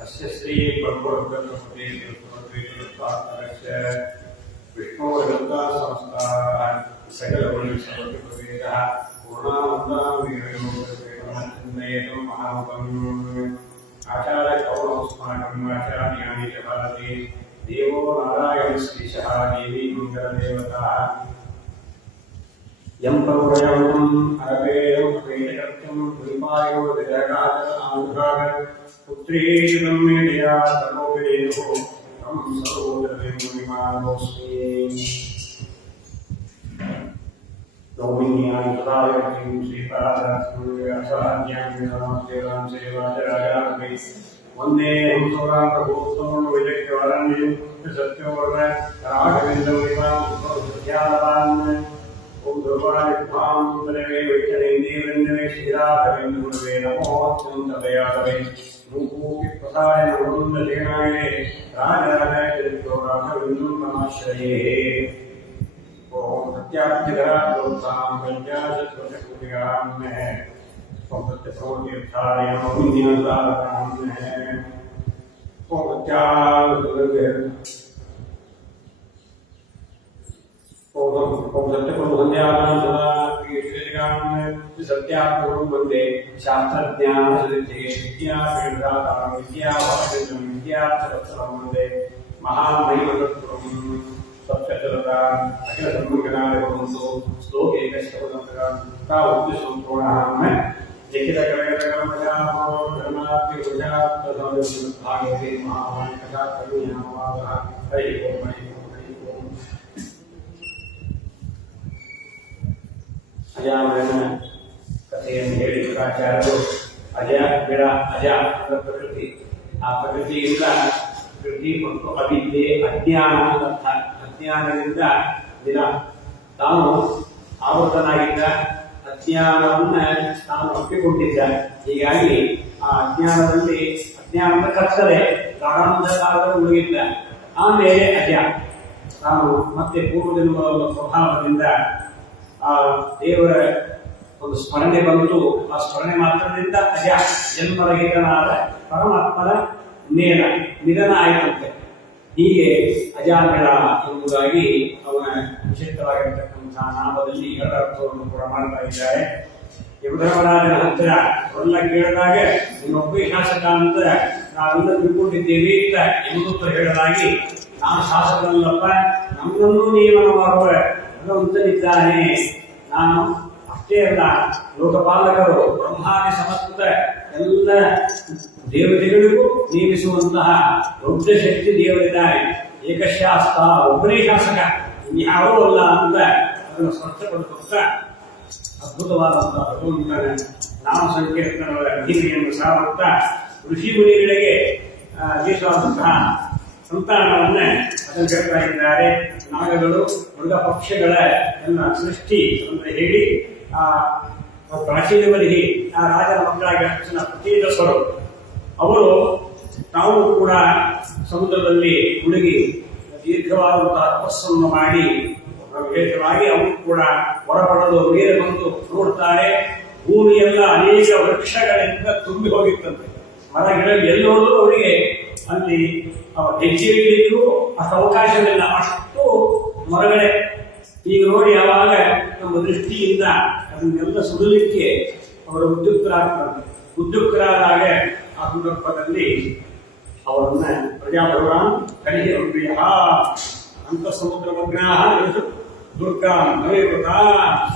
अस्य श्री प्रभुर्गतमुदेशस्य विष्णुर्गता संस्कार सकलगुणसमर्पितवेदः पूर्णानन्दाविरयोगचिन्तयेतुं महामुखम् आचार्यकौरवस्माकम् आचार्याणि च भारते देवो नारायणश्रीशः देवी मङ्गलदेवता यं प्रवयम् अरवेयं प्रेतकृत्यं द्वीपायो विजगादआनुराग पुत्रीशुतं मेदया तपोवेदो तं सरोदरविमानोऽस्मि नौमिन्यानि तदायतिं श्रीपादात्मन्यासान्यां नमस्तेवां सेवाचरायामि वन्दे हंसोरां प्रभुत्वं विजयवरण्यं सत्यवर्ण राघवेन्द्रं विमानं ओम दुर्वादिभां तदेवे विचरे देवेन्द्रे श्रीराघवेन्द्रे नमो अत्यन्तदयालवे रूपोऽपि प्रसाय नमोन्दलेनाय राजाय चरितो राघवेन्द्रं नमाश्रये ओम सत्याग्निधरात्रोत्सां पञ्चाशत्वर्षपूर्यां ओम सत्यप्रभुतीर्थाय नमोन्यसारां ओम सत्याग्निधरात्रोत्सां ओम सत्यप्रभुवन्द्यानां सदा सत्यापूर्वं वन्दे शास्त्रज्ञानसुदे विद्यापीठदातां विद्यावादिनं विद्यार्थवत्सलं वन्दे महामहिमतत्त्वं सप्तशतताम् अखिलसम्मुखनाय भवन्तु श्लोकैकशतपदं ता उद्दिष्टसम्पूर्णाः लिखितकवेदकर्मजामो धर्मात्मविजात्तसंभागवते महामानकथाकरुण्यामवादः हरिः ओम् हरिः ओम् हरिः ओम् अजामयನ ಕಥೆಯನ್ನು ಹೇಳಿ ಶುಕ್ರಾಚಾರ್ಯರು ಅಜ ಗಿಡ ಅಜ ಪ್ರಕೃತಿ ಆ ಪ್ರಕೃತಿಯಿಂದ ಪ್ರಕೃತಿ ಮತ್ತು ಅವಿದ್ಯೆ ಅಜ್ಞಾನ ಅರ್ಥ ಅಜ್ಞಾನದಿಂದ ದಿನ ತಾನು ಆವೃತನಾಗಿದ್ದ ಅಜ್ಞಾನವನ್ನ ತಾನು ಒಪ್ಪಿಕೊಂಡಿದ್ದ ಹೀಗಾಗಿ ಆ ಅಜ್ಞಾನದಲ್ಲಿ ಅಜ್ಞಾನದ ಕತ್ತಲೆ ಪ್ರಾರಂಭಕಾಲದಲ್ಲಿ ಮುಳುಗಿದ್ದ ಆಮೇಲೆ ಅಜ ತಾನು ಮತ್ತೆ ಪೂರ್ವಜನ್ಮದ ಸ್ವಭಾವದಿಂದ ಆ ದೇವರ ಒಂದು ಸ್ಮರಣೆ ಬಂತು ಆ ಸ್ಮರಣೆ ಮಾತ್ರದಿಂದ ಅಜ ಜನ್ಮರಹಿತನಾದ ಪರಮಾತ್ಮನ ನೇರ ನಿಧನ ಆಯಿತಂತೆ ಹೀಗೆ ಅಜಾಮಿಳ ಎಂಬುದಾಗಿ ಅವನ ವಿಶಿಷ್ಟವಾಗಿರತಕ್ಕಂತಹ ನಾಮದಲ್ಲಿ ಎರಡು ಅರ್ಥವನ್ನು ಕೂಡ ಮಾಡ್ತಾ ಇದ್ದಾರೆ ಯಮಧರ್ಮರಾಜನ ಹತ್ತಿರ ಎಲ್ಲ ಕೇಳಿದಾಗ ನಿನ್ನೊಬ್ಬ ಶಾಸಕ ಅಂತ ನಾವೆಲ್ಲ ತಿಳ್ಕೊಂಡಿದ್ದೇವೆ ಅಂತ ಎಂಬುತ್ತ ಹೇಳಲಾಗಿ ನಾನು ಶಾಸಕನಲ್ಲಪ್ಪ ನಮ್ಮನ್ನು ನೇಮನ ಮಾಡುವ ಭಗವಂತನಿದ್ದಾನೆ ನಾನು ಅಷ್ಟೇ ಅಲ್ಲ ಲೋಕಪಾಲಕರು ಬ್ರಹ್ಮಾದಿ ಸಮಸ್ತ ಎಲ್ಲ ದೇವತೆಗಳಿಗೂ ನೇಮಿಸುವಂತಹ ದೊಡ್ಡ ಶಕ್ತಿ ದೇವರಿದ್ದಾರೆ ಏಕಶಾಸ್ತ್ರ ಒಬ್ಬನೇ ಶಾಸಕ ಇನ್ಯಾರೂ ಅಲ್ಲ ಅಂತ ಅದನ್ನು ಸ್ಪಷ್ಟಪಡಿಸುತ್ತಾ ಅದ್ಭುತವಾದಂತಹ ಭಗವಂತನ ನಾಮ ಸಂಕೀರ್ತನಗಳ ಮಹಿಮೆಯನ್ನು ಸಾರುತ್ತಾ ಋಷಿ ಮುನಿಗಳಿಗೆ ಜೀವಿಸುವಂತಹ ಸಂತಾನವನ್ನ ಅದನ್ನು ಹೇಳ್ತಾ ಇದ್ದಾರೆ ನಾಗಗಳು ಮೃಗ ಪಕ್ಷಿಗಳ ಎಲ್ಲ ಸೃಷ್ಟಿ ಅಂತ ಹೇಳಿ ಆ ಪ್ರಾಚೀನವರಿಗೆ ಆ ರಾಜನ ಮಕ್ಕಳಾಗಿ ಅರ್ಚನ ಪ್ರತೀಕರು ಅವರು ತಾವು ಕೂಡ ಸಮುದ್ರದಲ್ಲಿ ಮುಳುಗಿ ದೀರ್ಘವಾದಂತಹ ತಪಸ್ಸನ್ನು ಮಾಡಿ ವಿಶೇಷವಾಗಿ ಅವರು ಕೂಡ ಹೊರಪಡಲು ಮೇಲೆ ಬಂದು ನೋಡ್ತಾರೆ ಭೂಮಿಯೆಲ್ಲ ಅನೇಕ ವೃಕ್ಷಗಳಿಂದ ತುಂಬಿ ಹೋಗಿತ್ತಂತೆ ಮರಗಳಲ್ಲಿ ಎಲ್ಲೋದು ಅವರಿಗೆ ಅಲ್ಲಿ ಹೆಜ್ಜೆ ಇಡಲಿಕ್ಕೂ ಅಷ್ಟು ಅವಕಾಶವಿಲ್ಲ ಅಷ್ಟು ಮರಗಳೇ ಈಗ ನೋಡಿ ಯಾವಾಗ ನಮ್ಮ ದೃಷ್ಟಿಯಿಂದ ಅದನ್ನೆಲ್ಲ ಸುಡಲಿಕ್ಕೆ ಅವರು ಉದ್ಯುಕ್ತರಾದಾಗ ಆ ಸಂದರ್ಭದಲ್ಲಿ ಅವರನ್ನ ಪ್ರಜಾಭವನ ಕಲಿಗೆ ಅಂತ ಸಮುದ್ರ ಮಗ್ನಾಹ ದುರ್ಗಾ ನವೇವೃತ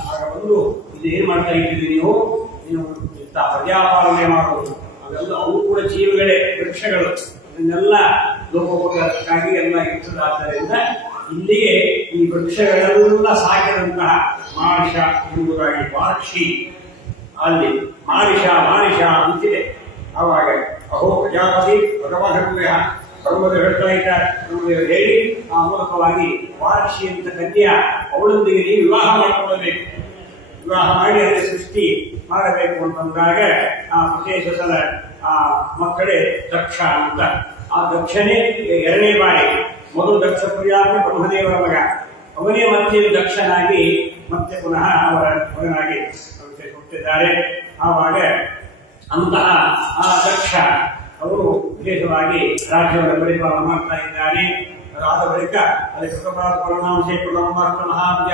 ಆಗ ಬಂದು ಇದು ಏನ್ ಮಾಡ್ತಾ ಇದ್ದೀರಿ ನೀವು ಇಂಥ ಪ್ರಜಾಪಾಲನೆ ಮಾಡೋದು ಅದೆಲ್ಲ ಅವು ಕೂಡ ಜೀವಿಗಳೇ ವೃಕ್ಷಗಳು ಇದನ್ನೆಲ್ಲ ಲೋಕೋಪಕಾರಕ್ಕಾಗಿ ಎಲ್ಲ ಇರ್ತದಾದ್ದರಿಂದ ಇಲ್ಲಿಯೇ ಈ ವೃಕ್ಷಗಳೆಲ್ಲ ಸಾಕಿದಂತಹ ಮಾರಿಷ ಎಂಬುದಾಗಿ ಪಾಕ್ಷಿ ಅಲ್ಲಿ ಮಾರಿಷ ಅಂತಿದೆ ಆವಾಗ ಅಹೋ ಪ್ರಜಾಪತಿ ಭಗವದ್ಭ್ಯ ಬ್ರಹ್ಮದೇವರು ಹೇಳ್ತಾ ಇದ್ದಾರೆ ಬ್ರಹ್ಮದೇವರು ಹೇಳಿ ಆ ಮೂಲಕವಾಗಿ ವಾರ್ಷಿ ಅಂತ ಕನ್ಯಾ ಅವಳೊಂದಿಗೆ ನೀವು ವಿವಾಹ ಮಾಡಿಕೊಳ್ಳಬೇಕು ವಿವಾಹ ಮಾಡಿ ಅದರ ಸೃಷ್ಟಿ ಮಾಡಬೇಕು ಅಂತಂದಾಗ ಆ ವಿಶೇಷದ ಆ ಮಕ್ಕಳೇ ದಕ್ಷ ಅಂತ ಆ ದಕ್ಷನೇ ಎರಡನೇ ಬಾರಿ ಮೊದಲು ದಕ್ಷ ಪ್ರಿಯಾಗಿ ಬ್ರಹ್ಮದೇವರ ಮಗ ಅವನೇ ಮತ್ತೆ ದಕ್ಷನಾಗಿ ಮತ್ತೆ ಪುನಃ ಅವರ ಮಗನಾಗಿ ಹುಟ್ಟಿದ್ದಾರೆ. ಆವಾಗ ಅಂತಹ ಆ ದಕ್ಷ ಅವರು ವಿಶೇಷವಾಗಿ ರಾಜ್ಯವನ್ನು ಪರಿಪಾಲನೆ ಮಾಡ್ತಾ ಇದ್ದಾನೆ. ಅದಾದ ಬಳಿಕ ಅದಕ್ಕೆ ಪರಿಣಾಮಶೇ ಪ್ರಥಮಾರ್ಥ ಮಹಾವಿದ್ಯ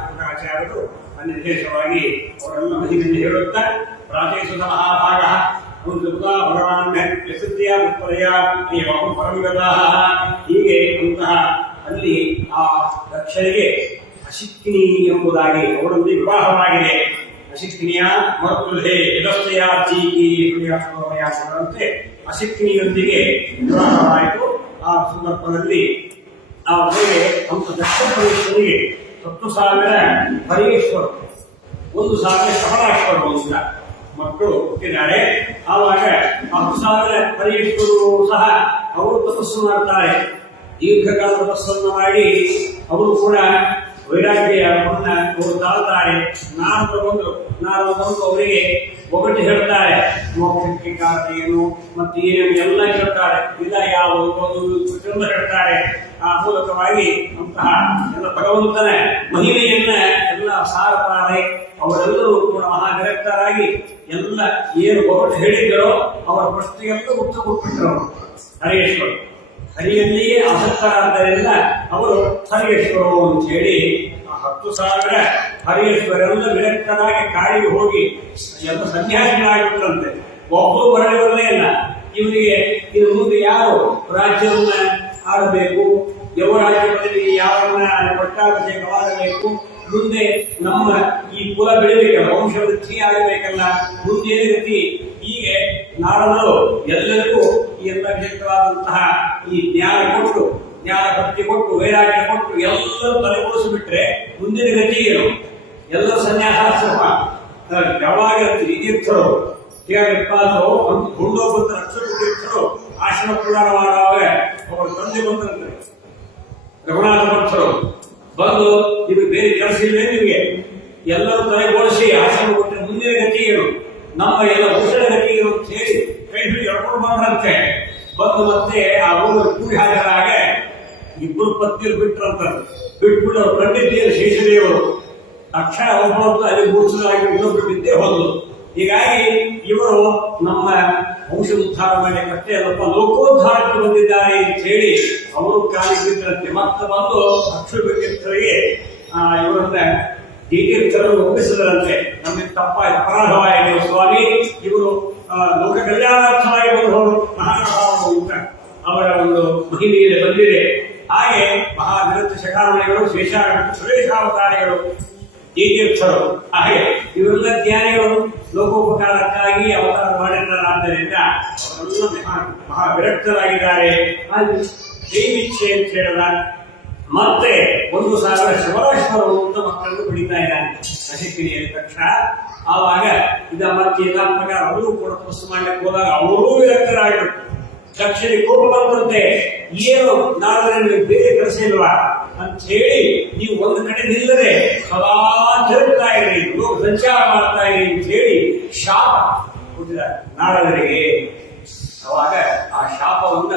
ಚಕರಾಚಾರ್ಯರು ಅಲ್ಲಿ ವಿಶೇಷವಾಗಿ ಅವರೆಲ್ಲ ಮಹಿಮೆಯನ್ನು ಹೇಳುತ್ತಾ ಪ್ರಾಚೀಸುತ ಮಹಾಭಾಗ ಹೀಗೆ ಅಂತಹ ಅಲ್ಲಿ ಆ ದಕ್ಷರಿಗೆ ಅಶಿಕ್ನಿ ಎಂಬುದಾಗಿ ಅವರೊಂದಿಗೆ ವಿವಾಹವಾಗಿದೆ. ಅಶಿಕ್ನಿಯ ಮರುಕುಲ್ಹೆ ಇದಸ್ಥೆಯ ಚೀಕಿ ಅಂತೆ ಅಶಿಕ್ನಿಯೊಂದಿಗೆ ವಿವಾಹವಾಯಿತು. ಆ ಸಂದರ್ಭದಲ್ಲಿ ಆ ಒಳಗೆ ಅಂತ ದಕ್ಷಿಣೇಶ್ವರಿಗೆ 10,000 ಹರೀಶ್ವರು, 1,000 ಕಮಲಾಶ್ವರು ಅಂತ ಮಕ್ಕಳು ಹುಟ್ಟಿದ್ದಾರೆ. ಆವಾಗ 10,000 ಹರೀಶ್ವರು ಸಹ ಅವರು ತಪಸ್ಸು ಮಾಡ್ತಾರೆ. ದೀರ್ಘಕಾಲ ತಪಸ್ಸನ್ನು ಮಾಡಿ ಅವರು ಕೂಡ ವೈರಾಗ್ಯವನ್ನ ಅವರು ತಾಳ್ತಾರೆ. ನಾನು ಬಂದು ಅವರಿಗೆ ಒಗಟ್ಟು ಹೇಳ್ತಾರೆ, ಮೋಕ್ಷಕ್ಕೆ ಕಾರಣ ಏನು ಮತ್ತೆ ಏನೇನು ಎಲ್ಲ ಹೇಳ್ತಾರೆ. ಇಲ್ಲ ಯಾವುದು ಹೇಳ್ತಾರೆ. ಆ ಮೂಲಕವಾಗಿ ಅಂತಹ ಎಲ್ಲ ಭಗವಂತನ ಮಹಿಮೆಯನ್ನ ಎಲ್ಲ ಸಾರುತ್ತಾರೆ. ಅವರೆಲ್ಲರೂ ಕೂಡ ಮಹಾವಿರಕ್ತರಾಗಿ ಎಲ್ಲ ಏನು ಒಗಟ್ಟು ಹೇಳಿದ್ದರೋ ಅವರ ಪ್ರಶ್ನೆಗೆಲ್ಲ ಉತ್ತರ ಕೊಟ್ಬಿಟ್ರು. ಹರೇಶ್ವರು ಹರಿಯಲ್ಲಿಯೇ ಆಸಕ್ತರಾದ್ದರಿಂದ ಅವರು ಹರಿಯೇಶ್ವರು ಅಂತ ಹೇಳಿ 10,000 ಹರಿಯೇಶ್ವರೆಲ್ಲ ವಿರಕ್ತರಾಗಿ ಕಾಡಿಗೆ ಹೋಗಿ ಎಲ್ಲ ಸನ್ಯಾಸಿಗಳಾಗಿಬಿಟ್ರಂತೆ. ಒಬ್ಬರು ಬರಲಿವರೇ ಇಲ್ಲ. ಇವರಿಗೆ ಇದು ಮುಂದೆ ಯಾರು ರಾಜ್ಯವನ್ನ ಆಡಬೇಕು, ಯಾವ ರಾಜ್ಯದಲ್ಲಿ ಯಾರನ್ನ ಪಟ್ಟಾಭಿಷೇಕವಾಗಬೇಕು, ಮುಂದೆ ನಮ್ಮ ಈ ಕುಲ ಬೆಳಿಬೇಕಲ್ಲ, ವಂಶವೃದ್ಧಿ ಆಗಬೇಕಲ್ಲ, ಮುಂದೆ ರೀತಿ ಹೀಗೆ ನಾರದರು ಎಲ್ಲರಿಗೂ ಈ ಎಲ್ಲ ವಿಶೇಷವಾದಂತಹ ಈ ಜ್ಞಾನ ಕೊಟ್ಟು, ಜ್ಞಾನ ಭಕ್ತಿ ಕೊಟ್ಟು, ವೈರಾಗ್ಯ ಕೊಟ್ಟು ಎಲ್ಲರೂ ತಲೆಗೊಳಿಸಿಬಿಟ್ರೆ ಮುಂದಿನ ಗತಿ ಏನು? ಎಲ್ಲ ಸನ್ಯಾಸಾಶ್ರಮ ಯಾವಾಗ ತೀರ್ಥರು ಹೀಗಾಗಿರ್ತಾರೋ ಅಂತ ಕೊಂಡೋಗ್ಬಂತ ಅಕ್ಷರ ತೀರ್ಥರು ಆಶ್ರಮ ಪುರಾಣ ಮಾಡುವಾಗ ಅವರ ತಂದೆ ಬಂದಂತೆ ರಘುನಾಥ ಭಕ್ತರು ಬಂದು ಇದು ಬೇರೆ ಕೆಲಸ ಇಲ್ಲೇ ನಿಮಗೆ ಎಲ್ಲರೂ ತಲೆಗೊಳಿಸಿ ಆಶ್ರಮ ಕೊಟ್ಟರೆ ಮುಂದಿನ ಗತಿ ಏನು, ನಮ್ಮ ಎಲ್ಲ ಔಷಧ ಗತಿ ಏನು ಅಂತ ಹೇಳಿ ಕೈ ಹಿಡಿದು ಎಳ್ಕೊಂಡು ಬಂದ್ರಂತೆ. ಬಂದು ಮತ್ತೆ ಆ ಊರಲ್ಲಿ ಕೂಡಿ ಹಾಜರಾಗ ಇಬ್ಬರು ಪತ್ನಿಯರು ಬಿಟ್ರಂತಾರೆ. ಬಿಟ್ಬಿಟ್ಟು ಅವ್ರು ಕಂಡಿದ್ದೀರಿ ಶೇಷದೇವರು ಅಕ್ಷರ ಒಬ್ಬರು ಅಲ್ಲಿ ಮೂರ್ಛಿತರಾಗಿ ಇನ್ನೊಬ್ರು ಬಿದ್ದೇ ಹೋದ್ರು. ಹೀಗಾಗಿ ಇವರು ನಮ್ಮ ವಂಶ ಉದ್ಧಾರ ಮಾಡಲಿಕ್ಕಷ್ಟೇ ಅಲ್ಲಪ್ಪ ಲೋಕೋದ್ಧಾರಕ್ಕೆ ಬಂದಿದ್ದಾರೆ ಅಂತ ಹೇಳಿ ಅವರು ಕಾಲಿಗೆ ಬಿದ್ದರಂತೆ. ಮತ್ತೆ ಬಂದು ಅಕ್ಷರಕ್ಕೆ ಇವರನ್ನ ತೀರ್ಥರನ್ನು ಒಪ್ಪಿಸಿದರಂತೆ. ನಮಗೆ ತಪ್ಪಾಗಿ ಅಪರಾಧವಾಗಿದೆ ಸ್ವಾಮಿ, ಇವರು ಲೋಕ ಕಲ್ಯಾಣಾರ್ಥವಾಗಿ ಬಂದವರು ಮಹಾನುಭಾವರು ಅಂತ ಅವರ ಒಂದು ಮಹಿಮೆಯಲ್ಲಿ ಬಂದಿದೆ. ಹಾಗೆ ಮಹಾವಿರಕ್ತ ಶಕಾಮಣಿಗಳು, ಸುರೇಶಾವತಾರಿಗಳು, ತೀರ್ಥರು, ಹಾಗೆ ಇವರೆಲ್ಲ ಜ್ಞಾನಿಗಳು ಲೋಕೋಪಕಾರಕ್ಕಾಗಿ ಅವತಾರ ಮಾಡಿದ್ದಾರಾದ್ದರಿಂದ ಅವರೆಲ್ಲ ಮಹಾವಿರಕ್ತರಾಗಿದ್ದಾರೆ. ದೈವಿಚ್ಛೆ ಅಂತ ಹೇಳಿದ ಮತ್ತೆ 1,000 ಶಿವರಾಶ್ವರರು ಅಂತ ಮಕ್ಕಳನ್ನು ಬಿಡಿತಾ ಇದ್ದಾನೆ ಅಶಿಕ್ನಿಯಲ್ಲಿ ತಕ್ಷಣ. ಆವಾಗ ಇದ ಮತ್ತೆ ಎಲ್ಲ ಪ್ರಕಾರ ಅವರು ಕೂಡ ತಪಸ್ಸು ಮಾಡ್ಲಿಕ್ಕೆ ಹೋದಾಗ ಅವರೂ ವಿರಕ್ತರಾಗಿರು. ದಕ್ಷಿಣ ಕೋಪ ಬಂದಂತೆ, ಏನು ನಾಳೆ ಬೇರೆ ಕೆಲಸ ಇಲ್ವಾ ಅಂತ ಹೇಳಿ ನೀವು ಒಂದು ಕಡೆ ನಿಲ್ಲದೆ ಸದಾ ತಿರುಗ್ತಾ ಇರಿ, ಸಂಚಾರ ಮಾಡ್ತಾ ಇರಿ ಅಂತ ಹೇಳಿ ಶಾಪ ಕೊಟ್ಟಿದ್ದಾರೆ ನಾರದರಿಗೆ. ಅವಾಗ ಆ ಶಾಪವನ್ನ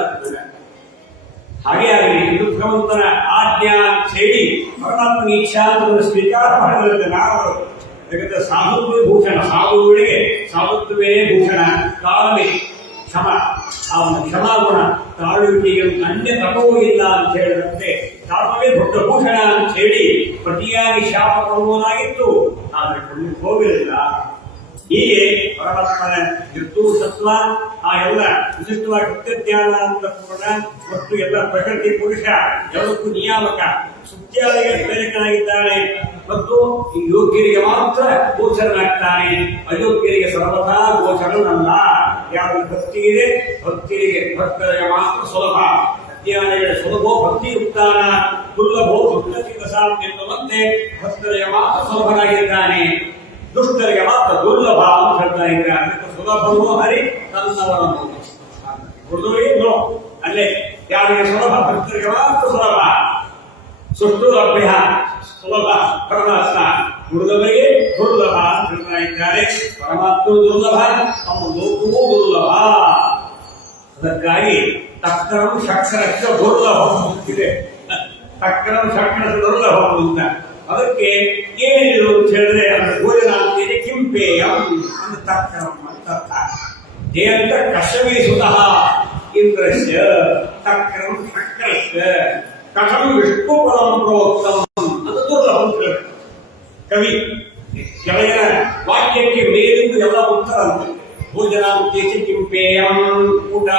ಹಾಗೆ ಆಗಲಿ, ಇದು ಭಗವಂತನ ಆಜ್ಞಾ ಅಂತ ಹೇಳಿ ಪರಮಾತ್ಮನ ಇಚ್ಛಾ ಅಂತ ಸ್ವೀಕಾರ ಮಾಡಿದಂತೆ ನಾರದರು. ಯಾಕಂದ್ರೆ ಸಾಧುತ್ವೇ ಭೂಷಣ, ಸಾಧುಗಳಿಗೆ ಸಾಧುತ್ವವೇ ಭೂಷಣ. ತಾಳ್ಮೆ, ಕ್ಷಮ, ಅವನ ಕ್ಷಮಾಗುಣ, ತಾಳುವಿಕೆಗೆ ಅನ್ಯ ತಪವೂ ಇಲ್ಲ ಅಂತ ಹೇಳಿದಂತೆ ತಾಳ್ಮವೇ ದೊಡ್ಡ ಭೂಷಣ ಅಂತ ಹೇಳಿ ಪ್ರತಿಯಾಗಿ ಶಾಪ ಕೊಡುವುದಾಗಿತ್ತು. ಆದರೆ ಕೊಳ್ಳಿಕ್ಕೆ ಹೋಗಲಿಲ್ಲ. ಹೀಗೆ ಪರಮಾತ್ಮನ ನಿರ್ದೋಷತ್ವ, ಆ ಎಲ್ಲ ವಿಶಿಷ್ಟವಾಗಿ ಸತ್ಯಜ್ಞಾನ ಅಂತ ಪೂರ್ಣ ಮತ್ತು ಎಲ್ಲ ಪ್ರಕೃತಿ ಪುರುಷ ಎಲ್ಲಕ್ಕೂ ನಿಯಾಮಕ, ಸುತ್ಯಾದಿಗೆ ಪ್ರೇರಕನಾಗಿದ್ದಾನೆ ಮತ್ತು ಈ ಯೋಗ್ಯರಿಗೆ ಮಾತ್ರ ಗೋಚರನಾಗ್ತಾನೆ, ಅಯೋಗ್ಯರಿಗೆ ಸರ್ವಥಾ ಗೋಚರನಲ್ಲ. ಯಾವುದು ಭಕ್ತಿ ಇದೆ, ಭಕ್ತರಿಗೆ ಮಾತ್ರ ಸುಲಭ. ಅಜ್ಞಾನಿಗಳ ಸುಲಭೋ ಭಕ್ತಿ ಉತ್ತಾನ, ದುರ್ಲಭೋ ಭಕ್ತಚಿತ್ತ ಸಾಧ್ಯ ಎನ್ನುವಂತೆ ಭಕ್ತರಿಗೆ ಮಾತ್ರ ಸುಲಭನಾಗಿದ್ದಾನೆ, ದುಷ್ಟರಿಗೆ ಮಾತ್ರ ದುರ್ಲಭ ಅಂತ ಹೇಳ್ತಾ ಇದ್ದಾರೆ. ಸುಲಭವೋ ಹರಿ ತನ್ನವರನ್ನು ಹುಡುಗರಿಗೆ ಅಲ್ಲೇ ಯಾರಿಗೆ ಸುಲಭ, ಭಕ್ತರಿಗೆ ಮಾತ್ರ ಸುಲಭ. ಸುಟ್ಟು ಲಭ್ಯ ಸುಲಭ ಪರಮಾತ್ಮ, ಹುಡುಗರಿಗೆ ದುರ್ಲಭ ಅಂತ ಹೇಳ್ತಾ ಇದ್ದಾರೆ. ಪರಮಾತ್ಮ ದುರ್ಲಭ, ಅವನು ಲೋಕವೂ ದುರ್ಲಭ. ಅದಕ್ಕಾಗಿ ತಕ್ಕರಂ ಷಕ್ಷರಕ್ಷ ದುರ್ಲಭ ಅಂತಿದೆ. ತಕ್ಕರಂ ಷಕ್ಷರ ದುರ್ಲಭ ಅಂತ ಅದಕ್ಕೆ ಏನಿದು ಅಂತ ಹೇಳಿದ್ರೆ ಅಂದ್ರೆ ಭೋಜನ ಅಂತಿದೆ ಕಿಂಪೇಯಂ ಅಂದ್ರೆ ತಕ್ಕರಂ ಅಂತ ದೇಂತ ಕಶವೇ ಸುತಃ ಇಂದ್ರಸ್ಯ ತಕ್ರಂ ಚಕ್ರಸ್ಯ ಕಥಂ ವಿಷ್ಣು ಪರಂ ಪ್ರೋಕ್ತಂ ಅಂತ ದುರ್ಲಭ ಕವಿ ಗೆಳೆಯರ ವಾಕ್ಯಕ್ಕೆ ಮೇಲಿಂದು ಎಲ್ಲ ಉತ್ತರ ಅಂತ ಭೋಜನ ಅಂತೇಸಿ ಕಿಂಪೇಯಂ ಊಟ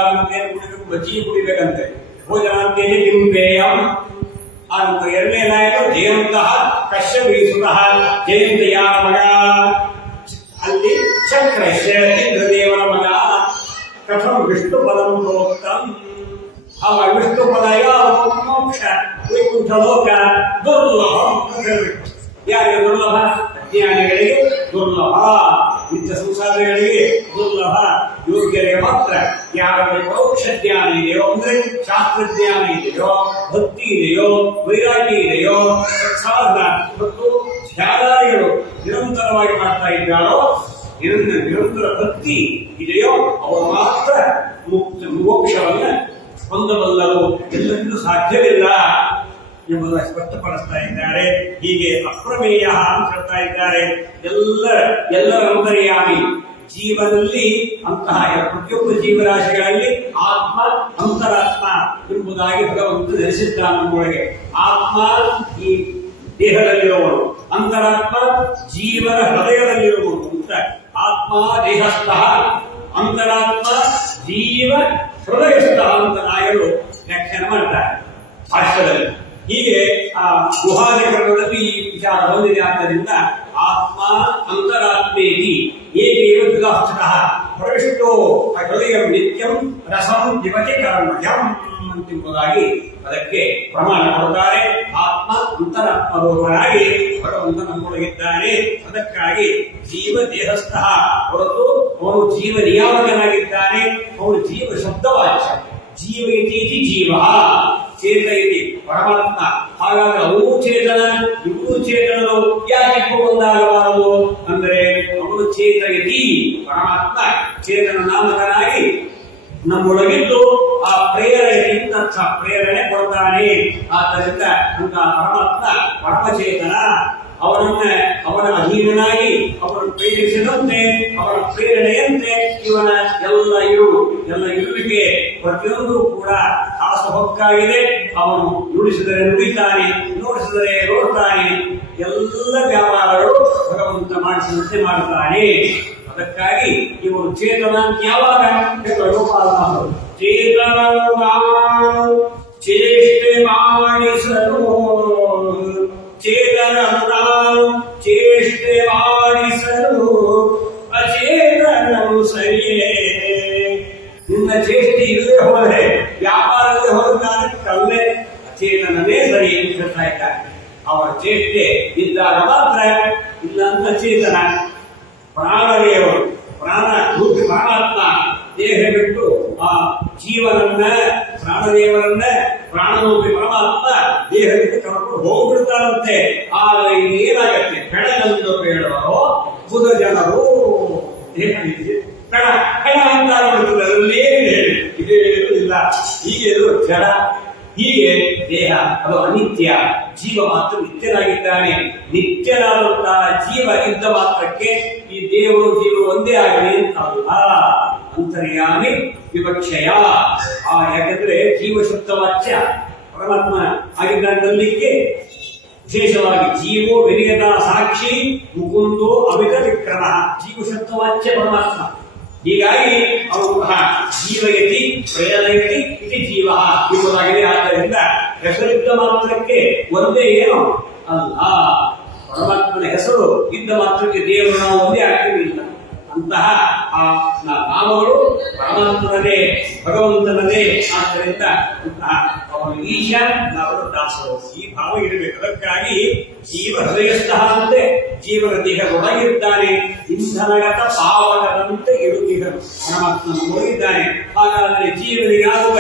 ಬಜ್ಜಿ ಕುಡಿಬೇಕಂತೆ ಭೋಜನ ಅಂತೇಸಿ ಕಿಂಪೇಯಂ ಆನಂತರ ಎರಡನೇದಾಯಿತು ಜಯಂತಹ ಕಶ್ಯಪೀಸುತಃ ಜಯಂತ ಯಾರ ಮಗ ಅಲ್ಲಿ ಚಕ್ರಶ್ಯ ಇಂದ್ರದೇವರ ಮಗ ಕಥಂ ವಿಷ್ಣು ಪದಂ ಪ್ರೋಕ್ತಂ ಅವ ವಿಷ್ಣು ಪದ ಯಾವ ಮೋಕ್ಷ ವೈಕುಂಠ ಲೋಕ ದುರ್ಲಭ ಯಾರಿಗೆ ದುರ್ಲಭ ಅಜ್ಞಾನಿಗಳಿಗೆ ದುರ್ಲಭ ನಿತ್ಯ ಸಂಸಾರಗಳಿಗೆ ದುರ್ಲಭ ಯೋಗ್ಯರಿಗೆ ಮಾತ್ರ ಯಾರಿಗೆ ಪರೋಕ್ಷ ಜ್ಞಾನ ಇದೆಯೋ ಅಂದ್ರೆ ಶಾಸ್ತ್ರಜ್ಞಾನ ಇದೆಯೋ ಭಕ್ತಿ ಇದೆಯೋ ವೈರಾಗ್ಯ ಇದೆಯೋ ಸಾಧನ ಮತ್ತು ಧ್ಯಾನಾದಿಗಳು ನಿರಂತರವಾಗಿ ಮಾಡ್ತಾ ಇದ್ದಾರೋ ನಿರಂತರ ಭಕ್ತಿ ಇದೆಯೋ ಅವರು ಮಾತ್ರ ಮೋಕ್ಷವನ್ನ ಹೊಂದಬಲ್ಲರು ಎಲ್ಲರಿಗೂ ಸಾಧ್ಯವಿಲ್ಲ ಎಂಬುದನ್ನು ಸ್ಪಷ್ಟಪಡಿಸ್ತಾ ಇದ್ದಾರೆ. ಹೀಗೆ ಅಪ್ರಮೇಯ ಅಂತ ಹೇಳ್ತಾ ಇದ್ದಾರೆ. ಎಲ್ಲರ ಅಂತರ್ಯಾಮಿ ಜೀವನಲ್ಲಿ ಅಂತಹ ಪ್ರತಿಯೊಬ್ಬ ಜೀವರಾಶಿಗಳಲ್ಲಿ ಆತ್ಮ ಅಂತರಾತ್ಮ ಎಂಬುದಾಗಿ ಭಗವಂತ ಧರಿಸಿದ್ದಾನೆ. ನಮ್ಮೊಳಗೆ ಆತ್ಮ ಈ ದೇಹದಲ್ಲಿರುವವನು, ಅಂತರಾತ್ಮ ಜೀವನ ಹೃದಯದಲ್ಲಿರುವವನು ಅಂತ. ಆತ್ಮ ದೇಹಸ್ಥಃ, ಅಂತರಾತ್ಮ ಜೀವ ಹೃದಯಸ್ಥಃ ಅಂತ ನಾಯರು ವ್ಯಾಖ್ಯಾನ ಮಾಡ್ತಾರೆ ಭಾಷ್ಯದಲ್ಲಿ. ಹೀಗೆ ಆ ಗುಹಾಧಿಕರಣದಲ್ಲಿ ಈ ವಿಚಾರ ಬಂದಿದೆ. ಆದ್ದರಿಂದ ಆತ್ಮ ಅಂತರಾತ್ಮೇತಿ ಏಕೇವ ವಿಗಾಸ್ಥಿತಃ ಪ್ರವಿಷ್ಟೋ ಹೃದಯ ನಿತ್ಯಂ ರಸಂ ದಿವತಿ ಕರ್ಮಜಂ ಎಂಬುದಾಗಿ ಅದಕ್ಕೆ ಪ್ರಮಾಣ ಕೊಡುತ್ತಾರೆ. ಆತ್ಮ ಅಂತರಾತ್ಮರೂಪನಾಗಿ ಭಗವಂತ ನಮ್ಮೊಳಗಿದ್ದಾನೆ. ಅದಕ್ಕಾಗಿ ಜೀವ ದೇಹಸ್ಥಃ ಹೊರತು ಅವನು ಜೀವ ನಿಯಾಮಕನಾಗಿದ್ದಾನೆ. ಅವನು ಜೀವ ಶಬ್ದವಾಚ್ಯ. ಜೀವ ಇತಿ ಜೀವ, ಚೇತ ಇತಿ ಪರಮಾತ್ಮ. ಹಾಗಾದ್ರೆ ಅವನು ಚೇತನ, ಇವರು ಚೇತನರು ಯಾಕೆ ಒಂದಾಗಬಾರದು ಅಂದರೆ ಅವನು ಚೇತ ಇತಿ ಪರಮಾತ್ಮ ಚೇತನ ನಾಮಕನಾಗಿ ನಮ್ಮೊಳಗಿದ್ದು ಆ ಪ್ರೇರಣೆಯಿಂದ ಪ್ರೇರಣೆ ಕೊಡ್ತಾನೆ. ಆದ್ದರಿಂದ ಅಂತ ಪರಮಾತ್ಮ ಪರಮಚೇತನ. ಅವನ ಅಧೀನನಾಗಿ ಅವನು ಪ್ರೇರಿಸಿದಂತೆ ಅವನ ಪ್ರೇರಣೆಯಂತೆ ಇವನ ಎಲ್ಲ ಇರುವಿಕೆ ಪ್ರತಿಯೊಂದು ಕೂಡ ದಾಸಭಕ್ಕಾಗಿದೆ. ಅವನು ನುಡಿಸಿದರೆ ನುಡಿತಾನೆ, ನೋಡಿಸಿದರೆ ನೋಡ್ತಾನೆ. ಎಲ್ಲ ವ್ಯಾಪಾರಗಳು ಭಗವಂತ ಮಾಡಿಸಿದಂತೆ ಮಾಡುತ್ತಾನೆ. ಅದಕ್ಕಾಗಿ ಇವನು ಚೇತನ ಯಾವಾಗ ಚೇತನ ಚೇಷ್ಟೆ ಮಾಡಿಸಲು, ಚೇತನ ಚೇಷ್ಟೆ ಮಾಡಿಸಲು ಅಚೇತನನು ಸರಿಯೇ. ನಿನ್ನ ಚೇಷ್ಟೆ ಇಲ್ಲದೆ ಹೋದರೆ, ವ್ಯಾಪಾರದಲ್ಲಿ ಹೋದಾಗ ಕಲ್ಲೇ ಅಚೇತನನೇ ಸರಿ ಅಂತ ಹೇಳ್ತಾ ಇದ್ದಾರೆ. ಅವರ ಚೇಷ್ಟೆ ಇದ್ದಾಗ ಮಾತ್ರ, ಇಲ್ಲ ಅಂತ ಚೇತನ. ಪ್ರಾಣದೇವರು ಪರಮಾತ್ಮ ದೇಹ ಬಿಟ್ಟು ಆ ಜೀವನನ್ನ ಪ್ರಾಣದೇವರನ್ನ ಪ್ರಾಣರೂಪಿ ಪರಮಾತ್ಮ ದೇಹ ಬಿಟ್ಟು ಕರ್ಕೊಂಡು ಹೋಗ್ಬಿಡ್ತಾರಂತೆ. ಆಗ ಏನಾಗತ್ತೆ? ಕಣಗಂದು ಬೇಡವರೋ ಬುಧ ಜನರು ದೇಹ ಕಣ ಅಂತ ಅದರಲ್ಲಿ ಇದೇನು ಇಲ್ಲ. ಹೀಗೆ ಜಡ, ಹೀಗೆ ದೇಹ ಅದು ಅನಿತ್ಯ, ಜೀವ ಮಾತ್ರ ನಿತ್ಯನಾಗಿದ್ದಾನೆ. ನಿತ್ಯನಾದಂತಹ ಜೀವ ಇದ್ದ ಮಾತ್ರಕ್ಕೆ ಈ ದೇವರು ಜೀವರು ಒಂದೇ ಆಗಲಿ ಅಂತಲ್ಲ. ಅಂತರ್ಯಾಮಿ ವಿವಕ್ಷಯ. ಯಾಕಂದ್ರೆ ಜೀವ ಶಬ್ದವಾಚ್ಯ ಪರಮಾತ್ಮ ಆಗಿದ್ದಲ್ಲಿಕ್ಕೆ ವಿಶೇಷವಾಗಿ ಜೀವೋ ವಿನಿಯತ ಸಾಕ್ಷಿ ಮುಕುಂದೋ ಅಮಿತ ವಿಕ್ರಮ. ಜೀವ ಶಬ್ದವಾಚ್ಯ ಪರಮಾತ್ಮ. ಹೀಗಾಗಿ ಅವರು ಜೀವಯತಿ ಪ್ರೇರಣಯತಿ ಇತಿ ಜೀವ ಎಂಬುದಾಗಿದೆ. ಆದ್ದರಿಂದ ಹೆಸರಿದ್ದ ಮಾತ್ರಕ್ಕೆ ಒಂದೇ ಏನು ಅಲ್ಲ. ಪರಮಾತ್ಮನ ಹೆಸರು ಇದ್ದ ಮಾತ್ರಕ್ಕೆ ದೇವರು ನಾವು ಒಂದೇ ಆಗ್ತಿರಲಿಲ್ಲ. ಅಂತಹ ಆ ನಾಮಗಳು ಪರಮಾತ್ಮನದೇ, ಭಗವಂತನದೇ. ಆದ್ದರಿಂದ ಅವನು ಈಶ, ನಾವು ದಾಸರು. ಈ ಭಾವ ಇರಬೇಕು. ಅದಕ್ಕಾಗಿ ಜೀವ ಹೃದಯಸ್ಥಃ ಅಂತೆ ಜೀವನ ದೇಹದೊಳಗಿದ್ದಾನೆ. ಇಂಧನಗತ ಪಾವಕದಂತೆ ಇರುತ್ತಿದ್ದರು ಪರಮಾತ್ಮ ನಮ್ಮೊಳಗಿದ್ದಾನೆ. ಹಾಗಾದರೆ ಜೀವನಿಗಾಗುವ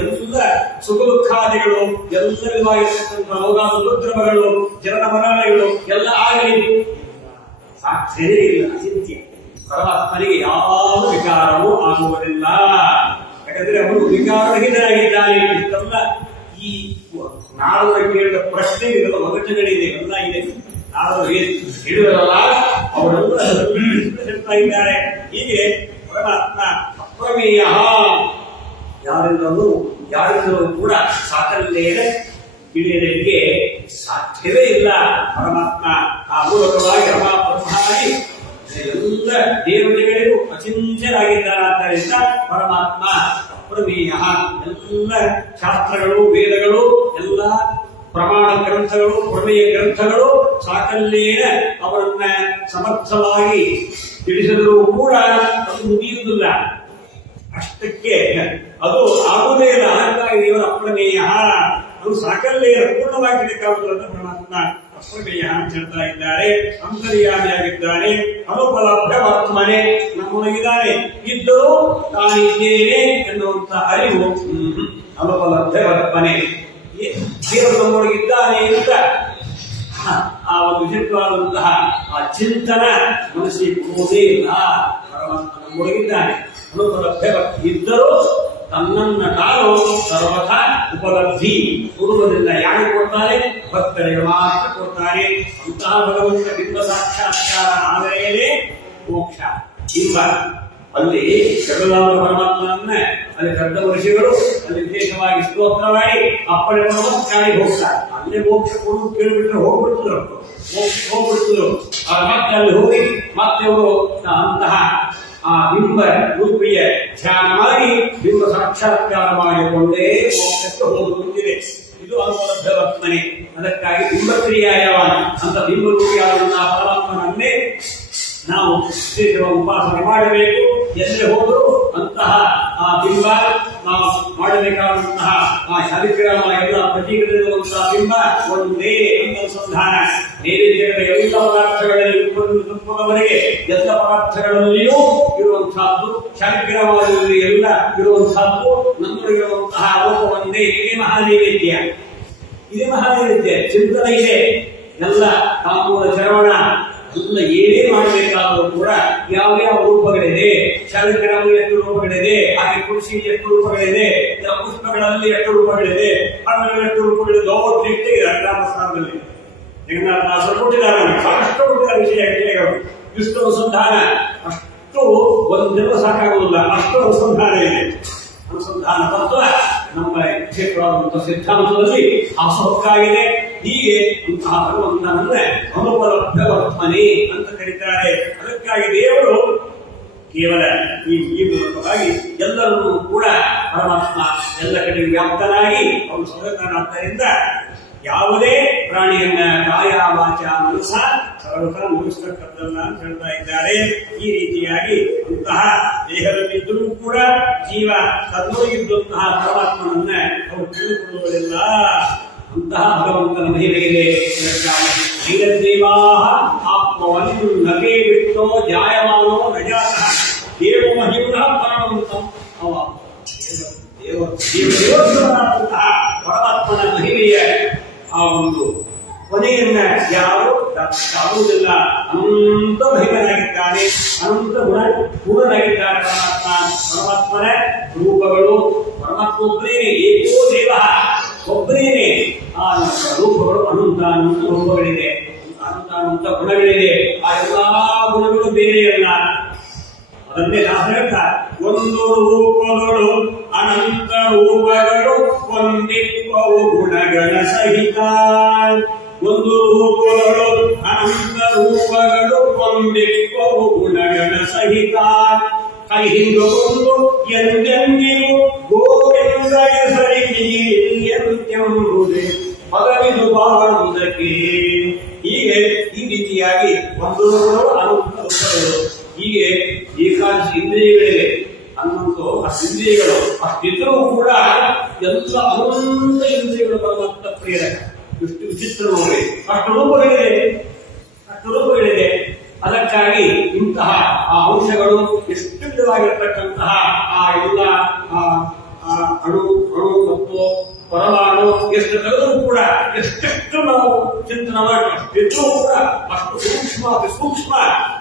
ಎಲ್ಲ ಸುಖ ದುಃಖಾದಿಗಳು, ಎಲ್ಲ ವಿಧವಾಗಿರ್ತಕ್ಕಂಥ ರೋಗಾನುದ್ರಮಗಳು, ಜನನ ಮರಣಗಳು ಎಲ್ಲ ಆಗಲಿ ಸಾಧ್ಯನೇ ಇಲ್ಲ. ಅಚಿಂತ್ಯ. ಪರಮಾತ್ಮನಿಗೆ ಯಾವ ವಿಕಾರವೂ ಆಗುವುದಿಲ್ಲ. ಯಾಕಂದ್ರೆ ಅವನು ವಿಕಾರರಹಿತನಾಗಿದ್ದಾನೆ. ಇಷ್ಟೆಲ್ಲ ಈ ನಾರದರು ಕೇಳಿದ ಪ್ರಶ್ನೆ ಇರುವ ಒಗಟುಗಳಿದೆ, ಎಲ್ಲ ಇದೆ. ನಾರದರು ಹೇಳಿದರಲ್ಲ ಅವರೆಲ್ಲ ಹೇಳ್ತಾ ಇದ್ದಾರೆ. ಹೀಗೆ ಪರಮಾತ್ಮ ಅಪ್ರಮೇಯ, ಯಾರಿಂದಲೂ ಕೂಡ ಸಾಕಲ್ಲೇನೆ ತಿಳಿಯಲಿಕ್ಕೆ ಸಾಧ್ಯವೇ ಇಲ್ಲ. ಪರಮಾತ್ಮ ಆ ಮೂಲಕವಾಗಿ ರಮಾಬ್ರಹ್ಮನಾಗಿ ಎಲ್ಲ ದೇವತೆಗಳಿಗೂ ಅಚಿಂತ್ಯರಾಗಿದ್ದಾರಾದ್ದರಿಂದ ಪರಮಾತ್ಮ ಅಪ್ರಮೇಯ. ಎಲ್ಲ ಶಾಸ್ತ್ರಗಳು, ವೇದಗಳು, ಎಲ್ಲ ಪ್ರಮಾಣ ಗ್ರಂಥಗಳು, ಪ್ರಮೇಯ ಗ್ರಂಥಗಳು ಸಾಕಲ್ಲೇನ ಅವರನ್ನ ಸಮರ್ಥವಾಗಿ ತಿಳಿಸಿದರೂ ಕೂಡ ಅದು ಮುಗಿಯುವುದಿಲ್ಲ. ಅಷ್ಟಕ್ಕೆ ಅದು ಆಗುವುದೇ ಇಲ್ಲ. ಹಾಗಾಗಿ ದೇವರ ಅಪ್ರಮೇಯ, ಅದು ಸಾಕಲ್ಲೇನ ಪೂರ್ಣವಾಗಿರಲಿಕ್ಕಾಗುವುದು ಅಂತ ಪರಮಾತ್ಮ ಅಪ್ರಮೇಯ ಅಂತ ಹೇಳ್ತಾ ಇದ್ದಾರೆ. ಅಂತರ್ಯಾಮಿಯಾಗಿದ್ದಾನೆ, ಅನುಪಲಭ್ಯವಾತ್ಮನೆ, ನಮ್ಮೊಳಗಿದ್ದಾನೆ, ಇದ್ದರೂ ತಾನಿದ್ದೇನೆ ಎನ್ನುವಂತ ಅರಿವು ಅನುಪಲಭ್ಯವರ್ಪನೆ. ದೇವರು ನಮ್ಮೊಳಗಿದ್ದಾನೆ ಅಂತ ಆ ಒಂದು ವಿಚಿತ್ರವಾದಂತಹ ಆ ಚಿಂತನ ಮನಸ್ಸಿಗೆ ಬರುವುದೇ ಇಲ್ಲ. ಪರಮಾತ್ಮ ನಮ್ಮೊಳಗಿದ್ದಾನೆ, ಇದ್ದರೂ ತನ್ನನ್ನ ತಾನು ಸರ್ವಥಾ ಉಪಲಬ್ಧಿ ಪೂರ್ವದಿಂದ ಯಾರಿಗೆ ಕೊಡ್ತಾರೆ? ಭಕ್ತರಿಗೆ ಮಾತ್ರ ಕೊಡ್ತಾರೆ. ಅಂತಹ ಭಗವಂತ ಬಿಂಬ ಸಾಕ್ಷಾತ್ಕಾರ ಆದರೇನೇ ಮೋಕ್ಷ. ಇಲ್ಲ ಅಲ್ಲಿ ಜಗದಾಮ ಪರಮಾತ್ಮನನ್ನ ಅಲ್ಲಿ ದೊಡ್ಡ ಋಷಿಗಳು ಅಲ್ಲಿ ವಿಶೇಷವಾಗಿ ಸ್ತೋತ್ರ ಮಾಡಿ ಅಪ್ಪಳೆ ನಮಸ್ಕಾರಿ ಹೋಗ್ತಾರೆ. ಅಲ್ಲೇ ಮೋಕ್ಷ ಕೊಡು ಕೇಳಿಬಿಟ್ರೆ ಹೋಗ್ಬಿಡ್ತಿದ್ರು, ಮೋಕ್ಷಕ್ಕೆ ಹೋಗ್ಬಿಡ್ತಿದ್ರು. ಮತ್ತೆ ಅಲ್ಲಿ ಹೋಗಿ ಮತ್ತೆ ಅವರು ಅಂತಹ ಆ ಬಿಂಬ ರೂಪಿಯ ಧ್ಯಾನ ಮಾಡಿ ಬಿಂಬ ಸಾಕ್ಷಾತ್ಕಾರ ಮಾಡಿಕೊಂಡೇ ಮೋಕ್ಷಕ್ಕೆ ಹೋಗುತ್ತಿದೆ. ಇದು ಅನುಪಲಬ್ಧವರ್ತ್ಮನೆ. ಅದಕ್ಕಾಗಿ ಬಿಂಬಕ್ರಿಯಾಯವಾದ ಅಂತ ಬಿಂಬರೂಪಿಯಾದಂತಹ ಪರಮಾತ್ಮನನ್ನೇ ನಾವು ಉಪಾಸನೆ ಮಾಡಬೇಕು. ಎಲ್ಲಿ ಹೋದರೂ ಅಂತಹ ಆ ಬಿಂಬ ನಾವು ಮಾಡಬೇಕಾದಂತಹ ಆ ಶಾಲಿಗ್ರಾಮ ಎಲ್ಲ ಪ್ರತೀಕಗಳಿರುವಂತಹ ಬಿಂಬ ಒಂದೇ ಅನುಸಂಧಾನ. ನೈವೇದ್ಯದ ಎಲ್ಲ ಪದಾರ್ಥಗಳಲ್ಲಿ ತುಪ್ಪದವರೆಗೆ ಎಲ್ಲ ಪದಾರ್ಥಗಳಲ್ಲಿಯೂ ಇರುವಂತಹದ್ದು, ಶಾಲಿಗ್ರಾಮದಲ್ಲಿ ಎಲ್ಲ ಇರುವಂತಹದ್ದು, ನಮ್ಮಲ್ಲಿರುವಂತಹ ರೂಪ ಒಂದೇ. ಇದೇ ಮಹಾನೈವೇದ್ಯ, ಇದೇ ಮಹಾನೈವೇದ್ಯ. ಚಿಂತನೆ ಇದೆ, ಎಲ್ಲ ತಾಂಬೂಲ ಚರವಣ ಎಲ್ಲ ಏನೇ ಮಾಡಬೇಕಾದರೂ ಕೂಡ ಯಾವ ಯಾವ ರೂಪಗಳಿದೆ, ಶಾಲಿಗ್ರಾಮ ಎಷ್ಟು ರೂಪಗಳಿದೆ, ಹಾಗೆ ಕೃಷಿ ಎಷ್ಟು ರೂಪಗಳಿದೆ, ಪುಷ್ಪಗಳಲ್ಲಿ ಎಷ್ಟು ರೂಪಗಳಿದೆ, ಹಣ್ಣುಗಳು ಎಷ್ಟು ರೂಪಗಳಿದೆ, ದೊಡ್ಡ ರಾಮಸ್ಥಾನದಲ್ಲಿ ಜಗನ್ನಾಥದಾಸರು ಕೊಟ್ಟಿದ್ದಾರೆ. ಸಾಕಷ್ಟು ಕೊಟ್ಟಿದ್ದಾರೆ ವಿಷಯಗಳು. ಇಷ್ಟು ಅನುಸಂಧಾನ, ಅಷ್ಟು ಒಂದು ಜನ ಸಾಕಾಗುವುದಿಲ್ಲ, ಅಷ್ಟು ಅನುಸಂಧಾನ ಇದೆ. ಅನುಸಂಧಾನ ತತ್ವ ನಮ್ಮ ಕ್ಷೇತ್ರವಾದಂತಹ ಸಿದ್ಧಾಂತದಲ್ಲಿ ಆಸಕ್ತಾಗಿದೆ. ಹೀಗೆ ಇಂತಹ ಭಗವಂತನನ್ನೇ ಅನುಪಲಬ್ಧವರ್ತ್ಮನೆ ಅಂತ ಕರೀತಾರೆ. ಅದಕ್ಕಾಗಿ ದೇವರು ಕೇವಲ ಈ ಮೂಲಕವಾಗಿ ಎಲ್ಲರನ್ನೂ ಕೂಡ ಪರಮಾತ್ಮ ಎಲ್ಲ ಕಡೆ ವ್ಯಾಪ್ತನಾಗಿ ಅವನು ಸ್ವತಂತ್ರನಾದ್ದರಿಂದ ಯಾವುದೇ ಪ್ರಾಣಿಯನ್ನ ಕಾಯ ವಾಚ ಮನಸ್ಸ ಸರ್ವಥಾ ಮುಗಿಸ್ತಕ್ಕದ್ದಲ್ಲ ಅಂತ ಹೇಳ್ತಾ ಇದ್ದಾರೆ. ಈ ರೀತಿಯಾಗಿ ಅಂತಹ ದೇಹದಲ್ಲಿದ್ದರೂ ಕೂಡ ಜೀವ ತನ್ನೊಳಗಿದ್ದಂತಹ ಪರಮಾತ್ಮನನ್ನ ಅವರು ತಿಳಿದುಕೊಳ್ಳುವುದಿಲ್ಲ. ಅಂತಹ ಭಗವಂತನ ಮಹಿಮೆ ಇದೆ. ದೇವಾ ಆತ್ಮವನ್ನು ನಗೆ ಬಿಟ್ಟೋ ಜಾಯಮಾನೋ ನಜಾತಃ ದೇವ ಮಹಿಮ್ನ ಪರಮಂತಂ ಅವ ದೇವಸ್ಥಾನದಂತಹ ಪರಮಾತ್ಮನ ಮಹಿಮೆಯ ಆ ಒಂದು ಕೊನೆಯನ್ನ ಯಾರು ಆಗುವುದಿಲ್ಲ. ಅನಂತ ಮಹಿಮನಾಗಿದ್ದಾನೆ, ಅನಂತ ಪೂರ್ಣನಾಗಿದ್ದಾನೆ ಪರಮಾತ್ಮ. ಪರಮಾತ್ಮನ ರೂಪಗಳು ಪರಮಾತ್ಮ ಒಬ್ಬರೇನೆ, ಏಕೋ ದೇವ ಒಬ್ಬರೇನೆ. ಆ ರೂಪಗಳು ಅನಂತ ಅನಂತ ರೂಪಗಳಿದೆ, ಅನಂತ ಅನಂತ ಗುಣಗಳಿದೆ. ಆ ಎಲ್ಲಾ ಗುಣಗಳು ಬೇರೆಯಲ್ಲ. ಅದನ್ನೇ ನಾವು ಹೇಳ್ತಾರೆ, ಒಂದು ರೂಪಗಳು ಅನಂತ ರೂಪಗಳು ಒಂದಿಪ್ಪವು ಗುಣಗಳ ಸಹಿತ. ಒಂದು ರೂಪಗಳು ಅನಂತ ರೂಪಗಳು ಒಂದಿಪ್ಪವು ಗುಣಗಳ ಸಹಿತ. ಕೈ ಹಿಂದೊಂದು ಎಂದೆಂದಿಗೂ ಗೋವಿಂದ ಹೆಸರಿಗೆ ಎಂತೆಂಬುದೇ ಪದವಿದು ಬಾಳುವುದಕ್ಕೆ. ಹೀಗೆ ಈ ರೀತಿಯಾಗಿ ಒಂದು ಅನಂತ ರೂಪಗಳು. ಹೀಗೆ ಏಕಾದಶಿ ಇಂದ್ರಿಯಗಳಿವೆ, ಹನ್ನೊಂದು ಇಂದ್ರಿಯಗಳು. ಅಷ್ಟಿದ್ರೂ ಕೂಡ ಎಲ್ಲ ಅನಂತ ಇಂದ್ರಿಯಗಳು ಪರಮಾತ್ಮ ಪ್ರೇರಕ. ಇಷ್ಟು ವಿಚಿತ್ರ ನೋಡಿ, ಅಷ್ಟು ರೂಪಗಳಿದೆ, ಅಷ್ಟು ರೂಪಗಳಿದೆ. ಅದಕ್ಕಾಗಿ ಇಂತಹ ಆ ಅಂಶಗಳು ಎಷ್ಟು ವಿಧವಾಗಿರ್ತಕ್ಕಂತಹ ಆ ಎಲ್ಲ ಅಣು ಮತ್ತು ಪರಮಾಣು ಎಷ್ಟು ತೆಗೆದರೂ ಕೂಡ ಎಷ್ಟೆಷ್ಟು ನಾವು ಚಿಂತನೆ ಮಾಡಿ ಅಷ್ಟಿದ್ರೂ ಕೂಡ ಅಷ್ಟು ಸೂಕ್ಷ್ಮ ಅತಿ ಸೂಕ್ಷ್ಮ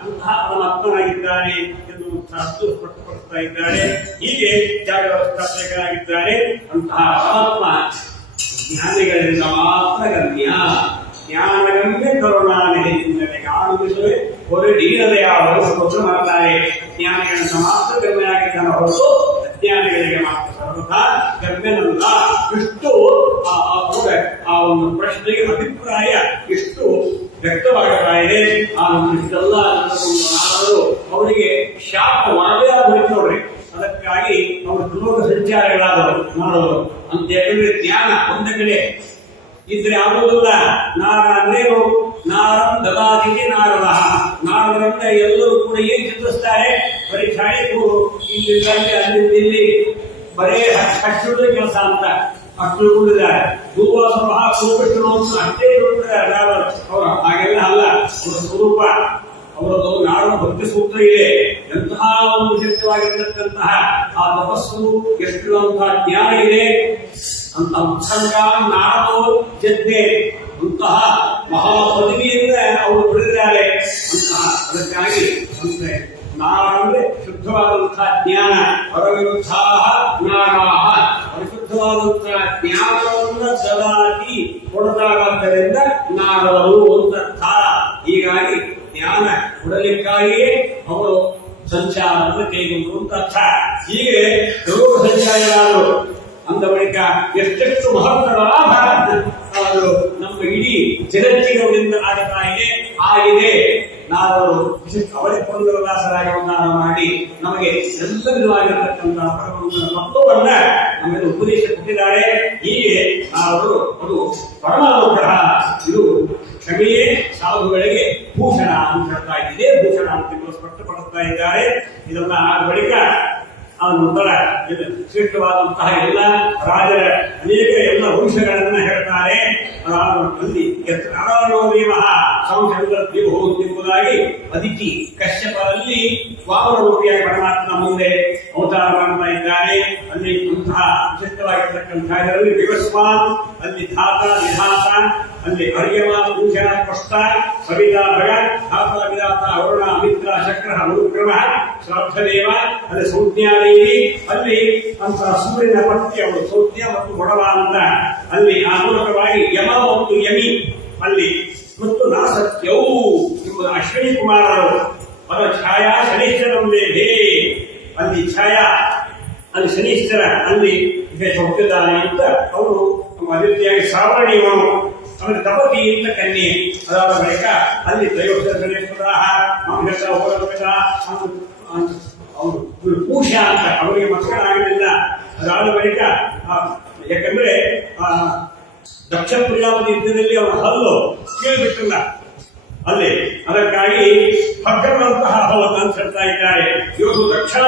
ಅಂತಹ ಪರಮಾತ್ಮನಾಗಿದ್ದಾನೆ ಎಂದು ಶಾಸ್ತ್ರ ಸ್ಪಷ್ಟಪಡಿಸ್ತಾ ಇದ್ದಾರೆ. ಹೀಗೆ ಜಾಗ ವ್ಯವಸ್ಥಾಪಕನಾಗಿದ್ದಾನೆ. ಅಂತಹ ಪರಮಾತ್ಮ ಜ್ಞಾನಿಗಳಿಂದ ಮಾತ್ರ ಗಮ್ಯ. ಜ್ಞಾನಗಮ್ಯ ಕರುಣಾನಿಧಿಯಿಂದಲೇ ಕಾಣುವುದೇ ಹೊರಡೀರದೆ ಅವರು ಸ್ತೋತ್ರ ಮಾಡ್ತಾರೆ. ಜ್ಞಾನಿಗಳಿಂದ ಮಾತ್ರ ಗಮ್ಯ ಆಗಿದ್ದಾನೆ ಹೊರತು ಅಜ್ಞಾನಿಗಳಿಗೆ ಮಾತ್ರ ಸರ್ವಥಾ ಗಮ್ಯನಲ್ಲ. ಇಷ್ಟು ಆ ಒಂದು ಪ್ರಶ್ನೆಗೆ ಅಭಿಪ್ರಾಯ ಇಷ್ಟು ವ್ಯಕ್ತವಾಗ್ತಾ ಇದೆ. ಆ ಇಷ್ಟೆಲ್ಲ ನಾರದರು ಅವರಿಗೆ ಶಾಪ ಮಾಡದೇ ಆಗಬೇಕು ನೋಡ್ರಿ. ಅದಕ್ಕಾಗಿ ಅವರು ದುರ್ಲೋಕ ಸಂಚಾರಗಳಾದವರು ನಾರದರು ಅಂತ ಹೇಳಿದ್ರೆ ಜ್ಞಾನ ಒಂದ ಕಡೆ ಇದ್ರೆ ಆಗುವುದಿಲ್ಲ. ನಾರ ಅಂದ್ರೇನು? ನಾರಂ ದದಾತಿಗೆ ನಾರದ. ನಾರದರಿಂದ ಎಲ್ಲರೂ ಕೂಡ ಏನ್ ಚಿತ್ರಿಸ್ತಾರೆ? ಬರೀ ಶಾಲೆಗಳು ಇಲ್ಲಿ ಅಲ್ಲಿ ಬರೇ ಹಚ್ಚುವುದ ಕೆಲಸ ಅಂತ ಅಷ್ಟು ಉಳಿದಿದ್ದಾರೆ. ಭೂವಾಸರು ಕೂಪಿಟ್ಟರು ಅಷ್ಟೇ ಉಳಿದಿದ್ದಾರೆ ಅವರು. ಹಾಗೆಲ್ಲ ಅಲ್ಲ, ಅವರ ಸ್ವರೂಪ ಅವರದ್ದು ನಾಡು ಭಕ್ತಿ ಸೂತ್ರ ಇದೆ. ಎಂತಹ ಒಂದು ವಿಶಿಷ್ಟವಾಗಿರ್ತಕ್ಕಂತಹ ಆ ತಪಸ್ಸು ಎಷ್ಟಿರುವಂತಹ ಜ್ಞಾನ ಇದೆ ಅಂತ ಉತ್ಸಂಗ ನಾಡು ಜದ್ದೆ ಅಂತಹ ಮಹಾ ಪದವಿಯಿಂದ ಅವರು ಪಡೆದಿದ್ದಾರೆ ಅಂತಹ. ಅದಕ್ಕಾಗಿ ಅಂದ್ರೆ ನಾಡ ಅಂದ್ರೆ ಶುದ್ಧವಾದಂತಹ ಜ್ಞಾನ, ಪರವಿರುದ್ಧ ಜ್ಞಾನಾಹ, ಪರಿಶುದ್ಧವಾದಂತಹ ಜ್ಞಾನವನ್ನು ದದಾತಿ ಕೊಡದಾದ್ದರಿಂದ ನಾರದರು ಅಂತ. ಹೀಗಾಗಿ ಜ್ಞಾನ ಕೊಡಲಿಕ್ಕಾಗಿಯೇ ಅವರು ಸಂಚಾರವನ್ನು ಕೈಗೊಂಡು ಅಂತ ಅರ್ಥ. ಹೀಗೆ ರೋಗ ಸಂಚಾರಗಳು ಅಂದ ಬಳಿಕ ಎಷ್ಟೆಷ್ಟು ಮಹತ್ವದ ಲಾಭ ಅದು ನಮ್ಮ ಇಡೀ ಜಗತ್ತಿಗೆ ಅವರಿಂದ ಆಗ್ತಾ ಆಗಿದೆ. ನಾವು ಅವರೇ ಪುರಂದರದಾಸರಾಗಿ ಅವತಾರ ಮಾಡಿ ನಮಗೆ ಎಲ್ಲ ವಿಧವಾಗಿರತಕ್ಕಂತಹ ಭಗವಂತನ ತತ್ವವನ್ನ ನಮಗೆ ಉಪದೇಶ ಕೊಟ್ಟಿದ್ದಾರೆ. ಹೀಗೆ ಅವರು ಅದು ಪರಮಾನುಗ್ರಹ. ಇದು ಕ್ಷಮೆಯೇ ಸಾಧುಗಳಿಗೆ ಭೂಷಣ ಅಂತ ಹೇಳ್ತಾ ಇದ್ದೇ ಭೂಷಣ ಅಂತ ಸ್ಪಷ್ಟಪಡಿಸ್ತಾ ಇದ್ದಾರೆ. ಇದನ್ನ ಆದ ಬಳಿಕ ಆ ನಂತರ ಶ್ರೇಷ್ಠವಾದಂತಹ ಎಲ್ಲ ರಾಜರ ಅನೇಕ ಎಲ್ಲ ವಂಶಗಳನ್ನ ಹೇಳ್ತಾರೆ. ಅಲ್ಲಿ ನಾರಾಯಣೋದೇವ ಎಂಬುದಾಗಿ ಅದಿತಿ ಕಶ್ಯಪರಲ್ಲಿ ವಾಮನ ರೂಪಿಯಾಗಿ ಪರಮಾತ್ಮ ಮುಂದೆ ಅವತಾರ ಮಾಡ್ತಾ ಇದ್ದಾರೆ. ಅಲ್ಲಿ ಅಂತಹ ವಿಶಿಷ್ಟವಾಗಿರ್ತಕ್ಕಂತಹ ಇದರಲ್ಲಿ ವಿವಸ್ವಾನ್, ಅಲ್ಲಿ ಧಾತ ವಿಧಾತ, ಅಲ್ಲಿ ಅರ್ಯಮ ಭೂಷಣ ಕಷ್ಟ ಸವಿತಾ ಭಗ ಧಾತ ವಿಧಾತ ವರುಣ ಮಿತ್ರ ಶಕ್ರ ಮರುಕ್ರಮ ಶ್ರಾದ್ದದೇವ, ಅಲ್ಲಿ ಸಂಜ್ಞಾದೇವಿ, ಅಲ್ಲಿ ಅಂತ ಸೂರ್ಯನ ಪತ್ನಿ ಅವರು ಸೌಜ್ಞ ಮತ್ತು ಗೊಡವ ಅಂತ. ಅಲ್ಲಿ ಆ ಮೂಲಕವಾಗಿ ಯಮ ಮತ್ತು ಯಮಿ ಅಲ್ಲಿ ಮತ್ತು ನಾಸತ್ಯವು ಎಂಬುದು ಅಶ್ವಿನಿ ಕುಮಾರರು. ಅವರ ಛಾಯಾ ಶನಿಶ್ಚರೇ ಅಲ್ಲಿ ಛಾಯಾ ಅಲ್ಲಿ ಶನಿಶ್ಚರ ಅಲ್ಲಿ ಹೋಗ್ತಿದ್ದಾನೆ ಅಂತ ಅವರು ಅದೇ ರೀತಿಯಾಗಿ ಶ್ರಾವಣಿಯವನು ಆಮೇಲೆ ತಪತಿ ಅಂತ ಕನ್ಯೆ. ಅದಾದ ಬಳಿಕ ಅಲ್ಲಿ ತ್ರಯೋದಶೇಶ್ವರ ಅವರು ಪೂಷ ಅಂತ ಅವರಿಗೆ ಮಕ್ಕಳಾಗಲಿಲ್ಲ. ಅದಾದ ಬಳಿಕ ಯಾಕಂದ್ರೆ ದಕ್ಷ ಪ್ರಜಾಪತಿ ಯುದ್ಧದಲ್ಲಿ ಅವರ ಹಲ್ಲು ಕೇಳಿಬಿಟ್ಟಿಲ್ಲ ಅಲ್ಲಿ. ಅದಕ್ಕಾಗಿ ಭದ್ರವಂತಹ ಭವತ ಅಂತ ಹೇಳ್ತಾ ಇದ್ದಾರೆ. ಇವರು ದಕ್ಷಿಣ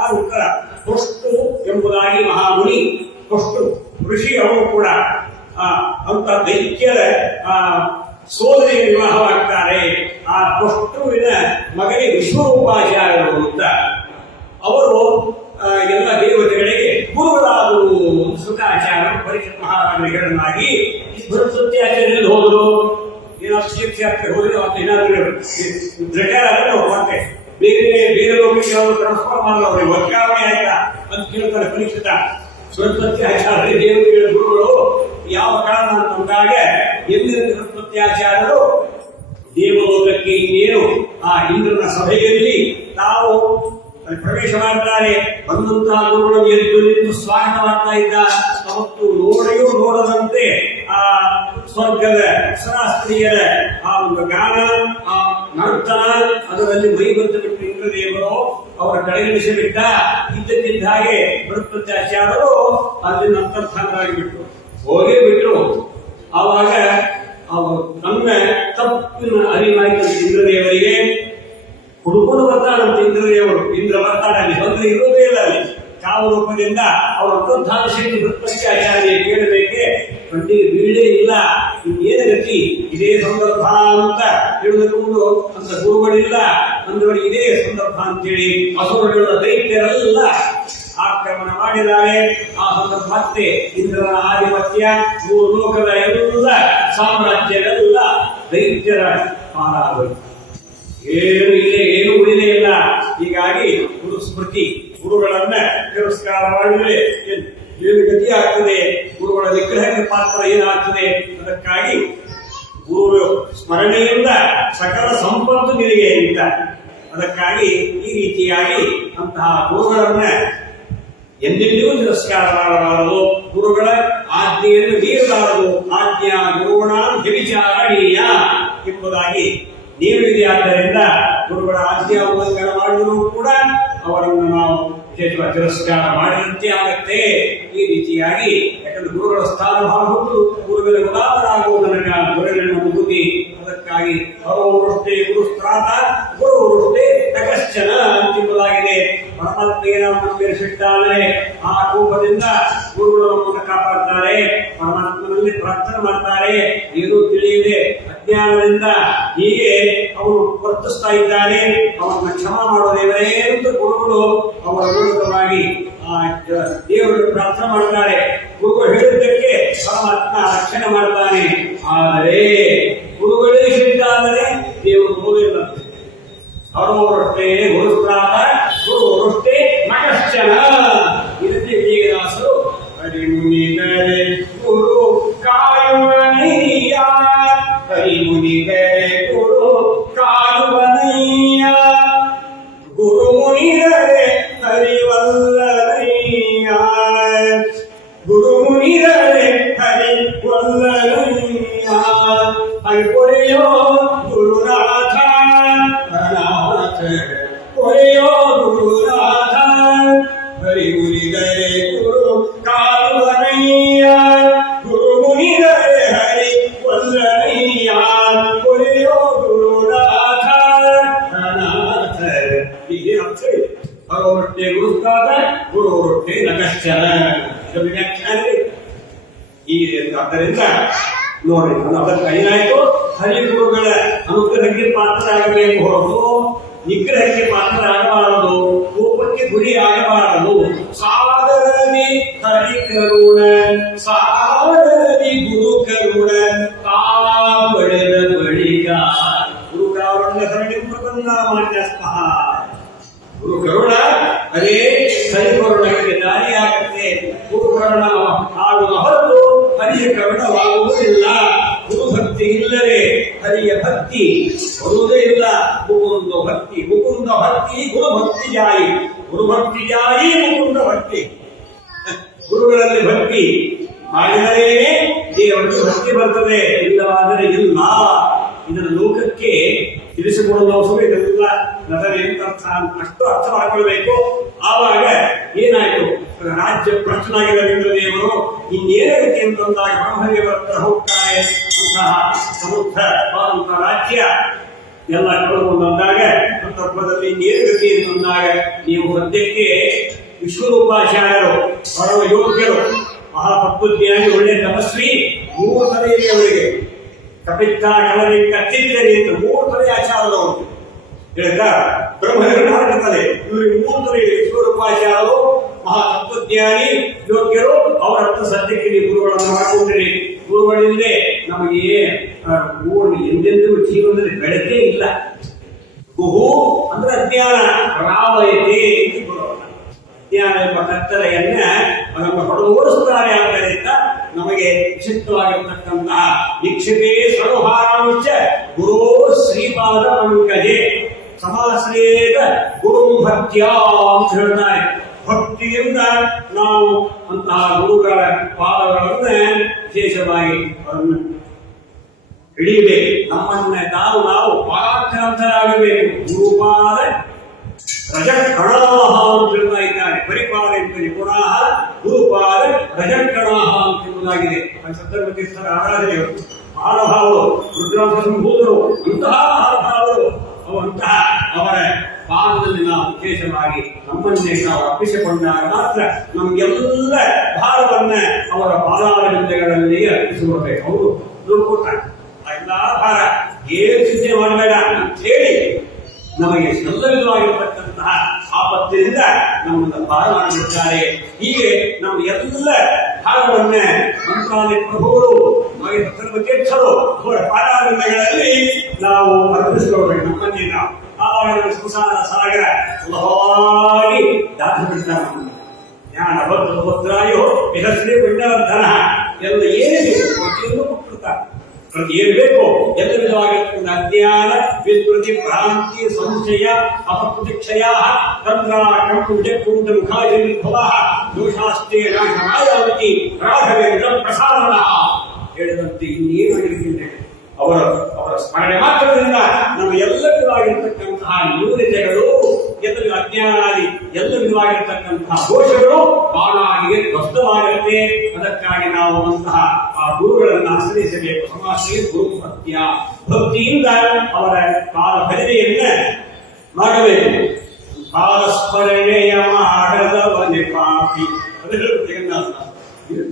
ಆ ಉತ್ತರ ಪುಷ್ಟು ಎಂಬುದಾಗಿ ಮಹಾಮುನಿ ಪುಷ್ಟು ಋಷಿ ಅವರು ಕೂಡ ಅಂತ ದೈತ್ಯರ ಸೋದರಿಯ ವಿವಾಹವಾಗ್ತಾರೆ. ಆ ಪುಷ್ಟುವಿನ ಮಗನೇ ವಿಶ್ವರೂಪಾಚಾರ್ಯರು ಅಂತ. ಅವರು ಎಲ್ಲ ದೇವತೆಗಳಿಗೆ ಗುರುಗಳಾದರು. ಸುಖಾಚಾರ್ಯ ಪರೀಕ್ಷಿತ್ ಮಹಾರಾಜನಾಗಿ ಬೃಹಸ್ಪತ್ಯಾಚಾರ್ಯರಲ್ಲಿ ಹೋದರು. ಏನಾದ್ರು ತೀರ್ಥಯಾತ್ರೆ ಹೋದ್ರೆ ಏನಾದ್ರು ಮತ್ತೆ ಬೇರೆ ಲೋಕಕ್ಕೆ ಅವರು ಟ್ರಾನ್ಸ್ಫರ್ ಮಾಡಲು ಅವ್ರಿಗೆ ವರ್ಗಾವಣೆ ಆಯ್ತಾ ಅಂತ ಕೇಳ್ತಾರೆ ಪರೀಕ್ಷಿತ. ಬೃಹಸ್ಪತ್ಯಾಚಾರ್ಯ ದೇವತೆಗಳ ಗುರುಗಳು ಯಾವ ಕಾರಣ ಅಂತಂದಾಗ ಎಂದಿನ ಬೃಹಸ್ಪತ್ಯಾಚಾರ್ಯರು ದೇವಲೋಕಕ್ಕೆ ಇನ್ನೇನು ಆ ಇಂದ್ರನ ಸಭೆಯಲ್ಲಿ ತಾವು ಪ್ರವೇಶ ಮಾಡ್ತಾರೆ. ಬಂದಂತಹ ಗುರುಗಳನ್ನು ಎದ್ದು ನಿಂತು ಸ್ವಾಗತ ಮಾಡ್ತಾ ಇದ್ದ. ಅವತ್ತು ನೋಡೆಯೂ ನೋಡದಂತೆ ಆ ಸ್ವರ್ಗದ ಅಪ್ಸರಾಸ್ತ್ರೀಯರ ಆ ಒಂದು ಗಾನ, ಆ ನರ್ತನ ಅದರಲ್ಲಿ ಮೈ ಬಂದು ಬಿಟ್ಟು ಇಂದ್ರದೇವರು ಅವರ ಕಡೆಗಣಿಸಿ ಬಿಟ್ಟ. ಇದ್ದಕ್ಕಿದ್ದ ಹಾಗೆ ಬೃಹಸ್ಪತ್ಯಾಚಾರ್ಯರು ಅಲ್ಲಿ ಅಂತರ್ಧಾನರಾಗಿ ಬಿಟ್ಟರು, ಹೋಗೇ ಬಿಟ್ರು. ಆವಾಗ ಅವರು ತನ್ನ ತಪ್ಪಿನ ಅರಿವಾಯಿತು ಇಂದ್ರದೇವರಿಗೆ. ಹುಡುಕೊಂಡು ಬರ್ತಾರಂತೆ ಇಂದ್ರದೇವರು. ಇಂದ್ರ ಬರ್ತಾನೆ, ಅಲ್ಲಿ ಬಂದ್ರೆ ಇರೋದೇ ಇಲ್ಲ. ಅಲ್ಲಿ ಯಾವ ರೂಪದಿಂದ ಅವರ ಅಂತರ್ಧಾನ ಶಕ್ತಿ ಬೃಹಸ್ಪತ್ಯಾಚಾರ್ಯ ಕೇಳಬೇಕೆ ಕಣ್ಣಿಗೆ ಬೀಳೇ ಇಲ್ಲ. ಇನ್ನೇನು ಗತಿ ಇದೇ ಸಂದರ್ಭ ಅಂತ ತಿಳಿದುಕೊಂಡು ಅಂತ ಗುರುಗಳಿಲ್ಲ ಅಂದವರಿಗೆ ಇದೇ ಸಂದರ್ಭ ಅಂತೇಳಿ ಅಸುರಗಳ ದೈತ್ಯರೆಲ್ಲ ಆಕ್ರಮಣ ಮಾಡಿದ್ದಾರೆ. ಆ ಸಂದರ್ಭ ಮತ್ತೆ ಇಂದ್ರನ ಆಧಿಪತ್ಯ, ಮೂರು ಲೋಕದ ಎಲ್ಲ ಸಾಮ್ರಾಜ್ಯಗಳೆಲ್ಲ ದೈತ್ಯರ ಪಾಲಾದರು. ಏನು ಇದೆ, ಏನು ಉಳಿದೇ ಇಲ್ಲ. ಹೀಗಾಗಿ ಗುರು ಸ್ಮೃತಿ, ಗುರುಗಳನ್ನ ತಿರಸ್ಕಾರ ಮಾಡಿದ್ರೆ ಏನು ಗತಿ ಆಗ್ತದೆ, ಗುರುಗಳ ನಿಗ್ರಹಕ್ಕೆ ಪಾತ್ರ ಏನಾಗ್ತದೆ. ಅದಕ್ಕಾಗಿ ಗುರು ಸ್ಮರಣೆಯಿಂದ ಸಕಲ ಸಂಪತ್ತು ನಿನಗೆ ಅಂತ. ಅದಕ್ಕಾಗಿ ಈ ರೀತಿಯಾಗಿ ಅಂತಹ ಗುರುಗಳನ್ನ ಎಂದೆಂದಿಗೂ ತಿರಸ್ಕಾರ ಮಾಡಬಾರದು. ಗುರುಗಳ ಆಜ್ಞೆಯನ್ನು ಮೀರಬಾರದು. ಆಜ್ಞಾ ಗುರುಗಳ ವ್ಯಭಿಚಾರಣೀಯ ಎಂಬುದಾಗಿ ನಿಯಮವಿದೆ. ಆದ್ದರಿಂದ ಗುರುಗಳ ಆಜ್ಞಾ ಉಲ್ಲಂಘನ ಮಾಡಿದರೂ ಕೂಡ ಅವರನ್ನು ನಾವು ತಿರಸ್ಕಾರ ಮಾಡಿದಂತೆ ಆಗತ್ತೆ. ಈ ರೀತಿಯಾಗಿ ಯಾಕಂದ್ರೆ ಗುರುಗಳ ಸ್ಥಾನ ಮಾಡುವುದು ಗುರುಗಳ ಗುಲಾಮರಾಗುವುದನ್ನ ಗುರುಗಳನ್ನು ಮುಗುದಿ. ಅದಕ್ಕಾಗಿ ಅವರಷ್ಟೇ ಗುರುಸ್ತ್ರಾತ ಗುರುವಷ್ಟೇ ತಗಶ್ಚನ ಎಂಬುದಾಗಿದೆ. ಪರಮಾತ್ಮೆಗೆ ನಮ್ಮನ್ನು ಬೇರಿಸಿದ್ದಾನೆ. ಆ ಕೋಪದಿಂದ ಗುರುಗಳು ನಮ್ಮನ್ನು ಕಾಪಾಡ್ತಾರೆ. ಪರಮಾತ್ಮನಲ್ಲಿ ಪ್ರಾರ್ಥನೆ ಮಾಡ್ತಾರೆ. ಏನೂ ತಿಳಿಯದೆ ಅಜ್ಞಾನದಿಂದ ಹೀಗೆ ಅವರು ವರ್ತಿಸ್ತಾ ಇದ್ದಾರೆ. ಅವರನ್ನು ಕ್ಷಮ ಮಾಡೋದೇವರೇ ಅಂತ ಗುರುಗಳು ಅವರ ಮೂಲಕವಾಗಿ ದೇವರನ್ನು ಪ್ರಾರ್ಥನೆ ಮಾಡ್ತಾರೆ. ಗುರುಗಳು ಹೇಳಿದ್ದಕ್ಕೆ ಪರಮಾತ್ಮ ರಕ್ಷಣೆ ಮಾಡ್ತಾನೆ. ಆದರೆ ಗುರುಗಳೇ ಹೇಳಿದ್ದಾದರೆ ದೇವರು ನೋಡಿಲ್ಲ. ಅವರವರಷ್ಟೇ ಗುರುಸ್ತ್ರಾತ ಗುರುವರಷ್ಟೇ ನಗಶ್ಚನ. ಇದಕ್ಕೆ ವಿಜಯದಾಸರು ಹರಿಮುನಿಗರೆ ಗುರು ಕಾಯುವನಯ್ಯ, ಹರಿಮುನಿಗರೆ ಗುರು ಕಾಯುವನಯ್ಯ, ಗುರುಮುನಿಗರೆ ಹರಿವಲ್ಲನಯ್ಯ, ಗುರುಮುನಿಗರೆ ಹರಿವಲ್ಲನಯ್ಯ, ಹರಿಪೊರೆಯೋ ಗುರುನಾಥ ಅನಾಥ, ಪೊರೆಯೋ ಗುರುನಾಥ, ಹರಿಮುನಿಗರೆ ಗುರು ಕಾಲುವನಯ್ಯ, ಗುರುಮುನಿಗರೆ ಹರಿ ವಲ್ಲನಯ್ಯ, ಪೊರೆಯೋ ಗುರುನಾಥ ಅನಾಥ. ಹೀಗೆ ಅರ್ಥ ಇದೆ. ಅವರೊಟ್ಟೆ ಗುರುಸ್ತಾತ ಗುರುವರೊಟ್ಟೆ ನಗಶ್ಚನ. ಇದು ವ್ಯಾಖ್ಯಾನ. ಈ ಆದ್ದರಿಂದ ನೋಡಿ, ಅದಕ್ಕೆ ಏನಾಯ್ತು, ಹರಿಗುರುಗಳ ಅನುಗ್ರಹಕ್ಕೆ ಪಾತ್ರರಾಗಬೇಕು ಹೊರತು ನಿಗ್ರಹಕ್ಕೆ ಪಾತ್ರರಾಗಬಾರದು, ಕೋಪಕ್ಕೆ ಗುರಿ ಆಗಬಾರದು. ಸಾಗರದಿ ಹರಿ ಕರುಣ, ಸಾಗರದಿ ಗುರು ಕರುಣ, ಕಾವಳೆದ ಬಳಿಗ ಗುರು ಕಾವಳ ಹರಣಿ ಮೃಗಂದ ಮಾನ್ಯಸ್ತಃ. ಗುರು ಕರುಣ ಅದೇ ಹರಿಕರುಣಕ್ಕೆ ದಾರಿಯಾಗತ್ತೆ. ಗುರು ಕರುಣ ಆಗುವ ಹೊರತು ಹರಿಯ ಕರುಣವಾಗುವುದಿಲ್ಲ. ಗುರು ಭಕ್ತಿ ಇಲ್ಲದೆ ಹರಿಯ ಭಕ್ತಿ ಬರುವುದೇ ಇಲ್ಲ. ಮುಕುಂದ ಭಕ್ತಿ, ಮುಕುಂದ ಭಕ್ತಿ ಗುರು ಭಕ್ತಿ ಜಾಯಿ, ಗುರು ಭಕ್ತಿ ಜಾಯಿ ಮುಕುಂದ ಭಕ್ತಿ. ಗುರುಗಳಲ್ಲಿ ಭಕ್ತಿ ಮಾಡಿದರೆ ದೇವರಿಗೆ ಭಕ್ತಿ ಬರ್ತದೆ, ಇಲ್ಲವಾದರೆ ಇಲ್ಲ. ಇದನ್ನು ಲೋಕಕ್ಕೆ ತಿಳಿಸಿಕೊಡಲು ಅವಸರ ಇದೆಲ್ಲ ನಟನೆ ಅಂತ ಅಷ್ಟು ಅರ್ಥ ಮಾಡಿಕೊಳ್ಬೇಕು. ಆವಾಗ ಏನಾಯ್ತು, ರಾಜ್ಯ ಭ್ರಷ್ಟನಾಗಿ ರವೀಂದ್ರ ದೇವರು ಇನ್ನೇನಕ್ಕೆ ಅಂತಂದಾಗ ಬ್ರಹ್ಮದೇವರ ಹೋಗ್ತಾರೆ. ಅಂತಹ ಸಮೃದ್ಧವಾದಂತಹ ರಾಜ್ಯ ಎಲ್ಲ ಕಳೆದುಕೊಂಡಂದಾಗ ಸಂದರ್ಭದಲ್ಲಿ ಇನ್ನೇನಗತಿ ಅಂತಂದಾಗ ನೀವು ಸದ್ಯಕ್ಕೆ ವಿಶ್ವರೂಪಾಚಾರ್ಯರು ಪರಮ ಯೋಗ್ಯರು, ಮಹಾತತ್ವಜ್ಞಾನಿ, ಒಳ್ಳೆ ತಪಸ್ವಿ, 3 ತಲೆ ಇದೆ ಅವರಿಗೆ. ಕಪಿತ್ತ ಕಲರಿ ಕತ್ತಿದ್ದರಿ ಅಂತ 3 ತಲೆ ಆಚಾರದವರು ಹೇಳ್ತಾ ಬ್ರಹ್ಮದೇವರ ತಲೆ, ಇವರಿಗೆ 3 ತಲೆ ಇದೆ. ವಿಶ್ವರೂಪಾಚಾರ್ಯರು ಮಹಾತತ್ವಜ್ಞಾನಿ ಯೋಗ್ಯರು. ಅವರತ್ತ ಸದ್ಯಕ್ಕೆ ನೀವು ಗುರುಗಳನ್ನು ಮಾಡಿಕೊಂಡಿರಿ. ಗುರುಗಳಿಂದ ನಮಗೆ ಎಂದೆಂದೂ ಜೀವನದಲ್ಲಿ ಬೆಳಕೇ ಇಲ್ಲ. ಗುಹು ಅಂದ್ರೆ ಅಜ್ಞಾನ, ರಾವಯತೆ ಅಜ್ಞಾನ ಎಂಬ ಕತ್ತಲೆಯನ್ನ ಅದನ್ನು ಹೊಡೆದು ಓಡಿಸುತ್ತಾರೆ. ಆದ್ದರಿಂದ ನಮಗೆ ವಿಚಿತ್ರವಾಗಿರ್ತಕ್ಕಂತಹ ನಿಕ್ಷಿಪೇ ಸರ್ವಭಾರಾಂಶ ಗುರು ಶ್ರೀಪಾದ ಪಂಕಜೆ ಸಮಾಶ್ರೇತ ಗುರು ಭಕ್ತ್ಯ ಅಂತ ಹೇಳ್ತಾರೆ. ಭಕ್ತಿಯಿಂದ ನಾವು ಅಂತಹ ಗುರುಗಳ ಪಾದಗಳನ್ನ ವಿಶೇಷವಾಗಿ ಅವರನ್ನು ಹಿಡಿಯಬೇಕು. ನಮ್ಮನ್ನ ನಾವು ಪಾರಾಕ್ರಾಂತರಾಗಬೇಕು. ಗುರುಪಾದ ರಜಕಣಾಹ ಅಂತ ಹೇಳ್ತಾ ಇದ್ದಾರೆ. ಪರಿಪಾಲ ನಿಪುಣಾಹ ಗುರುಪಾದ ರಜಕಣಾಹ ಅಂತ ಎಂಬುದಾಗಿದೆ. ಸಂದರ್ಭತೀರ್ಥರ ಆರಾಧನೆಯವರು, ಮಹಾನುಭಾವರು, ರುದ್ರಾಂಶ ಸಂಭೂತರು, ಅಂತಹ ಮಹಾನುಭಾವರು ಅವಂತಹ ಅವರ ಪಾದದಲ್ಲಿ ನಾವು ವಿಶೇಷವಾಗಿ ನಮ್ಮನ್ನೇ ನಾವು ಅರ್ಪಿಸಿಕೊಂಡಾಗ ಮಾತ್ರ ನಮ್ಗೆಲ್ಲ ಭಾರವನ್ನ ಅವರ ಪಾದಾರವಿಂದಗಳಲ್ಲಿ ಅರ್ಪಿಸಿಕೊಡ್ಬೇಕು. ಅವರು ದುರ್ಕೊಟ್ಟ ಎಲ್ಲ ಭಾರ ಏನು ಚಿಂತೆ ಮಾಡಬೇಡ ಅಂತ ಹೇಳಿ ನಮಗೆ ಎಲ್ಲವಿಧವಾಗಿರತಕ್ಕಂತಹ ಆಪತ್ತಿನಿಂದ ನಮ್ಮನ್ನು ಪಾರ ಮಾಡಿಬಿಡ್ತಾರೆ. ಹೀಗೆ ನಮ್ಮ ಎಲ್ಲ ಭಾರವನ್ನ ಮಂತ್ರಾಲಯ ಪ್ರಭುಗಳು, ನಮಗೆ ಸರ್ವತೀರ್ಥರು ಅವರ ಪಾದಾರವಿಂದಗಳಲ್ಲಿ ನಾವು ಅರ್ಪಿಸಿಕೊಳ್ಬೇಕು. ನಮ್ಮನ್ನೇ ನಾವು ಆವಾಗ ಸಂಸಾರ ಸಾಗರ ಸುಲಭವಾಗಿ ದಾಟಿ ಬಿಡ್ತಾರೆ. ಜ್ಞಾನ ಭದ್ರಾಯೋ ಯಶಸ್ವಿ ಪಿಂಡವರ್ಧನ ಎಲ್ಲ ಏನಿದೆ ಪ್ರತಿಯೊಂದು ಕೊಟ್ಟಿರ್ತಾರೆ. ಪ್ರತಿ ಏನು ಬೇಕು ಎಲ್ಲ ವಿಧವಾಗಿರ್ತಕ್ಕಂಥ ಅಜ್ಞಾನ ವಿಸ್ಮೃತಿ ಭ್ರಾಂತಿ ಸಂಶಯ ಅಪಕೃತಿಕ್ಷಯ ತಂತ್ರ ಕಂಕುಜಕ್ಕುಂಟ ಮುಖಾಜನಿರ್ಭವ ದೋಷಾಸ್ತೆ ನಾಶನಾಯಾವತಿ ರಾಘವೇಂದ್ರ ಪ್ರಸಾರಣ ಹೇಳಿದಂತೆ ಇನ್ನೇನು ಹೇಳಿದ್ದೇನೆ. ಅವರ ಸ್ಮರಣೆ ಮಾತ್ರದಿಂದ ನಮ್ಮ ಎಲ್ಲ ವಿಧವಾಗಿರ್ತಕ್ಕಂತಹ ನ್ಯೂನತೆಗಳು, ಎಲ್ಲ ಅಜ್ಞಾನಾದಿ ಎಲ್ಲ ವಿಧವಾಗಿರ್ತಕ್ಕಂತಹ ದೋಷಗಳು ತಾನಾಗಿಯೇ ಧ್ವಸ್ತವಾಗುತ್ತೆ. ಅದಕ್ಕಾಗಿ ನಾವು ಅಂತಹ ಆ ಗುರುಗಳನ್ನು ಆಶ್ರಯಿಸಬೇಕು. ಸಮಾಜಕ್ಕೆ ಗುರು ಭಕ್ತಿಯಿಂದ ಅವರ ಕಾಲ ಭಜನೆಯನ್ನ ಮಾಡಬೇಕು. ಕಾಲಸ್ಮರಣೆಯ ಮಾಡದವನೆ ಪಾಪಿ ಅದೆಲ್ಲ ಜಗನ್ನಾಥ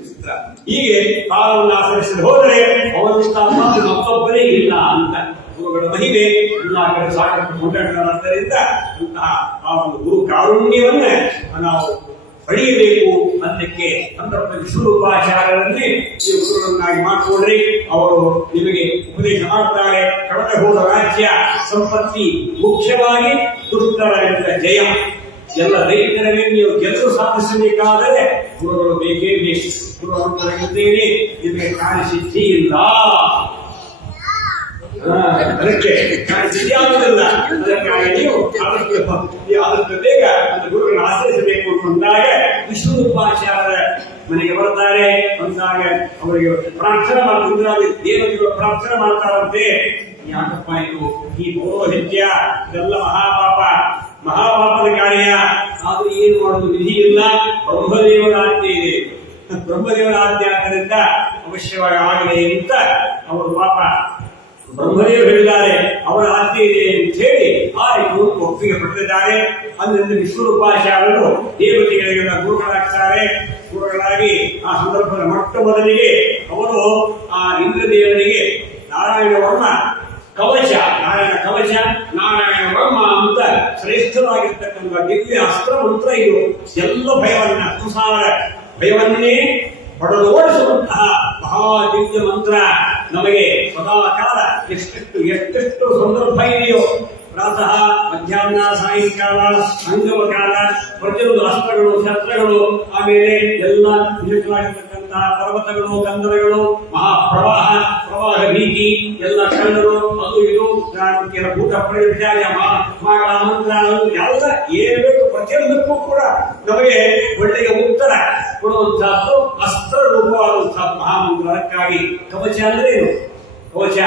ಚಿತ್ರ. ಹೀಗೆ ಕಾಲವನ್ನು ಆಚರಿಸಲು ಹೋದರೆ ಅವನಂತಹ ಮತ್ತೊಬ್ಬರೇ ಇಲ್ಲ ಅಂತ ಗುರುಗಳ ಮಹಿಮೆ ಎಲ್ಲ ಕಡೆ ಸಾಕಷ್ಟು ಕೊಂಡಾಡಆದ್ದರಿಂದ ಅಂತಹ ಆ ಒಂದು ಗುರು ಕಾರುಣ್ಯವನ್ನ ನಾವು ಪಡೆಯಬೇಕು. ಅದಕ್ಕೆ ಸಂದರ್ಭ ವಿಶ್ವರೂಪಾಚಾರ್ಯರನ್ನೇ ನೀವು ಗುರುಗಳನ್ನಾಗಿ ಮಾಡಿಕೊಂಡ್ರೆ ಅವರು ನಿಮಗೆ ಉಪದೇಶ ಮಾಡ್ತಾರೆ. ಕಳೆದ ಹೋದ ರಾಜ್ಯ ಸಂಪತ್ತಿ ಮುಖ್ಯವಾಗಿ ದುಷ್ಟರ ಜಯ ಎಲ್ಲ ರೈತರೇ ನೀವು ಗೆದ್ದು ಸಾಧಿಸಬೇಕಾದರೆ ಗುರುಗಳು ಬೇಕೇ ಬೇಕು. ಗುರುಗಳಿದ್ದೇನೆ ನಿಮಗೆ ಕಾರ್ಯಸಿದ್ಧಿ ಇಲ್ಲ, ಅದಕ್ಕೆ ಕಾರ್ಯಸಿದ್ಧಿ ಆಗುವುದಿಲ್ಲ. ಅದಕ್ಕಾಗಿ ನೀವು ಆದಷ್ಟು ಬೇಗ ಗುರುಗಳನ್ನು ಆಶ್ರಯಿಸಬೇಕು ಅಂದಾಗ ವಿಶ್ವರೂಪಾಚಾರ್ಯರ ಮನೆಗೆ ಬರ್ತಾರೆ. ಅಂದಾಗ ಅವರಿಗೆ ಪ್ರಾರ್ಥನೆ ಮಾಡ್ತಾರೆ, ದೇವತೆಗಳು ಪ್ರಾರ್ಥನೆ ಮಾಡ್ತಾರಂತೆ. ಯಾಕಪ್ಪ ಇದು ಈ ಪೌರೋಹಿತ್ಯ ಇದೆಲ್ಲ ಮಹಾಪಾಪದ ಕಾರ್ಯ, ಆದ್ರೂ ಏನು ಮಾಡೋದು ವಿಧಿ ಇಲ್ಲ. ಬ್ರಹ್ಮದೇವರ ಆಜ್ಞೆ ಇದೆ, ಬ್ರಹ್ಮದೇವರ ಆಜ್ಞೆ ಆದ್ದರಿಂದ ಅವಶ್ಯವಾಗಿ ಆಗಲಿ ಅಂತ ಅವರು ಪಾಪ ಬ್ರಹ್ಮದೇವರು ಹೇಳಿದ್ದಾರೆ, ಅವರ ಆಜ್ಞೆ ಇದೆ ಅಂತ ಹೇಳಿ ಆಯ್ತು ಒಪ್ಪಿಗೆ ಪಡೆದಿದ್ದಾರೆ. ಅಂದಿಂದ ವಿಶ್ವರೂಪಾಚಾರ್ಯರು ದೇವತೆಗಳಿಗೆಲ್ಲ ಗುರುಗಳಾಗ್ತಾರೆ. ಗುರುಗಳಾಗಿ ಆ ಸಂದರ್ಭದ ಮೊಟ್ಟ ಮೊದಲಿಗೆ ಅವರು ಆ ಇಂದ್ರದೇವರಿಗೆ ನಾರಾಯಣ ವರ್ಮ ಕವಚ, ನಾರಾಯಣ ಕವಚ, ನಾರಾಯಣ ವರ್ಮ ಅಂತ ಶ್ರೇಷ್ಠವಾಗಿರ್ತಕ್ಕಂಥ ದಿವ್ಯ ಅಸ್ತ್ರ ಮಂತ್ರ ಇದು. ಎಲ್ಲ ಭಯವನ್ನ ಸಂಸಾರ ಭಯವನ್ನೇ ಹೊಡೆದು ಓಡಿಸುವಂತಹ ಮಹಾ ದಿವ್ಯ ಮಂತ್ರ ನಮಗೆ ಸದಾ ಕಾಲ ಎಷ್ಟೆಷ್ಟು ಸಂದರ್ಭ ಇದೆಯೋ, ಪ್ರಾತಃ ಮಧ್ಯಾಹ್ನ ಸಾಯಂಕಾಲ ಸಂಗಮ ಕಾಲ ಪ್ರತಿಯೊಂದು ಅಸ್ತ್ರಗಳು ಶಸ್ತ್ರಗಳು, ಆಮೇಲೆ ಎಲ್ಲ ವಿಶೇಷವಾಗಿರ್ತಕ್ಕಂತಹ ಪರ್ವತಗಳು ಕಂದರಗಳು, ಮಹಾಪ್ರವಾಹ ಪ್ರವಾಹ ಭೀತಿ ಎಲ್ಲ ಕಳ್ಳರು ಅದು ಇದು ಭೂತ ಪ್ರವಿಚಾರ ಮಗಳ ಮಂತ್ರ ಎಲ್ಲ ಏನು ಬೇಕು ಪ್ರತಿಯೊಂದಕ್ಕೂ ಕೂಡ ನಮಗೆ ಒಳ್ಳೆಯ ಉತ್ತರ ಕೊಡುವಂತಹದ್ದು ಅಸ್ತ್ರ ರೂಪವಾದಂತಹ ಮಹಾಮಂತ್ರ. ಅದಕ್ಕಾಗಿ ಕವಚ ಅಂದ್ರೆ ಏನು? ಕವಚ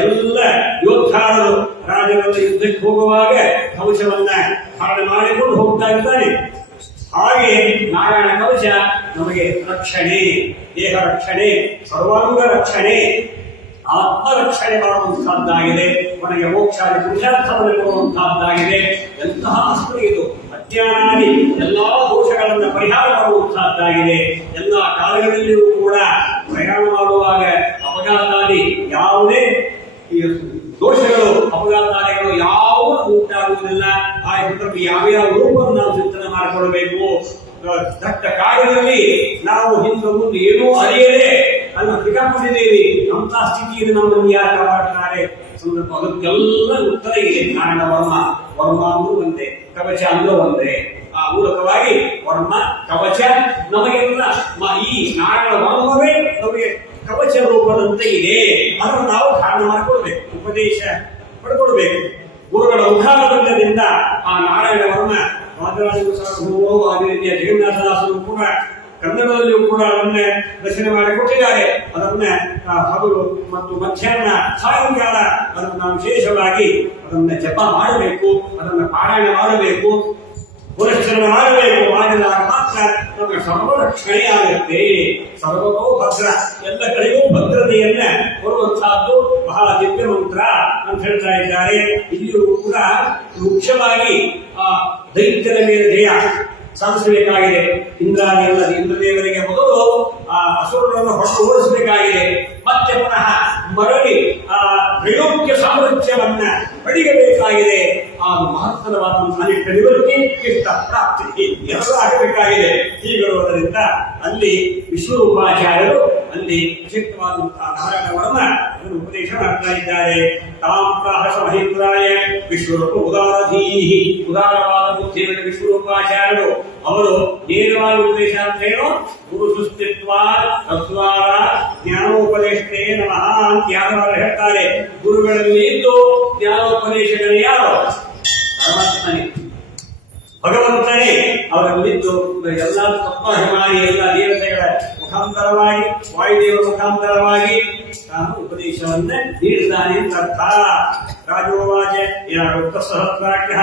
ಎಲ್ಲ ಯೋದ್ಧಾರರು ರಾಜರೆಲ್ಲ ಯುದ್ಧಕ್ಕೆ ಹೋಗುವಾಗ ಕವಚವನ್ನ ಧಾರಣೆ ಮಾಡಿಕೊಂಡು ಹೋಗ್ತಾ ಇದ್ದಾನೆ. ಹಾಗೆ ನಾರಾಯಣ ಕವಚ ನಮಗೆ ರಕ್ಷಣೆ, ದೇಹ ರಕ್ಷಣೆ, ಸರ್ವಾಂಗ ರಕ್ಷಣೆ, ಆತ್ಮರಕ್ಷಣೆ ಮಾಡುವಂತಹದ್ದಾಗಿದೆ. ಕೊನೆಗೆ ಮೋಕ್ಷಾದಿ ಪುರುಷಾರ್ಥವನ್ನು ಕೊಡುವಂತಹದ್ದಾಗಿದೆ. ಎಂತಹ ಅಸ್ತ್ರ ಇದು! ಅಜ್ಞಾನಾದಿ ಎಲ್ಲಾ ದೋಷಗಳನ್ನು ಪರಿಹಾರ ಮಾಡುವಂತಹದ್ದಾಗಿದೆ. ಎಲ್ಲ ಕಾಲಗಳಲ್ಲಿಯೂ ಕೂಡ ಪ್ರಯಾಣ ಮಾಡುವಾಗ ಅಪಘಾತಾದಿ ಯಾವುದೇ ದೋಷಗಳು ಅಪಘಾತಾದಿಗಳು ಯಾವುದೂ ಉಂಟಾಗುವುದಿಲ್ಲ. ಆ ಯಾವ್ಯಾವ ರೂಪವನ್ನು ನಾವು ಚಿಂತನೆ ಮಾಡಿಕೊಳ್ಳಬೇಕು. ದಟ್ಟ ಕಾರ್ಯದಲ್ಲಿ ನಾವು ಹಿಂದೆ ಮುಂದೆ ಏನೂ ಅರಿಯದೆ ಅನ್ನು ಸಿಕ್ಕಾಕೊಂಡಿದ್ದೇವೆ. ಅಂತಹ ಸ್ಥಿತಿಯನ್ನು ನಮ್ಮನ್ನು ಯಾರು ಕಾಪಾಡ್ತಾರೆ? ಸಂದರ್ಭ ಅದಕ್ಕೆಲ್ಲ ಉತ್ತರ ಇದೆ. ನಾರಾಯಣ ವರ್ಮ ಅಂದ್ರೂ ಒಂದೇ, ಕವಚ ಅಂದ್ರೂ ಒಂದೇ. ಆ ಮೂಲಕವಾಗಿ ವರ್ಮ ಕವಚ ನಮಗೆಲ್ಲ ಈ ನಾರಾಯಣ ವರ್ಮವೇ ನಮಗೆ ಕವಚ ರೂಪದಂತೆ ಇದೆ. ಅದನ್ನು ನಾವು ಧಾರಣ ಮಾಡಿಕೊಳ್ಬೇಕು, ಉಪದೇಶ ಪಡ್ಕೊಳ್ಬೇಕು. ಗುರುಗಳ ಮುಖಾರಬಂಧದಿಂದ ಆ ನಾರಾಯಣ ವರ್ಮ ರಾಜರಾಜರು ಜಗನ್ನಾಥದಾಸರು ಕೂಡ ಕನ್ನಡದಲ್ಲಿಯೂ ಕೂಡ ಅದನ್ನ ರಚನೆ ಮಾಡಿಕೊಟ್ಟಿದ್ದಾರೆ. ಅದನ್ನ ಹಗಲು ಮತ್ತು ಮಧ್ಯಾಹ್ನ ಸಾಯಂಕಾಲ ಅದನ್ನು ನಾವು ವಿಶೇಷವಾಗಿ ಅದನ್ನ ಜಪ ಮಾಡಬೇಕು, ಅದನ್ನ ಪಾರಾಯಣ ಮಾಡಬೇಕು, ಪುರಸ್ಕರಣ ಮಾಡಬೇಕು. ಮಾಡಿದಾಗ ಮಾತ್ರ ನಮಗೆ ಸರ್ವರಕ್ಷಣೆ ಆಗುತ್ತೆ. ಸರ್ವತೋ ಭದ್ರ, ಎಲ್ಲ ಕಡೆಗೂ ಭದ್ರತೆಯನ್ನ ಕೊಡುವಂತಹದ್ದು ಬಹಳ ದಿವ್ಯ ಮಂತ್ರ ಅಂತ ಹೇಳ್ತಾ ಇದ್ದಾರೆ. ಇಲ್ಲಿಯೂ ಕೂಡ ಮುಖ್ಯವಾಗಿ ಆ ದೈತ್ಯರ ಮೇಲೆ ಜಯ ಸಾಧಿಸಬೇಕಾಗಿದೆ. ಇಂದ್ರದೇವರಿಗೆ ಮೊದಲು ಆ ಅಸುರರನ್ನು ಹೊಡೆದು ಓಡಿಸಬೇಕಾಗಿದೆ. ಮತ್ತೆ ಪುನಃ ಮರಳಿ ಆ ತ್ರೈಲೋಕ್ಯ ಸಾಮರ್ಥ್ಯವನ್ನ ಪಡೆಯಬೇಕಾಗಿದೆ. ಆ ಮಹತ್ತರವಾದಂತಹ ಅನಿಷ್ಟ ನಿವೃತ್ತಿ, ಇಷ್ಟ ಪ್ರಾಪ್ತಿ ಎಲ್ಲರೂ ಆಗಬೇಕಾಗಿದೆ. ಹೀಗಿರುವುದರಿಂದ ಅಲ್ಲಿ ವಿಶ್ವರೂಪಾಚಾರ್ಯರು ಅಲ್ಲಿ ವಿಶಿಷ್ಟವಾದಂತಹ ನಾರಾಯಣವರನ್ನ ಅದನ್ನು ಉಪದೇಶ ಮಾಡ್ತಾ ಇದ್ದಾರೆ. ತಾಂ ಪ್ರಾಹಸ ಮಹೇಂದ್ರಾಯ ವಿಶ್ವರೂಪ ಉದಾರಧೀಹಿ, ಉದಾರವಾದ ಬುದ್ಧಿಯನ್ನು ವಿಶ್ವರೂಪಾಚಾರ್ಯರು ಅವರು ನೇರವಾಗಿ ಉಪದೇಶ ಅಂತ ಏನು ಗುರು ಸುಸ್ಥಿತ್ವ ತತ್ವಾರ ಜ್ಞಾನೋಪದೇಶನೇ ನಮಃ ಅಂತ ಯಾರು ಹೇಳ್ತಾರೆ. ಗುರುಗಳಲ್ಲಿ ಇದ್ದು ಜ್ಞಾನೋಪದೇಶಗಳು ಯಾರು? ಪರಮಾತ್ಮನೇ, ಭಗವಂತನೇ. ಅವರಲ್ಲಿದ್ದು ಎಲ್ಲ ತತ್ವಾಭಿಮಾನಿ ಎಲ್ಲ ದೇವತೆಗಳ ಮುಖಾಂತರವಾಗಿ ವಾಯುದೇವರ ಮುಖಾಂತರವಾಗಿ ತಾನು ಉಪದೇಶವನ್ನ ನೀಡಿದ್ದಾನೆ ಅಂತ ಅರ್ಥ. ರಾಜೋವಾಚ ಸಹಸ್ರಾಖ್ಯ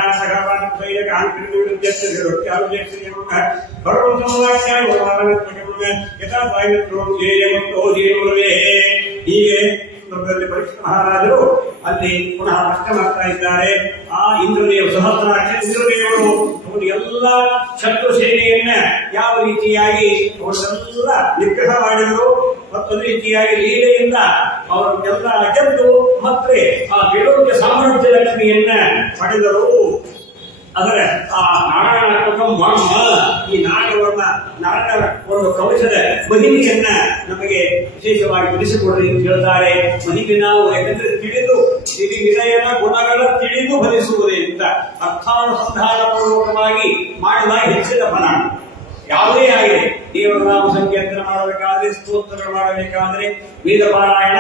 ಹೀಗೆ ಪರೀಕ್ಷ ಮಹಾರಾಜರು ಅಲ್ಲಿ ಪುನಃ ಪ್ರಶ್ನೆ ಮಾಡ್ತಾ ಇದ್ದಾರೆ. ಆ ಇಂದ್ರದೇವ ಸಹಸ್ರಾಕ್ಷ ಇಂದ್ರದೇವರು ಎಲ್ಲ ಶತ್ರು ಸೇನೆಯನ್ನ ಯಾವ ರೀತಿಯಾಗಿ ಅವರನ್ನೆಲ್ಲ ನಿಗ್ರಹ ಮಾಡಿದರು ಮತ್ತು ಅದೇ ರೀತಿಯಾಗಿ ಲೀಲೆಯಿಂದ ಅವರನ್ನೆಲ್ಲ ಗೆದ್ದು ಮತ್ತೆ ಆ ಗೆಲುವಿನ ಸಾಮ್ರಾಜ್ಯ ಲಕ್ಷ್ಮಿಯನ್ನ ಪಡೆದರು. ಅದರ ಆ ನಾರಾಯಣಾತ್ಮಕ ವರ್ಮ, ಈ ನಾರಾಯಣ ಒಂದು ಕವಚದ ಮಹಿಮೆಯನ್ನ ನಮಗೆ ವಿಶೇಷವಾಗಿ ತಿಳಿಸಿಕೊಡ್ರಿ ಅಂತ ಹೇಳ್ತಾರೆ. ಮಹಿಮೆ ನಾವು ಯಾಕಂದ್ರೆ ತಿಳಿದು ವಿನಯನ ಗುಣಗಳ ತಿಳಿದು ಫಲಿಸುವುದೇ ಅಂತ ಅರ್ಥಾನುಸಂಧಾನ ಪೂರ್ವಕವಾಗಿ ಮಾಡಿದಾಗ ಹೆಚ್ಚಿನ ಫಲ. ಯಾವುದೇ ಆಗಿದೆ, ದೇವರ ನಾಮ ಸಂಕೀರ್ತನ ಮಾಡಬೇಕಾದ್ರೆ, ಸ್ತೋತ್ರಗಳು ಮಾಡಬೇಕಾದ್ರೆ, ವೇದ ಪಾರಾಯಣ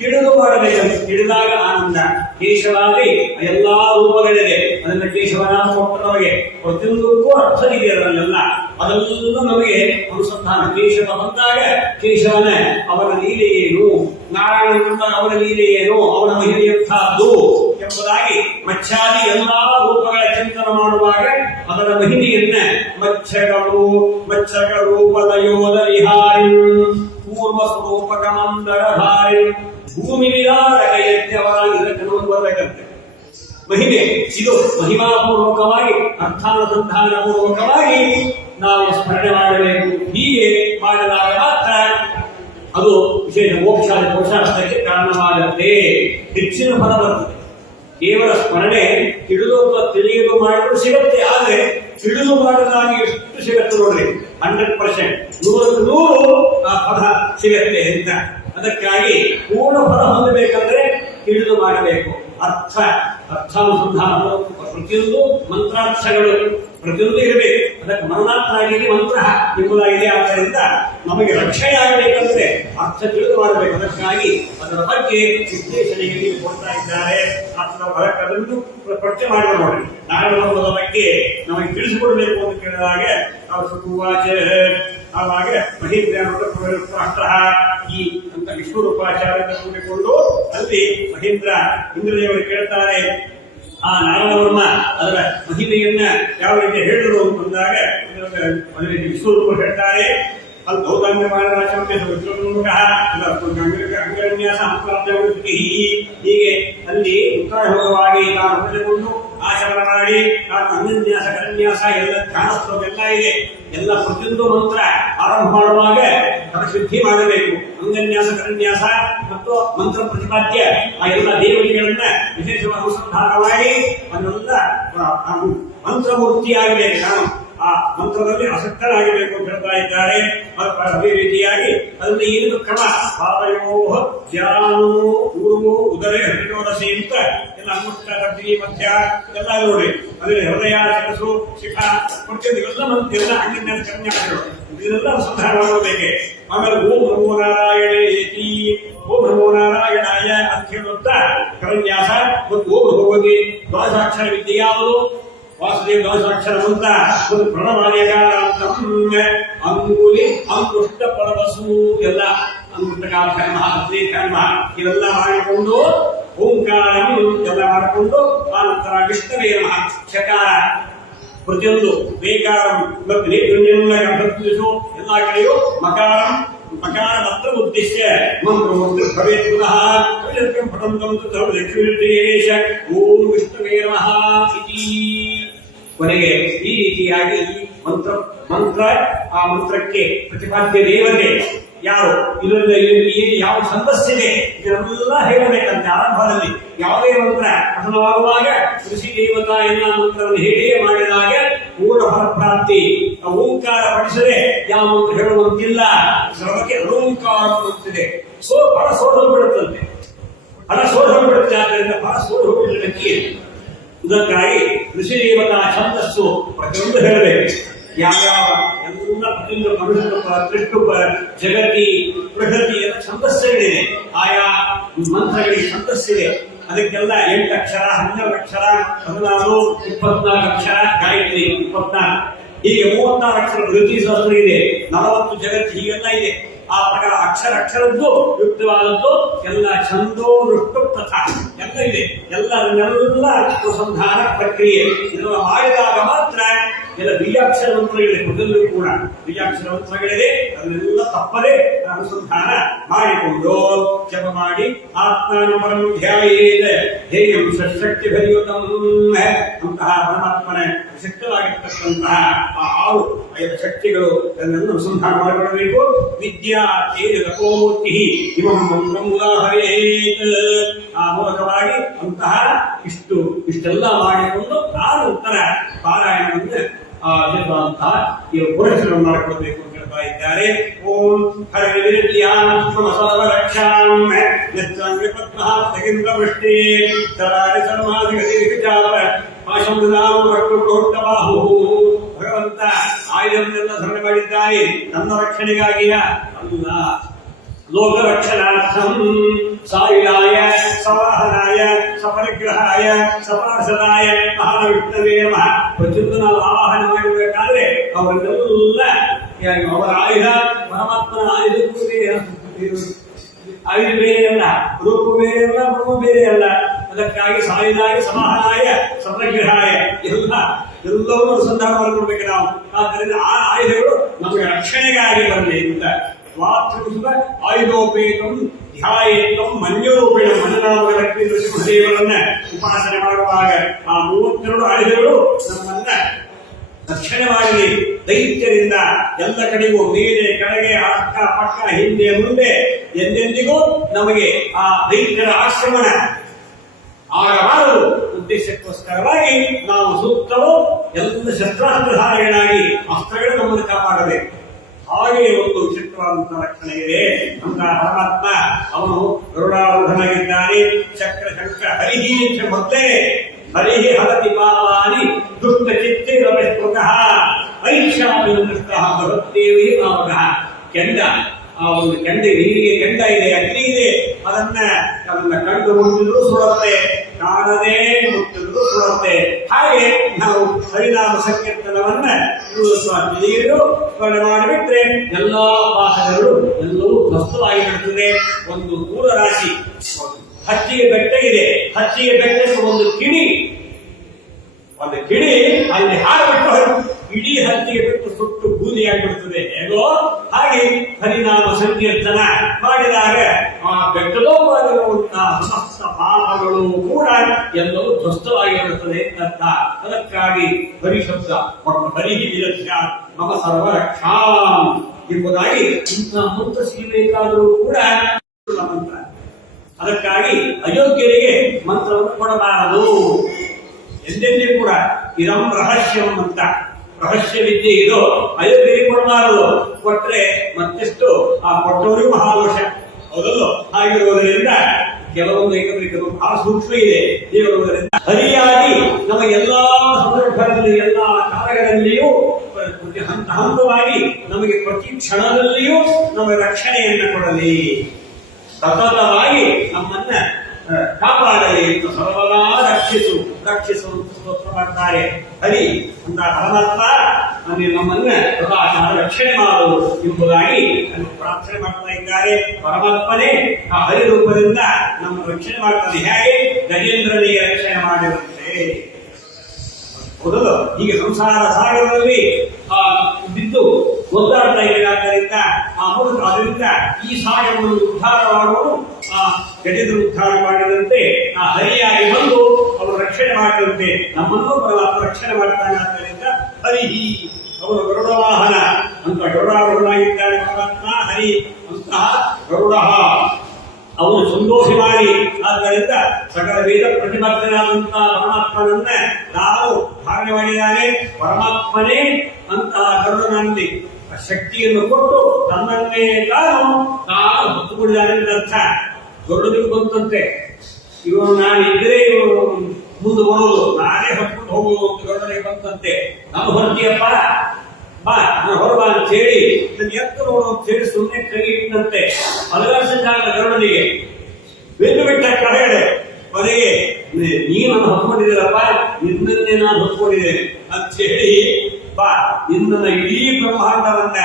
ತಿಳಿದು ಮಾಡಬೇಕಂತ ತಿಳಿದಾಗ ಆನಂದ. ಕೇಶವಾದಿ ಎಲ್ಲಾ ರೂಪಗಳಿದೆ, ಅದನ್ನ ಕೇಶವನಾಮ ಕೊಟ್ಟು ನಮಗೆ ಪ್ರತಿಯೊಂದಕ್ಕೂ ಅರ್ಥ ಇದೆ. ಅದನ್ನೆಲ್ಲ ಅದೆಲ್ಲ ನಮಗೆ ಅನುಸಂಧಾನ. ಕೇಶವ ಬಂದಾಗ ಕೇಶವನ ಅವನ ಲೀಲೆ ಏನು, ನಾರಾಯಣ ಅವನ ಲೀಲೆ ಏನು, ಅವನ ಮಹಿಮೆಯಂತಹದ್ದು ಎಂಬುದಾಗಿ ಮಚ್ಛಾದಿ ಎಲ್ಲಾ ರೂಪಗಳ ಚಿಂತನೆ ಮಾಡುವಾಗ ಅದರ ಮಹಿಮೆಯನ್ನ ಮಚ್ಚಕ ರೂಪದಯೋಧ ವಿಹಾರಿ ಪೂರ್ವ ಸ್ವರೂಪಕ ಮಂದರಧಾರಿ ಭೂಮಿ ವಿರಾರಕ ಯಜ್ಞವರಾಗಿ ಬರಬೇಕಂತೆ. ಮಹಿಮೆ ಇದು ಮಹಿಮಾಪೂರ್ವಕವಾಗಿ ಅರ್ಥಾನುಸಂಧಾನ ಪೂರ್ವಕವಾಗಿ ನಾವು ಸ್ಮರಣೆ ಮಾಡಬೇಕು. ಹೀಗೆ ಮಾಡಿದಾಗ ಮಾತ್ರ ಅದು ವಿಶೇಷ ಮೋಕ್ಷಾದಿ ಪುರುಷಾರ್ಥಕ್ಕೆ ಕಾರಣವಾಗುತ್ತೆ, ಹೆಚ್ಚಿನ ಫಲ ಬರ್ತದೆ. ಕೇವಲ ಸ್ಮರಣೆ ತಿಳಿಯಲು ಮಾಡಿದ್ರು ಸಿಗುತ್ತೆ, ಆದ್ರೆ ತಿಳಿದು ಮಾಡಿದಾಗ ಎಷ್ಟು ಸಿಗುತ್ತೆ ನೋಡ್ರಿ, 100%, 100% ಆ ಫಲ ಸಿಗತ್ತೆ ಅಂತ. ಅದಕ್ಕಾಗಿ ಪೂರ್ಣ ಫಲ ಹೊಂದಬೇಕಂದ್ರೆ ತಿಳಿದು ಮಾಡಬೇಕು. ಅರ್ಥಾನುಸಂಧಾನ ಪ್ರತಿಯೊಂದು ಮಂತ್ರಾರ್ಥಗಳು ಪ್ರತಿಯೊಂದು ಇರಬೇಕು. ಅದಕ್ಕೆ ಮರಣಾರ್ಥಾಗಿದೆ ಮಂತ್ರ ಎಂಬುದಾಗಿದೆ. ಆದ್ದರಿಂದ ನಮಗೆ ರಕ್ಷಣೆ ಆಗಬೇಕಂದ್ರೆ ಅರ್ಥ ತಿಳಿದು ಮಾಡಬೇಕು. ಅದಕ್ಕಾಗಿ ಅದರ ಬಗ್ಗೆ ವಿಶ್ಲೇಷಣೆಗೆ ಕೊಡ್ತಾ ಇದ್ದಾರೆ. ಅದನ್ನು ಪ್ರಶ್ನೆ ಮಾಡಿ ನೋಡಿ, ನಾರಾಯಣದ ಬಗ್ಗೆ ನಮಗೆ ತಿಳಿಸಿಕೊಡ್ಬೇಕು ಅಂತ ಕೇಳಿದಾಗ ನಾವು ಸುಖವಾಚ ಆವಾಗ ಮಹೇಂದ್ರ ಈ ಅಂತ ವಿಶ್ವರೂಪಾಚಾರ್ಯ ಕೂಡಿಕೊಂಡು ಅಲ್ಲಿ ಮಹೇಂದ್ರ ಇಂದ್ರದೇವರು ಕೇಳ್ತಾರೆ ಆ ನಾರಾಯಣವರ್ಮ ಅದರ ಮಹಿಮೆಯನ್ನ ಯಾವ ರೀತಿ ಹೇಳಿದ್ರು ಅಂತಂದಾಗ ವಿಶ್ವರೂಪ ಹೇಳ್ತಾರೆ. ಅಲ್ಲಿ ಗೌತಮ್ಯ ಅಂಗನ್ಯಾಸ ಹೀಗೆ ಅಲ್ಲಿ ಉತ್ತರವಾಗಿ ನಾನು ಹೊಂದಿಕೊಂಡು ಆಚರಣೆ ಮಾಡಿ ಅಂಗನ್ಯಾಸ ಕರನ್ಯಾಸ ಎಲ್ಲ ಕಾಣಿಸ್ತಾ ಇದೆ. ಎಲ್ಲ ಪ್ರತಿಯೊಂದು ಮಂತ್ರ ಆರಂಭ ಮಾಡುವಾಗ ಸಿದ್ಧಿ ಮಾಡಬೇಕು. ಅಂಗನ್ಯಾಸ ಕರನ್ಯಾಸ ಮತ್ತು ಮಂತ್ರ ಪ್ರತಿಪಾದ್ಯ ಆ ಎಲ್ಲ ದೇವತೆಗಳನ್ನ ವಿಶೇಷವಾಗಿ ಅನುಸಂಧಾನವಾಗಿ ಅದನ್ನೆಲ್ಲ ಮಂತ್ರಮೂರ್ತಿಯಾಗಬೇಕು. ನಾನು ಆ ಮಂತ್ರದಲ್ಲಿ ಆಸಕ್ತರಾಗಬೇಕು ಅಂತ ಹೇಳ್ತಾ ಇದ್ದಾರೆ. ಅದೇ ರೀತಿಯಾಗಿ ಅದರಲ್ಲಿ ಏನು ಕ್ರಮ ಪಾದಯೋ ಜಾನು ಊರು ಉದರೇ ಹರಿಣೋರಸಿ ಅಂತ ಎಲ್ಲ ಅಂಗುಷ್ಟ ಕರ್ತಿ ಮಧ್ಯ ಎಲ್ಲ ನೋಡಿ. ಅದೇ ಹೃದಯ ಶಿರಸು ಶಿಖ ಪ್ರತಿಯೊಂದು ಎಲ್ಲ ಮಂತ್ರ ಎಲ್ಲ ಅಂಗನ್ಯಾಸ ಕನ್ಯಾಸಗಳು ಇದೆಲ್ಲ ಅನುಸಂಧಾನ ಮಾಡಬೇಕೆ. ಆಮೇಲೆ ಓಂ ನಮೋ ನಾರಾಯಣೇತಿ ಓಂ ನಮೋ ನಾರಾಯಣಾಯ ಅಂತ ಹೇಳುತ್ತಾ ಕರನ್ಯಾಸ ಮತ್ತು ಓಂ ಭಗವತಿ ದ್ವಾದಶಾಕ್ಷರ ವಿದ್ಯೆ ಯಾವುದು? ವಾಸುದೇವ ದ್ವಾದಶಾಕ್ಷರ ಮಂತ್ರ ಒಂದು ಪ್ರಣವಾರ್ಯಕಾರ ಅಂತ ಅಂಗುಲಿ ಅಂಗುಷ್ಟ ಪರವಸು ಎಲ್ಲ ಅಂಗುಷ್ಟಕಾಲ ಕರ್ಮ ಅಗ್ನಿ ಕರ್ಮ ಇವೆಲ್ಲ ಮಾಡಿಕೊಂಡು ಓಂಕಾರ ಎಲ್ಲ ಮಾಡಿಕೊಂಡು ಆನಂತರ ವಿಷ್ಣುವೇ ನಮಃ ಶಕಾರ ಪ್ರತಿಯೊಂದು ಬೇಕಾರ ಮತ್ತು ಎಲ್ಲ ಕಡೆಯೂ ಮಕಾರ ಮಾತ್ರ ಉದ್ದೇಶ ಮಂತ್ರ ಭವೇತ್ ಪುನಃ ಓಂ ವಿಷ್ಣುವೇ ನಮಃ ಇತಿ. ಕೊನೆಗೆ ಈ ರೀತಿಯಾಗಿ ಮಂತ್ರ ಆ ಮಂತ್ರಕ್ಕೆ ಪ್ರತಿಪಾದ್ಯ ದೇವತೆ ಯಾರು, ಇದರಲ್ಲಿ ಯಾವ ಛಂದಸ್ಸಿದೆ ಇದನ್ನೆಲ್ಲ ಹೇಳಬೇಕಂತೆ. ಆರಂಭದಲ್ಲಿ ಯಾವುದೇ ಮಂತ್ರ ಪಠಣವಾಗುವಾಗ ಕೃಷಿ ದೇವತಾ ಎಲ್ಲ ಮಂತ್ರವನ್ನು ಹೇಳೇ ಮಾಡಿದಾಗ ಪೂರ್ಣ ಫಲಪ್ರಾಪ್ತಿ. ಓಂಕಾರ ಪಡಿಸದೆ ಯಾವ ಮಂತ್ರ ಹೇಳುವಂತಿಲ್ಲ. ಶ್ರಮಕ್ಕೆ ಅಲೋಂಕಾರ ಅಂತಿದೆ. ಫಲ ಸೋಧ ಬಿಡುತ್ತಂತೆ, ಫಲ ಸೋಧ ಬಿಡುತ್ತೆ. ಆದ್ದರಿಂದ ಫಲ ಸೋಧ ಹೋಗಿರಲಿಕ್ಕೆ ಇದಕ್ಕಾಗಿ ಕೃಷಿ ದೇವತಾ ಛಂದಸ್ಸು ಪ್ರತಿಯೊಂದು ಹೇಳಬೇಕು. ಯಾವ್ಯಾವ ಎಲ್ಲ ಪ್ರತಿಯೊಂದು ಮನುಷ್ಯರೂಪ ತ್ರಿಷ್ಟುಪ ಜಗತಿ ಪ್ರಗತಿ ಎಲ್ಲ ಛಂದಸ್ಸುಗಳಿದೆ. ಆಯಾ ಮಂತ್ರಗಳಿಗೆ ಛಂದಸ್ಸಿದೆ. ಅದಕ್ಕೆಲ್ಲ 8 ಅಕ್ಷರ, 12 ಅಕ್ಷರ, 16, 24 ಅಕ್ಷರ, ಗಾಯತ್ರಿ 24, ಹೀಗೆ 36 ಅಕ್ಷರ ಬೃಹತಿ ಶಾಸ್ತ್ರ ಇದೆ. 40 ಜಗತ್ತು ಹೀಗೆಲ್ಲ ಇದೆ. ಆ ಪ್ರಕಾರ ಅಕ್ಷರ ಅಕ್ಷರದ್ದು ಯುಕ್ತವಾದದ್ದು ಎಲ್ಲ ಛಂದೋ ಋಷ್ಟು ತಥಾ ಎಲ್ಲ ಇದೆ. ಎಲ್ಲರನ್ನೆಲ್ಲ ಅನುಸಂಧಾನ ಪ್ರಕ್ರಿಯೆ ಇದನ್ನು ಮಾಡಿದಾಗ ಮಾತ್ರ ಎಲ್ಲ ಬೀಜಾಕ್ಷರ ಮಂತ್ರಗಳಿದೆ. ಮೊದಲು ಕೂಡ ಬೀಜಾಕ್ಷರ ಮಂತ್ರಗಳಿದೆ. ಅದನ್ನೆಲ್ಲ ತಪ್ಪದೆ ಅನುಸಂಧಾನ ಮಾಡಿಕೊಂಡು ಜಪ ಮಾಡಿ ಆತ್ಮನ ಪರಂ ಧ್ಯಾಯೇತ ಧ್ಯೇಯಂ ಷಟ್ಶಕ್ತಿ ಭರಿಯುತಂ ಅಂತಹ ಪರಮಾತ್ಮನ ಶಕ್ತವಾಗಿರ್ತಕ್ಕಂತಹ ಆ 5 ಶಕ್ತಿಗಳು ಅದನ್ನು ಅನುಸಂಧಾನ ಮಾಡಿಕೊಳ್ಳಬೇಕು. ವಿದ್ಯಾ ತೇಜ ತಪೋಮೂರ್ತಿ ಇವಂ ಮಂತ್ರಂ ಉದಾಹರೇತ್. ಆ ಮೂಲಕವಾಗಿ ಅಂತಹ ಇಷ್ಟೆಲ್ಲ ಮಾಡಿಕೊಂಡು ಆನಂತರ ಪಾರಾಯಣವನ್ನು ಈ ಪುರುಷರನ್ನು ಮಾಡಿಕೊಳ್ಬೇಕು ಅಂತ ಹೇಳ್ತಾ ಇದ್ದಾರೆ. ಓಂ ಹರವಿದ್ಯಾತ್ಮಸರ್ವರಕ್ಷಾಂ ನಿತ್ಯಂಗ ಪದ್ಮಹಾತಗಿಂದ್ರವೃಷ್ಟಿ ತರಾರಿ ಸರ್ವಾಧಿಗತಿಚಾರ ಪಾಶಂಬಾಹು. ಭಗವಂತ ಆಯುಧವನ್ನೆಲ್ಲ ಧರಣೆ ಮಾಡಿದ್ದಾರೆ ನನ್ನ ರಕ್ಷಣೆಗಾಗಿಯ ಅಲ್ಲ, ಲೋಕರಕ್ಷಣಾರ್ಥಂ ಸಾಯುಧಾಯ ಸವಾಹನಾಯ ಸಪರಿಗ್ರಹಾಯ ಸಪಾರ್ಷದಾಯ ಮಹಾವಿಷ್ಣವೇ ನಮಃ. ಪ್ರತಿಯೊಂದು ನಾವು ಆವಾಹನ ಮಾಡಬೇಕಾದ್ರೆ ಅವರನ್ನೆಲ್ಲ ಅವರ ಆಯುಧ ಪರಮಾತ್ಮನ ಆಯುಧಕ್ಕೂ ಆಯುಧ ಬೇರೆ ಅಲ್ಲ, ರೂಪ ಬೇರೆ ಅಲ್ಲ, ಬ್ರಹ್ಮ ಬೇರೆ ಅಲ್ಲ. ಅದಕ್ಕಾಗಿ ಸಾಯುಧಾಯ ಸಮಾಹನಾಯ ಸಪರಿಗ್ರಹಾಯ ಎಲ್ಲವನ್ನೂ ಅನುಸಂಧಾನ ಮಾಡಿಕೊಡ್ಬೇಕು ನಾವು. ಆದ್ದರಿಂದ ಆ ಆಯುಧಗಳು ನಮಗೆ ರಕ್ಷಣೆಗಾಗಿ ಬರಲಿ ಅಂತ ವಾತ್ಸುಸುತ ಆಯುಧೋಪೇತಂ ಧ್ಯಾಯೇತಂ ಮನ್ಯರೂಪೇಣ ಮನನಾಮಕ ಲಕ್ಷ್ಮೀ ನರಸಿಂಹದೇವರನ್ನ ಉಪಾಸನೆ ಮಾಡುವಾಗ ಆ 32 ಆಯುಧಗಳು ನಮ್ಮನ್ನ ರಕ್ಷಣೆ ಮಾಡಲಿ. ದೈತ್ಯರಿಂದ ಎಲ್ಲ ಕಡೆಗೂ ಮೇಲೆ ಕೆಳಗೆ ಅಕ್ಕ ಪಕ್ಕ ಹಿಂದೆ ಮುಂದೆ ಎಂದೆಂದಿಗೂ ನಮಗೆ ಆ ದೈತ್ಯರ ಆಕ್ರಮಣ ಆಗಬಾರದು ಉದ್ದೇಶಕ್ಕೋಸ್ಕರವಾಗಿ ನಾವು ಸೂಕ್ತವು ಎಲ್ಲ ಶಸ್ತ್ರಾಸ್ತ್ರಧಾರಿಗಳಾಗಿ ಅಸ್ತ್ರಗಳು ನಮ್ಮನ್ನು ಕಾಪಾಡಬೇಕು. ಹಾಗೆ ಒಂದು ವಿಚಿತ್ರವಾದಂತಹ ರಕ್ಷಣೆ ಇದೆ ಅಂತ ಪರಮಾತ್ಮ. ಅವನು ಗರುಡಾರೂಢನಾಗಿದ್ದಾನೆ. ಚಕ್ರ ಶಂಕ ಹರಿಹಿ ಮೊದಲೇ ಹರಿಹಿ ಹರತಿ ಪಾಪಾನಿ ದುಷ್ಟ ಚಿತ್ತೆ ರಮೇಶ್ವತಃ ಐಕ್ಷಾಭಿನೃಷ್ಟಃ ಭಗವತ್ತೇವಿ ನಾಮಕಃ. ಕೆಂಡ, ಆ ಒಂದು ಕೆಂಡ, ನೀರಿಗೆ ಕೆಂಡ ಇದೆ, ಅಗ್ನಿ ಇದೆ. ಅದನ್ನ ಕಂಡು ಮುಟ್ಟಿದ್ರು ಸುಡುತ್ತೆ, ಕಾಣದೇ ಮುಟ್ಟಿದ್ರು ಸುಡುತ್ತೆ. ಹಾಗೆ ನಾವು ಹರಿನಾಮ ಸಂಕೀರ್ತನವನ್ನ ತಿಳಿಯಲು ಸ್ಮರಣೆ ಮಾಡಿಬಿಟ್ರೆ ಎಲ್ಲಾ ಪಾಠಗಳು ಎಲ್ಲವೂ ಪ್ರಸ್ತುತವಾಗಿ ಬಿಡುತ್ತದೆ. ಒಂದು ಮೂಲ ರಾಶಿ ಹಚ್ಚಿಗೆ ಬೆಟ್ಟ ಇದೆ. ಹಚ್ಚಿಗೆ ಬೆಟ್ಟಕ್ಕೆ ಒಂದು ಕಿಡಿ ಅಲ್ಲಿ ಹಾರಿಬಿಟ್ಟು ಇಡೀ ಹತ್ತಿಗೆ ಬಿಟ್ಟು ಸುಟ್ಟು ಬೂದಿಯಾಗಿಬಿಡುತ್ತದೆ. ಹೇಗೋ ಹಾಗೆ ಹರಿನಾಮ ಸಂಕೀರ್ತನ ಮಾಡಿದಾಗ ಆ ಬೆಟ್ಟದೋಪಾದಿರುವಂತಹ ಸಮಸ್ತ ಪಾಪಗಳು ಕೂಡ ಎಲ್ಲವೂ ಧ್ವಸ್ತವಾಗಿರುತ್ತದೆ ಅಂತ. ಅದಕ್ಕಾಗಿ ಹರಿಶಬ್ದ ಹರಿಹಿ ವಿರಕ್ಷ ಮಮ ಸರ್ವರಕ್ಷಾ ಎಂಬುದಾಗಿ ಇಂತಹ ಮಂತ್ರ ಸಿಗಬೇಕಾದರೂ ಕೂಡ ಮಂತ್ರ. ಅದಕ್ಕಾಗಿ ಅಯೋಗ್ಯರಿಗೆ ಮಂತ್ರವನ್ನು ಕೊಡಬಾರದು ಎಂದೆಂದೇ ಕೂಡ. ಇದಂ ರಹಸ್ಯಂ ಅಂತ ರಹಸ್ಯ ವಿದ್ಯೆ ಇದು. ಅಯೋಗ್ಯರಿಗೆ ಕೊಡಬಾರದು. ಕೊಟ್ರೆ ಮತ್ತೆಷ್ಟು ಆ ಕೊಟ್ಟವರಿಗೂ ಮಹಾದೋಷ, ಹೌದಲ್ಲೋ? ಹಾಗಿರುವುದರಿಂದ ಕೆಲವೊಂದು ಬಹಳ ಸೂಕ್ಷ್ಮ ಇದೆ. ಇರುವುದರಿಂದ ಹರಿಯಾಗಿ ನಮಗೆ ಎಲ್ಲಾ ಸಂದರ್ಭಗಳಲ್ಲಿ ಎಲ್ಲಾ ಕಾಲಗಳಲ್ಲಿಯೂ ಹಂತ ಹಂತವಾಗಿ ನಮಗೆ ಪ್ರತಿ ಕ್ಷಣದಲ್ಲಿಯೂ ನಮಗೆ ರಕ್ಷಣೆಯನ್ನು ಕೊಡಲಿ, ಸತತವಾಗಿ ನಮ್ಮನ್ನ ಕಾಪಾಡಲಿ ಅಂತ ಸರ್ವದಾ ರಕ್ಷಿಸುವಂತ ಸ್ತೋತ್ರ ಮಾಡ್ತಾರೆ. ಹರಿ ಅಂತ ಪರಮಾತ್ಮ ನಮ್ಮನ್ನ ಸದಾಚಾರ ರಕ್ಷಣೆ ಮಾಡು ಎಂಬುದಾಗಿ ಪ್ರಾರ್ಥನೆ ಮಾಡ್ತಾ ಇದ್ದಾರೆ. ಪರಮಾತ್ಮನೇ ಆ ಹರಿರೂಪದಿಂದ ನಮ್ಮ ರಕ್ಷಣೆ ಮಾಡ್ತಾನೆ. ಹೇಗೆ ಗಜೇಂದ್ರನಿಗೆ ರಕ್ಷಣೆ ಮಾಡಿರುತ್ತೆ, ಹೌದಲ್ಲ? ಹೀಗೆ ಸಂಸಾರ ಸಾಗರದಲ್ಲಿ ಬಿದ್ದು ಒದ್ದಾಡ್ತಾ ಇರಬೇಕಾದ್ದರಿಂದ ಆ ಮೂಲಕ ಅದರಿಂದ ಈ ಸಾಗರವನ್ನು ಉದ್ಧಾರವಾಗುವುದು ಆ ಗಜೇಂದ್ರ ಉದ್ಧಾರ ಮಾಡಿದಂತೆ ಆ ಹರಿಯಾಗಿ ಬಂದು ಅವರು ರಕ್ಷಣೆ ಮಾಡಿದಂತೆ ನಮ್ಮನ್ನು ಪರಮಾತ್ಮ ರಕ್ಷಣೆ ಮಾಡ್ತಾನೆ. ಆದ್ದರಿಂದ ಹರಿಹಿ ಅವರು ಗರುಡ ವಾಹನ ಅಂತ ಗರುಡಾರೂಢನಾಗಿದ್ದಾನೆ ಪರಮಾತ್ಮ. ಹರಿ ಅಂತಹ ಗರುಡ ಅವನು ಸಂತೋಷ ಮಾಡಿ. ಆದ್ದರಿಂದ ಸಕಲ ವೇದ ಪ್ರತಿಬದ್ಧನಾದಂತಹ ಪರಮಾತ್ಮನನ್ನ ನಾವು ಧಾರಣೆ ಮಾಡಿದ್ದಾನೆ. ಪರಮಾತ್ಮನೇ ಅಂತಹ ಗರುಡನಲ್ಲಿ ಶಕ್ತಿಯನ್ನು ಕೊಟ್ಟು ತನ್ನನ್ನೇ ತಾನು ಹೊತ್ತುಕೊಂಡಿದ್ದಾನೆ ಅಂತ ಅರ್ಥ. ಗರುಡನಿಗೆ ಬಂತಂತೆ, ಇವನು ನಾನಿದ್ರೆ ಇವರು ಮುಂದೆ ಬರೋದು, ನಾನೇ ಹೊತ್ಕೊಂಡು ಹೋಗುವುದು ಅಂತ ಗರುಡನಿಗೆ ಬಂತಂತೆ. ನಾನು ಹೊರಟಿಯಪ್ಪ ಬಾ ನಾನು ಹೊರಬಾ ಅಂತ ಹೇಳಿ ನನ್ನ ಎತ್ತು ನೋಡು ಅಂತ ಹೇಳಿ ಸುಮ್ಮನೆ ಕೈ ಇಟ್ಟಂತೆ ಅಲಗಾಡಿಸಿದಾಗ ಗರುಡನಿಗೆ ಬೆಂದು ಬಿಟ್ಟ ಕೆಳಗಡೆ ಕೊನೆಗೆ ನೀನು ನಾನು ಹೊತ್ಕೊಂಡಿದ್ದೀರಪ್ಪ ನಿನ್ನನ್ನೇ ನಾನು ಹೊತ್ಕೊಂಡಿದ್ದೇನೆ ಅಂತ ಹೇಳಿ ಬಾ ನಿನ್ನ ಇಡೀ ಬ್ರಹ್ಮಾಂಡವನ್ನ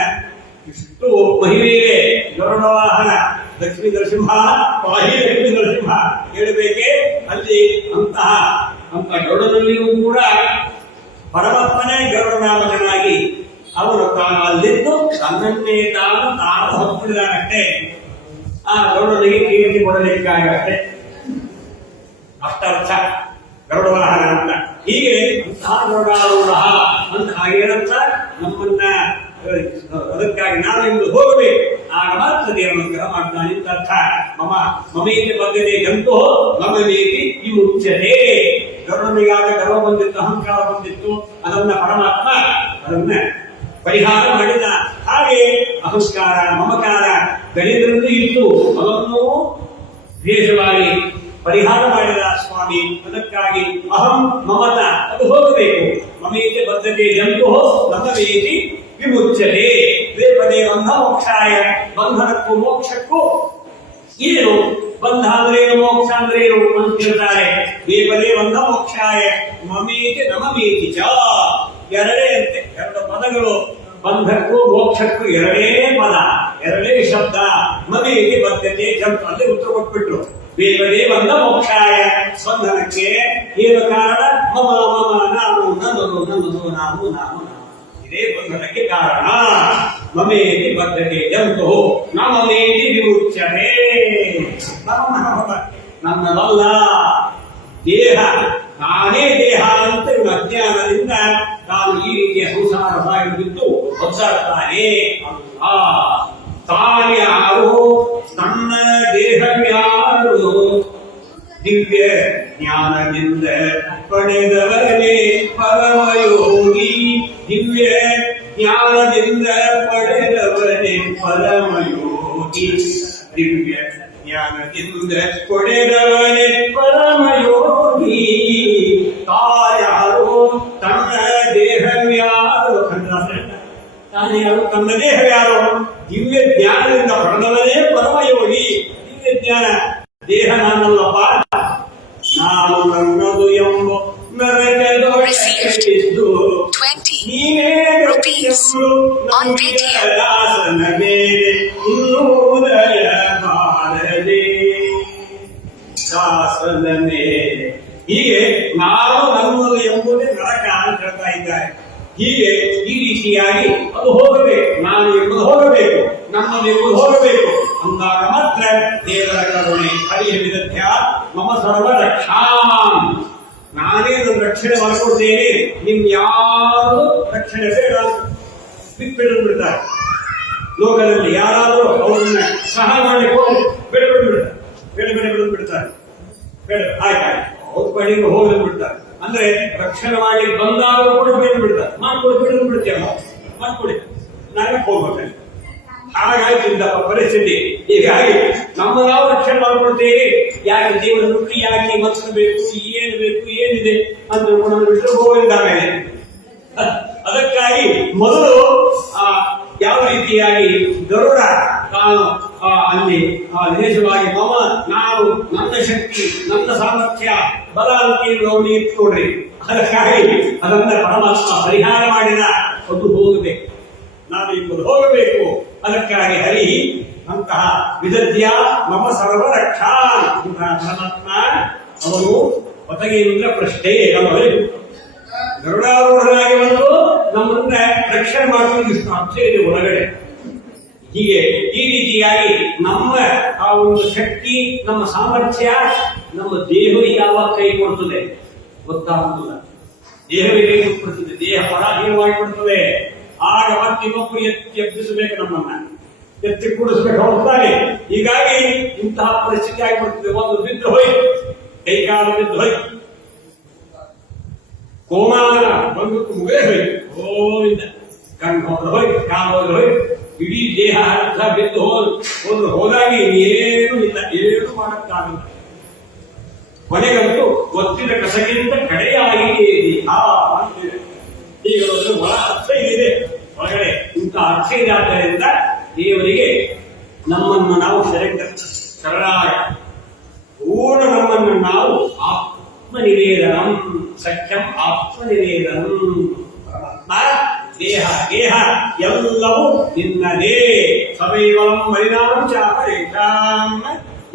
ಇಷ್ಟು ಮಹಿಮೆಗೆ ಗರುಡ ವಾಹನ ಲಕ್ಷ್ಮೀ ನರಸಿಂಹ ಪಾಹಿ ಲಕ್ಷ್ಮೀ ನರಸಿಂಹ ಹೇಳಬೇಕೆ ಅಲ್ಲಿ ಅಂತ ಗರುಡನಲ್ಲಿಯೂ ಕೂಡ ಪರಮಾತ್ಮನೇ ಗರುಡನಾಮಕನಾಗಿ ಅವನು ತಾನು ಅಲ್ಲಿದ್ದು ತನ್ನನ್ನೇ ತಾನು ಹೊತ್ಕೊಂಡಿದ್ದಾನಷ್ಟೇ ಆ ಗರುಡನಿಗೆ ಕೀರ್ತಿ ಕೊಡಲಿಕ್ಕಾಗತ್ತೆ ಅಷ್ಟರ್ಥ ಗರುಡ ವಾಹನ ಅಂತ ಹೀಗೆ ಅಂತಹ ಗರುಡಾರೂಢ ಅಂತ ಏನಂತ ನಮ್ಮನ್ನ ಅದಕ್ಕಾಗಿ ನಾನು ಎಂದು ಹೋಗಬೇಕು ಆಗ ಮಾತ್ರ ದೇವರನ್ನು ಗ್ರಹ ಮಾಡ್ತಾನೆ ಅಂತ ಅರ್ಥ ಮಮೇತಿ ಬಗ್ಗದೆ ಗಂಟು ನಮ್ಮ ಮೇತಿ ವಿಮುಚ್ಯತೆ ಗರುಡನಿಗಾಗ ಗರ್ವ ಬಂದಿತ್ತು ಅಹಂಕಾರ ಬಂದಿತ್ತು ಅದನ್ನ ಪರಮಾತ್ಮ ಅದನ್ನ ಪರಿಹಾರ ಮಾಡಿದ ಹಾಗೆ ಅಹಂಕಾರ ಮಮಕಾರ ಗಣಿತರದ್ದು ಇತ್ತು ಅದನ್ನು ವಿಶೇಷವಾಗಿ ಪರಿಹಾರ ಮಾಡಿದ ಸ್ವಾಮಿ ಅದಕ್ಕಾಗಿ ಅಹಂ ಮಮತ ಅದು ಹೋಗಬೇಕು ಮಮೇತಿ ಬದ್ಧತೆ ಜಂತು ನಮ್ಮ ಮೇತಿ ವಿಮುಚ್ಯತೆ ಪದೇ ಬಂಧ ಮೋಕ್ಷಾಯ ಬಂಧನಕ್ಕೂ ಮೋಕ್ಷಕ್ಕೂ ಏನು ಬಂಧ ಅಂದ್ರೆ ಏನು ಮೋಕ್ಷ ಅಂದ್ರೆ ಏನು ಅಂತ ಕೇಳ್ತಾರೆ ಪದೇ ಬಂಧ ಮೋಕ್ಷಾಯ ಮಮೇತಿ ನಮಮೇತಿ ಚ ಎರಡೇ ಅಂತೆ ಎರಡು ಪದಗಳು ಬಂಧಕ್ಕೂ ಮೋಕ್ಷಕ್ಕೂ ಎರಡೇ ಪದ ಎರಡೇ ಶಬ್ದ ಮಮೇತಿ ಬದ್ಧತೆ ಜಂತು ಅಲ್ಲೇ ಉತ್ತರ ಕೊಟ್ಬಿಟ್ರು ಬೇರೆ ಬಂದ ಮೋಕ್ಷಾಯ ಬಂಧನಕ್ಕೆ ಏನು ಕಾರಣ ಮಮ ಮಮ ನಾನು ನನ್ನದು ನನ್ನದು ನಾನು ನಾನು ಇದೇ ಬಂಧನಕ್ಕೆ ಕಾರಣ ಮಮೇತಿ ಬದ್ಧತೆ ಜಂತು ನಮಮೇತಿ ವಿಮುಚ್ಯತೆ ನನ್ನದಲ್ಲ ದೇಹ ನಾನೇ ದೇಹ ಅಂತ ಅಜ್ಞಾನದಿಂದ ನಾನು ಈ ರೀತಿಯ ಸಂಸಾರ ಸಾಗಿದ್ದು ಒದ್ದಾಡ್ತಾನೆ ಅಲ್ಲ ತಾನ್ಯಾರು ನನ್ನ ದೇಹವ್ಯಾರು ದಿವ್ಯ ಜ್ಞಾನದಿಂದ ಪಡೆದವನೇ ಪರಮಯೋಗಿ ದಿವ್ಯ ಜ್ಞಾನದಿಂದ ಪಡೆದವನೇ ಪರಮಯೋಗಿ ದಿವ್ಯ ಜ್ಞಾನದಿಂದ ಪಡೆದವನೇ ಪರಮಯೋಗಿ ತಾಯಾರು ತನ್ನ ದೇಹವ್ಯಾರು ತಾನ್ಯಾರು ತನ್ನ ದೇಹವ್ಯಾರು ದಿವ್ಯ ಜ್ಞಾನದಿಂದ ಪಡೆದವನೇ ಪರಮಯೋಗಿ ದಿವ್ಯ ಜ್ಞಾನ ದೇಹ ನಾನಲ್ಲಪ್ಪ ನಾನು ನನ್ನದು ಎಂಬ ನರಕದೊಳಗಿದ್ದು ನೀವೇ ದಾಸನ ಮೇಲೆ ಇನ್ನೂದಯ ಬಾರದೆ ದಾಸನ ಮೇಲೆ ಹೀಗೆ ನಾನು ನನ್ನದು ಎಂಬುದೇ ನರಕ ಅಂತ ಹೇಳ್ತಾ ಇದ್ದಾರೆ ಹೀಗೆ ಈ ರೀತಿಯಾಗಿ ಅದು ಹೋಗಬೇಕು ನಾನು ಎಂಬುದು ಹೋಗಬೇಕು ನಮ್ಮದು ಎಂಬುದು ಹೋಗಬೇಕು ಅಂದಾಗ ಮಾತ್ರ ದೇವರ ಕರುಣೆ ಹರಿಯ ವಿದಧ್ಯ ಮಮ ಸರ್ವ ರಕ್ಷಾಂ ನಾನೇ ನನ್ನ ರಕ್ಷಣೆ ಮಾಡಿಕೊಡ್ತೇನೆ ನಿಮ್ ಯಾರು ರಕ್ಷಣೆ ಬೇಡ ಬಿಟ್ಟು ಬಿಡ್ತಾರೆ ಲೋಕದಲ್ಲಿ ಯಾರಾದರೂ ಅವರನ್ನ ಸಹಾಯ ಮಾಡಿಕೊಂಡು ಬಿಡ್ತಾರೆ ಬಿಡ್ತಾರೆ ಆಯ್ತಾಯ್ತು ಅವ್ರ ಪಡೆಗೆ ಹೋಗಿ ಬಿಡ್ತಾರೆ ಅಂದ್ರೆ ರಕ್ಷಣೆ ಮಾಡಿ ಬಂದಾಗ ಕೂಡ ಬೇರೆ ಬಿಡ್ತಾರೆ ಮಾಡ್ಕೊಡಿ ಬಿಡ್ತೇವೆ ಮಾಡ್ಕೊಡಿ ನಾವೇ ಹೋಗ್ಬೇಕು ಹಾಗಾಯ್ತು ಇಂತಹ ಪರಿಸ್ಥಿತಿ ಹೀಗಾಗಿ ನಮ್ಮ ನಾವು ರಕ್ಷಣೆ ಮಾಡ್ಕೊಳ್ತೇವೆ ಯಾಕೆ ದೇವರ ನುಡಿ ಯಾಕೆ ಮಕ್ಕಳು ಬೇಕು ಏನಿದೆ ಅಂತ ಬಿಟ್ಟರೆ ಹೋಗಿದ್ದಾನೆ ಅದಕ್ಕಾಗಿ ಮೊದಲು ಯಾವ ರೀತಿಯಾಗಿ ಗರುಡ ತಾನು ಅಲ್ಲಿ ವಿಶೇಷವಾಗಿ ಮಮ ನಾನು ನನ್ನ ಶಕ್ತಿ ನನ್ನ ಸಾಮರ್ಥ್ಯ ಬಲ ಅಂತ ಅವನು ಇಟ್ಕೊಡ್ರಿ ಅದಕ್ಕಾಗಿ ಅದನ್ನ ಪರಮಾತ್ಮ ಪರಿಹಾರ ಮಾಡಿದ ಅದು ಹೋಗಬೇಕು ನಾನು ಎಂಬುದು ಹೋಗಬೇಕು ಅದಕ್ಕಾಗಿ ಹರಿ ಅಂತಹ ವಿದಧ್ಯ ಮಮ ಸರ್ವ ರಕ್ಷಾ ಅಂತಹ ಪರಮಾತ್ಮ ಅವನು ಒತಗೇಂದ್ರ ಪ್ರಶ್ನೆ ನಮಗೆ ಗರುಡಾರೂಢನಾಗಿ ಬಂದು ನಮ್ಮನ್ನ ರಕ್ಷಣೆ ಮಾಡುವುದು ಇಷ್ಟು ಅರ್ಥ ಇದೆ ಒಳಗಡೆ ಹೀಗೆ ಈ ರೀತಿಯಾಗಿ ನಮ್ಮ ಆ ಒಂದು ಶಕ್ತಿ ನಮ್ಮ ಸಾಮರ್ಥ್ಯ ನಮ್ಮ ದೇಹವೇ ಯಾವಾಗ ಕೈ ಕೊಡ್ತದೆ ಗೊತ್ತಾಗುತ್ತಿಲ್ಲ ದೇಹವೇ ಕೈ ಕೊಡ್ತದೆ ದೇಹ ಪರಾಧೀನವಾಗಿ ಕೊಡ್ತದೆ ಆಗ ಮತ್ತೆ ಇನ್ನೊಬ್ಬರು ಎಬ್ಬಿಸಬೇಕು ನಮ್ಮನ್ನ ಎತ್ತಿ ಕೂಡಿಸಬೇಕು ಹೋಗ್ತಾನೆ ಹೀಗಾಗಿ ಇಂತಹ ಪರಿಸ್ಥಿತಿ ಆಗಿಬಿಡ್ತದೆ ಒಂದು ಬಿದ್ದು ಹೋಯ್ತು ಕೈಕಾಲ ಬಿದ್ದು ಹೋಯ್ತು ಕೋಮಾನ ಬಂದು ಮುಗೇ ಹೋಯ್ತು ಗೋವಿಂದ ಕಣ್ಣು ಹೋದ್ರೆ ಹೋಯ್ತು ಕಾಲು ಹೋದ್ರೆ ಹೋಯ್ತು ಇಡೀ ದೇಹ ಅರ್ಥ ಬಿದ್ದು ಹೋದಾಗಿ ಏನು ಇಲ್ಲ ಏನು ಮಾಡಕ್ಕಾಗಲ್ಲ ಕೊನೆಗಂತೂ ಒತ್ತಿದ ಕಸಗಿಂತ ಕಡೆಯಾಗಿ ದೇಹ ಅಂತಿದೆ ಈಗ ಒಳ ಅರ್ಥ ಇದೆ ಒಳಗಡೆ ಇಂಥ ಅರ್ಥ ಇದಾದ್ದರಿಂದ ದೇವರಿಗೆ ನಮ್ಮನ್ನು ನಾವು ಶರಣಾಯ ಪೂರ್ಣ ನಮ್ಮನ್ನು ನಾವು ಆತ್ಮನಿವೇದನಂ ಸಖ್ಯಂ ಆತ್ಮನಿವೇದನಂ ದೇಹ ದೇಹ ಎಲ್ಲವೂ ನಿನ್ನದೇ ಸವೈವಂ ಪರಿಣಾಮ ಚಾಪರೇಷಾಂ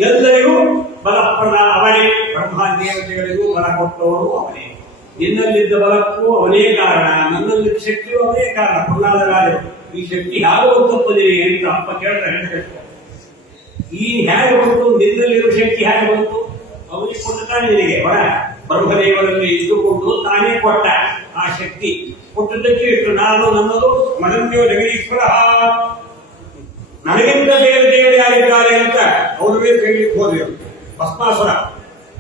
ಎಲ್ಲರಿಗೂ ಬಲಪ್ರದ ಅವನೇ ಬ್ರಹ್ಮದೇವತೆಗಳಿಗೂ ಬಲ ಕೊಟ್ಟವರು ಅವನೇ ನಿನ್ನಲ್ಲಿದ್ದ ಬಲಕ್ಕೂ ಅವನೇ ಕಾರಣ ನನ್ನಲ್ಲಿದ್ದ ಶಕ್ತಿಯೂ ಅವನೇ ಕಾರಣ ಪ್ರಹ್ಲಾದರಾಜರು ಈ ಶಕ್ತಿ ಯಾರು ತಪ್ಪದಿರಿ ಅಂತ ಅಪ್ಪ ಕೇಳ್ತಾರೆ ಈ ಹೇಗೆ ಬಂತು ನಿನ್ನಲ್ಲಿರುವ ಶಕ್ತಿ ಹೇಗೆ ಬಂತು ಅವನಿಗೆ ಕೊಡ್ತಾನೆ ನಿನಗೆ ಹೊರ ಬ್ರಹ್ಮದೇವರಲ್ಲಿ ಇದ್ದುಕೊಂಡು ತಾನೇ ಕೊಟ್ಟ ಆ ಶಕ್ತಿ ಕೊಟ್ಟದ್ದಕ್ಕೆ ಇಷ್ಟು ನಾನು ನನ್ನದು ಮನನ್ಯೋ ಜಗದೀಶ್ವರ ನನಗಿಂತ ಬೇರೆ ದೇವರು ಯಾರಿದ್ದಾರೆ ಅಂತ ಅವ್ರ ಮೇಲೆ ಕೈಲಿಕ್ಕೆ ಹೋದ್ರು ಭಸ್ಮಾಸುರ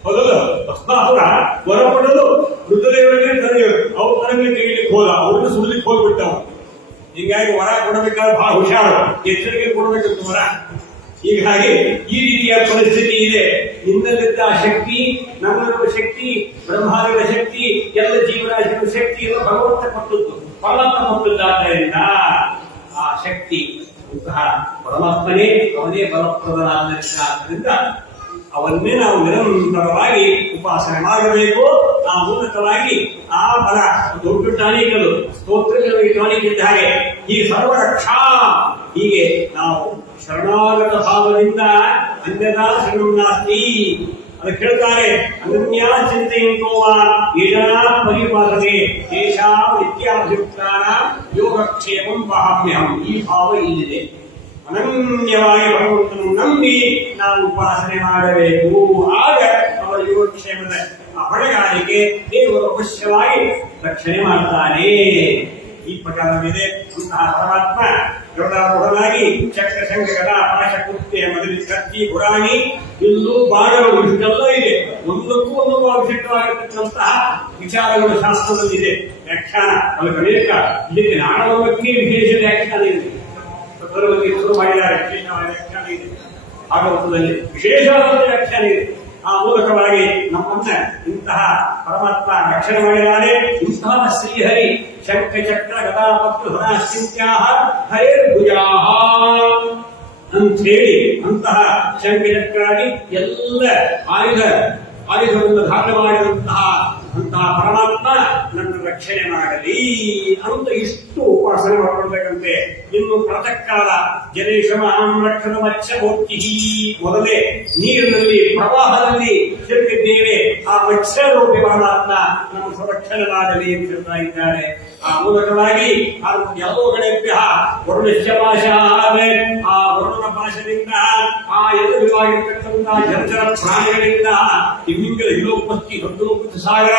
ಹೌದಲ್ಲ ಭಸ್ಮಾಸುರ ವರ ಪಡೆದು ರುದ್ರದೇವರಿಗೆ ತಂದೆಯವರು ಅವ್ರು ತನಗೆ ಕೈಲಿಕ್ಕೆ ಹೋದ ಅವ್ರನ್ನ ಸುಡಲಿಕ್ಕೆ ಹೋಗ್ಬಿಟ್ಟವು ಹೀಗಾಗಿ ವರ ಕೊಡಬೇಕಾದ್ರೆ ಬಹಳ ಹುಷಾರು ಎಚ್ಚರಿಕೆ ಕೊಡಬೇಕಿತ್ತು ವರ ಹೀಗಾಗಿ ಈ ರೀತಿಯ ಪರಿಸ್ಥಿತಿ ಇದೆ ನಿನ್ನಲ್ಲಿದ್ದ ಶಕ್ತಿ ನಮ್ಮಲ್ಲಿರುವ ಶಕ್ತಿ ಬ್ರಹ್ಮಾಂಡದ ಶಕ್ತಿ ಎಲ್ಲ ಜೀವರಾಶಿಗಳ ಶಕ್ತಿಯನ್ನು ಭಗವಂತ ಕೊಟ್ಟದ್ದು ಪರಮಾತ್ಮ ಕೊಟ್ಟದ್ದಾದ್ದರಿಂದ ಆ ಶಕ್ತಿ ಅಂತಹ ಪರಮಾತ್ಮನೇ ಅವನೇ ಬಲಪ್ರದನಾದ್ದರಿಂದ ಅವನ್ನೇ ನಾವು ನಿರಂತರವಾಗಿ ಉಪಾಸನೆ ಮಾಡಬೇಕು ಆ ಮೂಲಕವಾಗಿ ಆ ಬಲ ದೊಡ್ಡ ಟಾನಿಕಲು ಸ್ತೋತ್ರಗಳಿಗೆ ಟಾನಿಕ್ ಇದ್ದ ಹಾಗೆ ಈ ಸರ್ವರಕ್ಷಾ ಹೀಗೆ ನಾವು ಶರಣಾಗತ ಭಾವದಿಂದ ಅನ್ಯದಾ ಶರಣಂ ನಾಸ್ತಿ ಅದಕ್ಕೆ ಹೇಳ್ತಾರೆ ಅನನ್ಯ ಚಿಂತೆಯಿಂತೋವ ಏಜನಾ ಪರಿಪಾಲನೆ ತೇಷಾಂ ನಿತ್ಯಾಭಿಯುಕ್ತಾನ ಯೋಗಕ್ಷೇಮಂ ವಹಾಮ್ಯಹಂ ಈ ಭಾವ ಇಲ್ಲಿದೆ ಅನನ್ಯವಾಗಿ ಭಗವಂತನು ನಂಬಿ ನಾವು ಉಪಾಸನೆ ಮಾಡಬೇಕು ಆಗ ಅವರ ಯೋಗಕ್ಷೇಮದ ಹೊಣೆಗಾರಿಕೆ ದೇವರು ಅವಶ್ಯವಾಗಿ ರಕ್ಷಣೆ ಮಾಡ್ತಾನೆ ಈ ಪ್ರಕಾರವಿದೆ ಅಂತಹ ಪರಮಾತ್ಮ ದೊಡ್ಡದಾಗಿ ಚಕ್ರ ಶಂಖ ಗದಾ ಪಾಶ ಕುರ್ತೆ ಮದುವೆ ಕತ್ತಿ ಪುರಾಣಿ ಇಲ್ಲೂ ಬಾಣಗಳು ಇಷ್ಟೆಲ್ಲ ಇದೆ ಒಂದಕ್ಕೂ ಒಂದೊಂದು ವಿಶಿಷ್ಟವಾಗಿರ್ತಕ್ಕಂತಹ ವಿಚಾರಗಳು ಶಾಸ್ತ್ರದಲ್ಲಿದೆ ವ್ಯಾಖ್ಯಾನ ಅದಕ್ಕೆ ಅನೇಕ ಇದಕ್ಕೆ ನಾಡವ ಬಗ್ಗೆ ವಿಶೇಷ ವ್ಯಾಖ್ಯಾನ ಇದೆ ಶುರು ಮಾಡಿದ್ದಾರೆ ವಿಶೇಷವಾದ ವ್ಯಾಖ್ಯಾನ ಇದೆ ಭಾಗವತದಲ್ಲಿ ವಿಶೇಷವಾದ ವ್ಯಾಖ್ಯಾನ ಇದೆ ಆ ಮೂಲಕವಾಗಿ ನಮ್ಮನ್ನ ಇಂತಹ ಪರಮಾತ್ಮ ರಕ್ಷಣೆ ಮಾಡಿದ್ದಾರೆ ಇಂತಹ ಶ್ರೀಹರಿ ಶಂಖ ಚಕ್ರ ಗದಾ ಮತ್ತು ಹರಾಶ್ಚಿತ್ಯಾಹ ಹರೇರ್ಭುಜಾಹ ಅಂತ ಹೇಳಿ ಅಂತಹ ಶಂಖ ಚಕ್ರಾಗಿ ಎಲ್ಲ ಆಯುಧವನ್ನು ಧಾರಣ ಮಾಡಿದಂತಹ ಅಂತಹ ಪರಮಾತ್ಮ ನನ್ನ ರಕ್ಷಣೆ ಮಾಡಲಿ ಅಂತ ಇಷ್ಟು ಉಪಾಸನೆ ಮಾಡಿಕೊಳ್ಬೇಕಂತೆ ಇನ್ನು ಪ್ರಾತಃಕಾಲ ಜನೇಶಮಾಂ ರಕ್ಷಣ ಮಚ್ಚ ಭೋಕ್ತಿ ಮೊದಲೇ ನೀರಿನಲ್ಲಿ ಪ್ರವಾಹದಲ್ಲಿ ಸಿಲುಕಿದ್ದೇವೆ ಆ ಮತ್ಸ್ಯರೂಪಿ ಪರಮಾತ್ಮ ನಮ್ಮ ಸಂರಕ್ಷಣೆ ಮಾಡಲಿ ಅಂತ ಹೇಳ್ತಾ ಇದ್ದಾರೆ ಆ ಮೂಲಕವಾಗಿ ಎಲ್ಲೋ ಕಡೆಭ್ಯ ವರುಣಶ್ಯಪಾಶ ಆ ವರುಣನ ಪಾಶದಿಂದ ಆ ಎದುರುವಾಗಿರ್ತಕ್ಕಂತಹ ಜಲಚರ ಪ್ರಾಣಿಗಳಿಂದ ತಿಮ್ಮಿಂಗಲ ಹಿಲೋಪತ್ತಿ ಹತ್ತು ಸಾಗರ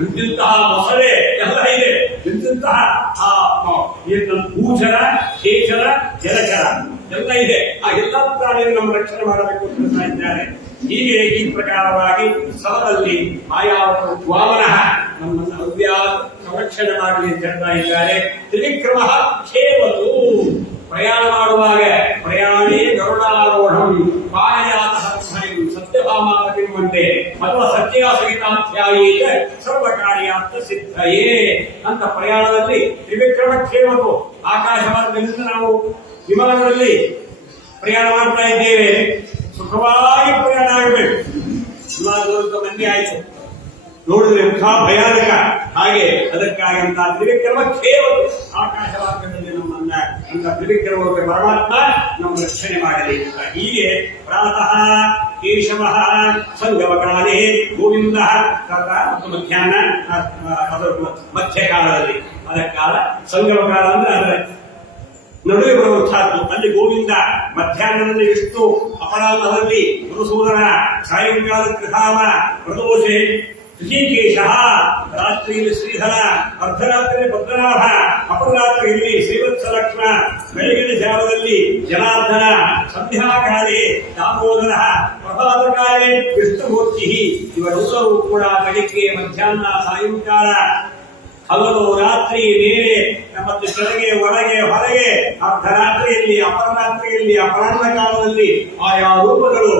ಇಂತಹ ಮೊಸಳೆ ಎಲ್ಲ ಇದೆ ಇಂತಹ ಭೂಚರ ಕೇಚರ ಜಲಚರ ಎಲ್ಲ ಇದೆ ಆ ಎಲ್ಲ ಪ್ರಾಣಿಯನ್ನು ನಮ್ಮ ರಕ್ಷಣೆ ಮಾಡಬೇಕು ಅಂತ ಹೇಳ್ತಾ ಇದ್ದಾರೆ ಹೀಗೆ ಈ ಪ್ರಕಾರವಾಗಿ ಸ್ಥಳದಲ್ಲಿ ಆಯಾವತ ವಾಮನ ನಮ್ಮನ್ನು ಅವ್ಯಾದ ಸಂರಕ್ಷಣೆ ಮಾಡಲಿ ಅಂತ ಹೇಳ್ತಾ ಇದ್ದಾರೆ ತ್ರಿವಿಕ್ರಮ ಕೇವಲು ಪ್ರಯಾಣ ಮಾಡುವಾಗ ಪ್ರಯಾಣಿ ಗರುಡಾರೋಹಣಂ ಪಾಯಯಾತ ಸತ್ಯಭಾಮಾವತಿರುವಂತೆ ಅಥವಾ ಸತ್ಯಾಸಹಿತಾಧ್ಯಾಯೀ ಸರ್ವಕಾರ್ಯಾರ್ಥ ಸಿದ್ಧಯೇ ಅಂತ ಪ್ರಯಾಣದಲ್ಲಿ ತ್ರಿವಿಕ್ರಮ ಕೇವಲು ಆಕಾಶಮಾರ್ಗದಿಂದ ನಾವು ವಿಮಾನದಲ್ಲಿ ಪ್ರಯಾಣ ಮಾಡ್ತಾ ಇದ್ದೇವೆ ಸುಖವಾಗಿ ಪ್ರಯಾಣ ಆಗಬೇಕು ಸುಮಾರು ಮಂದಿ ಆಯ್ತು ನೋಡಿದ್ರೆ ಮುಖ ಭಯಾನಕ ಹಾಗೆ ಅದಕ್ಕಾಗಿ ಅಂತ ತ್ರಿವಿಕ್ರಮ ಕೇವಲ ಆಕಾಶ ಮಾರ್ಗದಲ್ಲಿ ನಮ್ಮನ್ನ ಅಂತ ತ್ರಿವಿಕ್ರಮ ಪರಮಾತ್ಮ ನಮ್ಮ ರಕ್ಷಣೆ ಮಾಡಲಿ ಹೀಗೆ ಪ್ರಾತಃ ಕೇಶವ ಸಂಗಮಕಾಲೇ ಗೋವಿಂದ ಮತ್ತು ಮಧ್ಯಾಹ್ನ ಅದರ ಮಧ್ಯಕಾಲದಲ್ಲಿ ಅದಕ್ಕಾಲ ಸಂಗಮ ಕಾಲ ಅಂದ್ರೆ ಅದರ ನಡುವೆ ಬರುವಂತಹದ್ದು ಅಲ್ಲಿ ಗೋವಿಂದ ಮಧ್ಯಾಹ್ನದಲ್ಲಿ ವಿಷ್ಣು ಅಪರಾಧದಲ್ಲಿ ಮಧುಸೂದನ ಸಾಯಂಕಾಲ ಕೃತಾಮ ಪ್ರದೋಷೆ ಋಷಿಕೇಶ ರಾತ್ರಿಯಲ್ಲಿ ಶ್ರೀಧರ ಅರ್ಧರಾತ್ರಿ ಭದ್ರನಾಭ ಅಪರಾತ್ರಿಯಲ್ಲಿ ಶ್ರೀವತ್ಸ ಲಕ್ಷ್ಮಣ ಬೆಳಗಿನ ಜಾವದಲ್ಲಿ ಜನಾರ್ದನ ಸಂಧ್ಯಾಕಾಲೇ ದಾಮೋದರ ಪ್ರಭಾತ ಕಾಲೇ ವಿಷ್ಣುಮೂರ್ತಿ ಇವರೆಲ್ಲರೂ ಕೂಡ ಬೆಳಿಗ್ಗೆ ಮಧ್ಯಾಹ್ನ ಸಾಯಂಕಾಲ ಹಗಲು ರಾತ್ರಿ ಮೇಲೆ ಮತ್ತು ಕೆಳಗೆ ಒಳಗೆ ಹೊರಗೆ ಅರ್ಧರಾತ್ರಿಯಲ್ಲಿ ಅಪರಾತ್ರಿಯಲ್ಲಿ ಅಪರಾಹ್ನ ಕಾಲದಲ್ಲಿ ಆಯಾ ರೂಪಗಳು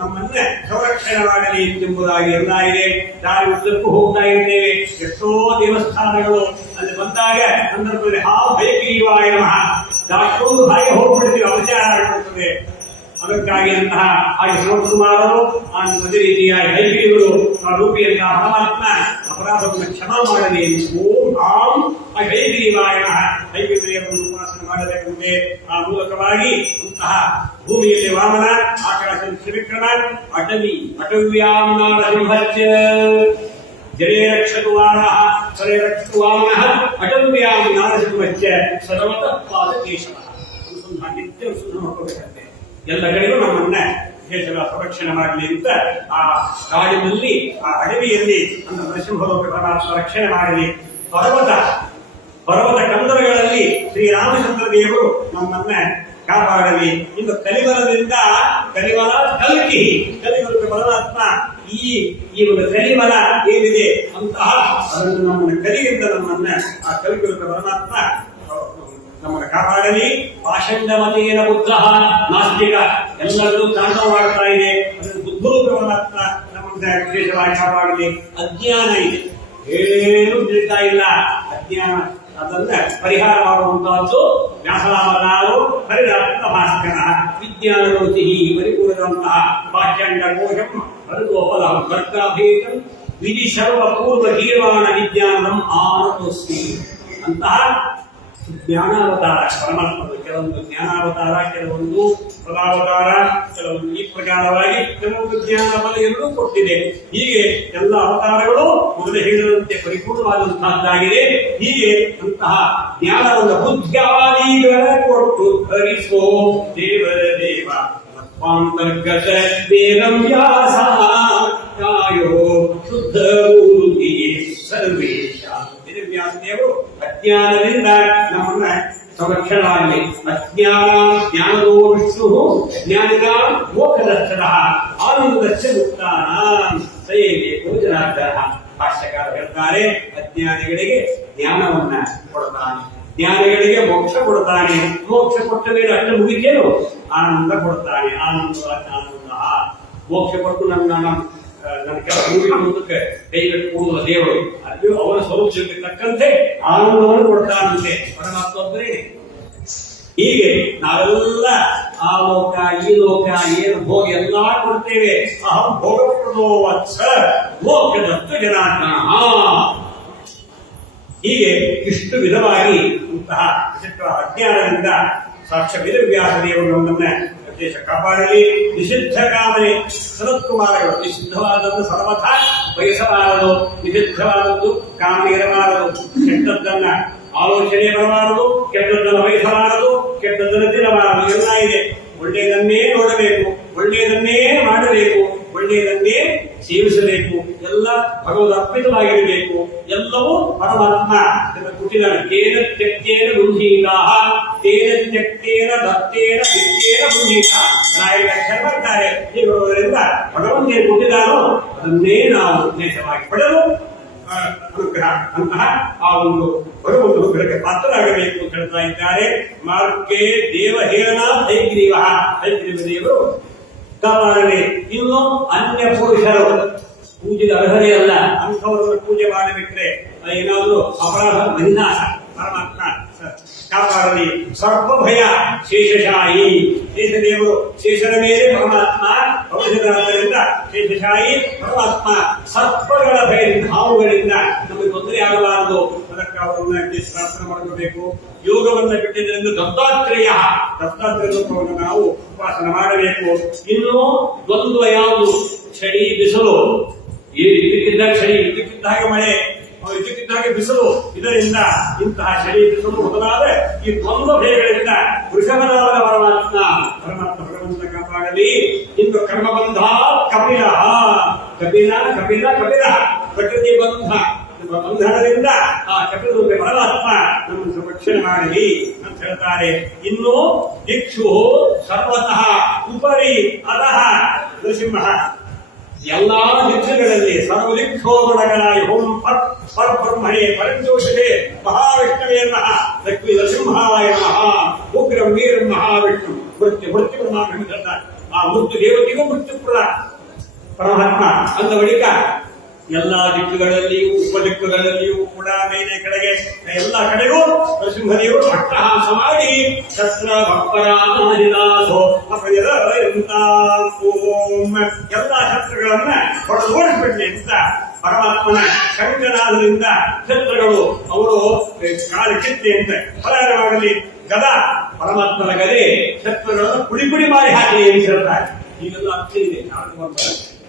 ನಮ್ಮನ್ನೇ ಸಂರಕ್ಷಣೆ ಮಾಡಲಿ ಎಂಬುದಾಗಿ ಎಲ್ಲ ಇದೆ ದಾರಿ ಉದ್ದಕ್ಕೂ ಹೋಗ್ತಾ ಇದ್ದೇವೆ ಎಷ್ಟೋ ದೇವಸ್ಥಾನಗಳು ಅಲ್ಲಿ ಅಂತಾಗ ಸಂದರ್ಭದಲ್ಲಿ ಹಾ ಭಯಗ್ರೀವಾಯ ನಮಃ ಅಷ್ಟೊಂದು ಭಯ ಹೋಗ್ಬಿಡ್ತೀವಿ, ಅಪಚಾರ ಆಗಿಬಿಡ್ತದೆ. ಅದಕ್ಕಾಗಿ ಅಂತಹ ಹಾಗೆ ಶಿವಕುಮಾರರು ಅದೇ ರೀತಿಯಾಗಿ ಹೈಗ್ರೀವರು ರೂಪಿಯಂತಹ ಪರಮಾತ್ಮ ಅಪರಾಧವನ್ನು ಕ್ಷಮಾ ಮಾಡಲಿ. ಓಂ ಆಂ ಹೈಗ್ರೀವಾಯ ನಮಃ. ಹೈಗ್ರೀವರನ್ನು ಉಪಾಸನೆ ಮಾಡಬೇಕೆಂದೇ ಆ ಮೂಲಕವಾಗಿ ಅಂತಹ ಭೂಮಿಯಲ್ಲಿ ವಾಮನ, ಆಕಾಶದಲ್ಲಿ ತ್ರಿವಿಕ್ರಮ, ಅಟವ್ಯಾಂ ನರಸಿಂಹಶ್ಚ ಜಲೇ ರಕ್ಷತು ವಾಮನಃ ಸರೇ ರಕ್ಷತು ವಾಮನಃ ಅಟವ್ಯಾಂ ನರಸಿಂಹಶ್ಚ ಸರ್ವತಃ ಪಾದಕೇಶವಃ. ನಿತ್ಯ ಅನುಸಂಧಾನ ಮಾಡ್ಕೋಬೇಕಂತೆ. ಎಲ್ಲ ಕಡೆಗೂ ನಮ್ಮನ್ನ ದೇಶದ ಸಂರಕ್ಷಣೆ ಮಾಡಲಿ ಅಂತ ಆ ಕಾಡಿನಲ್ಲಿ, ಆ ಅಡವಿಯಲ್ಲಿ ನಮ್ಮ ನರಸಿಂಹಲೋಕ ಪರಮಾತ್ಮ ರಕ್ಷಣೆ ಮಾಡಲಿ. ಪರ್ವತ ಕಂದರಗಳಲ್ಲಿ ಶ್ರೀರಾಮಚಂದ್ರ ದೇವರು ನಮ್ಮನ್ನ ಕಾಪಾಡಲಿ. ಇನ್ನು ಕಲಿಮಲದಿಂದ ಕಲಿಮಲ ಕಲಿಮಲಕ್ಕೆ ಪರಮಾತ್ಮ ಈ ಒಂದು ಕಲಿಮಲ ಏನಿದೆ ಅಂತಹ ಅದನ್ನು ನಮ್ಮನ್ನ ಕಲಿಯಿಂದ ನಮ್ಮನ್ನ ಆ ಕಲಿಮಲಕ್ಕೆ ಪರಮಾತ್ಮ ನಮ್ಮನ್ನು ಕಾಪಾಡಲಿ. ಪಾಷಂಡಮತೇನ ಬುದ್ಧ ನಾಸ್ತಿಕ ಎಲ್ಲರೂ ತಾಂಡವ ಮಾಡ್ತಾ ಇದೆ, ಅದನ್ನು ಬುದ್ಧರು ಪರಮಾತ್ಮ ನಮ್ಮನ್ನ ವಿಶೇಷವಾಗಿ ಕಾಪಾಡಲಿ. ಅಜ್ಞಾನ ಇದೆ, ಏನು ತಿಳಿತಾ ಇಲ್ಲ, ಅಜ್ಞಾನ ಅದನ್ನ ಪರಿಹಾರ ಮಾಡುವಂತಹದ್ದು ವ್ಯಾಸರಾಮರಾರು ಪರಿರಾತ್ಮ ಭಾಸ್ಕರ ವಿಜ್ಞಾನ ರುಚಿ ಪರಿಪೂರ್ಣದಂತಹ ಪಾಷಂಡ ಕೋಶಂ ಅನುಗೋಪಲ ವರ್ಗಾಭೇದಂ ವಿಧಿ ಸರ್ವ ಪೂರ್ವ ಗೀರ್ವಾಣ ವಿಜ್ಞಾನಂ ಆನತೋಸ್ಮಿ. ಅಂತಹ ಜ್ಞಾನಾವತಾರ ಪರಮಾತ್ಮರು ಕೆಲವೊಂದು ಜ್ಞಾನಾವತಾರ, ಕೆಲವೊಂದು ಪದಾವತಾರ, ಕೆಲವೊಂದು ಈ ಪ್ರಕಾರವಾಗಿ ಕೆಲವೊಂದು ಜ್ಞಾನ ಬಲ ಎರಡೂ ಕೊಟ್ಟಿದೆ. ಹೀಗೆ ಎಲ್ಲ ಅವತಾರಗಳು ಮೊದಲು ಹೇಳಿದಂತೆ ಪರಿಪೂರ್ಣವಾದಂತಹದ್ದಾಗಿದೆ. ಹೀಗೆ ಅಂತಹ ಜ್ಞಾನವನ್ನು ಬುದ್ಧಿಯಾದಿಗಳ ಕೊಟ್ಟು ಧರಿಸೋ ದೇವರ ದೇವ ತತ್ವಾಂತರ್ಗತ ವೇದಂ ವ್ಯಾಸ ಕಾಯೋ ಶುದ್ಧ ಮೂರ್ತಿ ಸರ್ವೇಶ. ವ್ಯಾಸದೇವರು ಅಜ್ಞಾನದಿಂದ ನಮ್ಮನ್ನ ಸಂರಕ್ಷಣೆ ಆಗಲಿ. ಜ್ಞಾನದೋ ವಿಷ್ಣು ಜ್ಞಾನಿನ ಮೋಕ್ಷದರ್ಶನ ಆನಂದದರ್ಶ ಮುಕ್ತಾನ ಸಯೇಗೆ ಭೋಜನಾರ್ಥ. ಭಾಷ್ಯಕಾರ ಹೇಳ್ತಾರೆ, ಅಜ್ಞಾನಿಗಳಿಗೆ ಜ್ಞಾನವನ್ನ ಕೊಡ್ತಾನೆ, ಜ್ಞಾನಿಗಳಿಗೆ ಮೋಕ್ಷ ಕೊಡ್ತಾನೆ. ಮೋಕ್ಷ ಕೊಟ್ಟ ಮೇಲೆ ಅಷ್ಟು ಮುಗಿತೇನು ಆನಂದ ಕೊಡ್ತಾನೆ. ಆನಂದ ಮೋಕ್ಷ ಕೊಟ್ಟು ನನ್ನ ಕೆಲಸ ಮುಂದಕ್ಕೆ ಕೈಗಟ್ಟುಕೊಳ್ಳುವ ದೇವರು ಅಲ್ಲಿಯೂ ಅವನ ಸ್ವರೂಪಕ್ಕೆ ತಕ್ಕಂತೆ ಆನಂದವನ್ನು ಕೊಡ್ತಾನಂತೆ ಪರಮಾತ್ಮೊಬ್ಬರೇ. ಹೀಗೆ ನಾವೆಲ್ಲ ಆ ಲೋಕ ಈ ಲೋಕ ಏನು ಭೋಗ ಎಲ್ಲಾ ಕೊಡ್ತೇವೆ. ಅಹಂ ಭೋಗಪ್ರದೋ ವತ್ಸ ಲೋಕದಷ್ಟು ಜನಾರ್ದನ. ಹೀಗೆ ಇಷ್ಟು ವಿಧವಾಗಿ ಇಂತಹ ವಿಚಿತ್ರ ಅಜ್ಞಾನದಿಂದ ಸಾಕ್ಷಾತ್ ವೇದವ್ಯಾಸ ದೇವರು ನಮ್ಮನ್ನ ದೇಶ ಕಾಪಾಡಲಿ. ನಿಷಿದ್ಧ ಕಾಮನೆ ಸನತ್ಕುಮಾರಗಳು ನಿಷಿದ್ಧವಾದದ್ದು ಸರ್ವಥ ಬಯಸಬಾರದು, ನಿಷಿದ್ಧವಾದದ್ದು ಕಾಮನೆ ಇರಬಾರದು, ಕೆಟ್ಟದ್ದನ್ನ ಆಲೋಚನೆ ಬರಬಾರದು, ಕೆಟ್ಟದ್ದನ್ನು ಬಯಸಬಾರದು, ಕೆಟ್ಟದ್ದನ್ನು ತಿನ್ನಬಾರದು. ಎಲ್ಲ ಇದೆ. ಒಳ್ಳೆಯದನ್ನೇ ನೋಡಬೇಕು, ಒಳ್ಳೆಯದನ್ನೇ ಮಾಡಬೇಕು, ಒಳ್ಳೆಯದನ್ನೇ ಸೇವಿಸಬೇಕು. ಎಲ್ಲ ಭಗವದ್ ಅರ್ಪಿತವಾಗಿರಬೇಕು. ಎಲ್ಲವೂ ಪರಮಾತ್ಮ ಹುಟ್ಟಿದ ತೇನ ತ್ಯಕ್ತೇನ ಬುಂಜೀತಾ ತೇನ ತ್ಯಕ್ತೇನ ದತ್ತೇನ ವಿತ್ತೇನ ಬುಂಜೀತಾ ವ್ಯಾಖ್ಯಾನ ಮಾಡ್ತಾರೆ. ಹೀಗಿರುವುದರಿಂದ ಭಗವಂತೇನು ಹುಟ್ಟಿದಾನೋ ಅದನ್ನೇ ನಾವು ಉದ್ದೇಶವಾಗಿ ಪಡೆದು ಅನುಗ್ರಹ ಅಂತಹ ಆ ಒಂದು ಭಗವಂತ ಅನುಗ್ರಹಕ್ಕೆ ಪಾತ್ರರಾಗಬೇಕು ಅಂತ ಹೇಳ್ತಾ ಇದ್ದಾರೆ. ಮಾರ್ಗೇ ದೇವ ಹೇಳನ ಹೈಗ್ರೀವ ಹೈಗ್ರೀವ ದೇವರು ಕಾಪಾಡಲಿ. ಇನ್ನು ಅನ್ಯ ಪುರುಷರು ಪೂಜೆಗೆ ಅರ್ಹರೇ ಅಲ್ಲ, ಅಂಥವರನ್ನು ಪೂಜೆ ಮಾಡಬಿಟ್ರೆ ಏನಾದರೂ ಅಪರಾಧ ವಿನಾಶ ಪರಮಾತ್ಮ ಕಾಪಾಡಲಿ. ಸರ್ಪ ಭಯ ಶೇಷಶಾಹಿ ಶೇಷದೇವರು ಶೇಷನ ಮೇಲೆ ಪರಮಾತ್ಮ ಔಷಧರಾದ್ದರಿಂದ ಶೇಷಶಾಹಿ ಪರಮಾತ್ಮ ಸರ್ಪಗಳ ಭಯದಿಂದ ಹಾವುಗಳಿಂದ ನಮಗೆ ತೊಂದರೆ ಆಗಬಾರದು. ಅದಕ್ಕೆ ಅವರನ್ನ ಪ್ರಾರ್ಥನೆ ಮಾಡಬೇಕು. ಯೋಗವನ್ನು ಬಿಟ್ಟಿದ್ದರಿಂದ ದತ್ತಾತ್ರೇಯ ರೂಪವನ್ನು ನಾವು ಉಪಾಸನೆ ಮಾಡಬೇಕು. ಇನ್ನು ದ್ವಂದ್ವ ಯಾವುದು? ಚಳಿ ಬಿಸಿಲು. ಇದಕ್ಕಿದ್ದಾಗ ಚಳಿ, ಇದಕ್ಕಿದ್ದ ಹಾಗೆ ಮಳೆ, ಇದಕ್ಕಿದ್ದ ಹಾಗೆ ಬಿಸಿಲು. ಇದರಿಂದ ಇಂತಹ ಚಳಿ ಬಿಸಿಲು ಮೊದಲಾದ ಈ ದ್ವಂದ್ವ ಭಯಗಳಿಂದ ವೃಷಭನಾದ ಪರಮಾತ್ಮ ಭಗವಂತ ಕಾಪಾಡಲಿ. ಇನ್ನು ಕರ್ಮಬಂಧ ಕಪಿಲ ಕಪಿಲ ಕಪಿಲ ಕಪಿಲ ಪ್ರಕೃತಿ ಬಂಧ ಬಂಧನದಿಂದ ಆ ಕಪಿಲ ಪರಮಾತ್ಮ ನಮ್ಮನ್ನು ಸಂರಕ್ಷಣೆ ಮಾಡಲಿ ಅಂತ ಹೇಳ್ತಾರೆ. ಇನ್ನು ದಿಕ್ಷು ಸರ್ವತಃ ಉಪರಿ ಅಧಃ ನರಸಿಂಹ ಎಲ್ಲಾ ದಿಕ್ಷಗಳಲ್ಲಿ ಸರ್ವದಿಕ್ಷೋಗುಣಗಳಾಗಿ ಓಂ ಪರಬ್ರಹ್ಮಣೇ ಪರಂಜೋಷಿತೆ ಮಹಾವಿಷ್ಣುವೇ ನಮಃ ಲಕ್ಷ್ಮೀ ನರಸಿಂಹಾಯ ನಮಃ ಉಗ್ರಂ ವೀರಂ ಮಹಾವಿಷ್ಣು ಮೃತ್ಯು ಆ ಮೃತ್ಯು ದೇವತೆಗೂ ಮೃತ್ಯುಪುರ ಪರಮಾತ್ಮ ಅಂದ ಬಳಿಕ ಎಲ್ಲಾ ದಿಕ್ಕುಗಳಲ್ಲಿಯೂ ಉಪದಿಕ್ಕುಗಳಲ್ಲಿಯೂ ಕೂಡ ಮೇಲೆ ಕೆಳಗೆ ಎಲ್ಲ ಕಡೆಗೂ ನರಸಿಂಹದೇವರು ಅಟ್ಟಹಾಸ ಮಾಡಿ ಶಸ್ತ್ರ ಭಕ್ತರಾಸೋ ಎಂತ ಓಂ ಎಲ್ಲ ಶಸ್ತ್ರಗಳನ್ನ ಹೊಡೆದು ಓಡಿಸ್ಬಿಡ್ಲಿ ಅಂತ ಪರಮಾತ್ಮನ ಶಂಕನಾದರಿಂದ ಶಸ್ತ್ರಗಳು ಅವರು ಕಾಲು ಕಿತ್ತೆ ಅಂತ ಫಲಕರವಾಗಲಿ ಗದಾ ಪರಮಾತ್ಮನ ಗದೆ ಶಸ್ತ್ರಗಳನ್ನು ಪುಡಿ ಪುಡಿ ಮಾಡಿ ಹಾಕಿ ಎಂದು ಹೇಳ್ತಾರೆ. ಹೀಗೆಲ್ಲ ಅರ್ಥ ಇದೆ.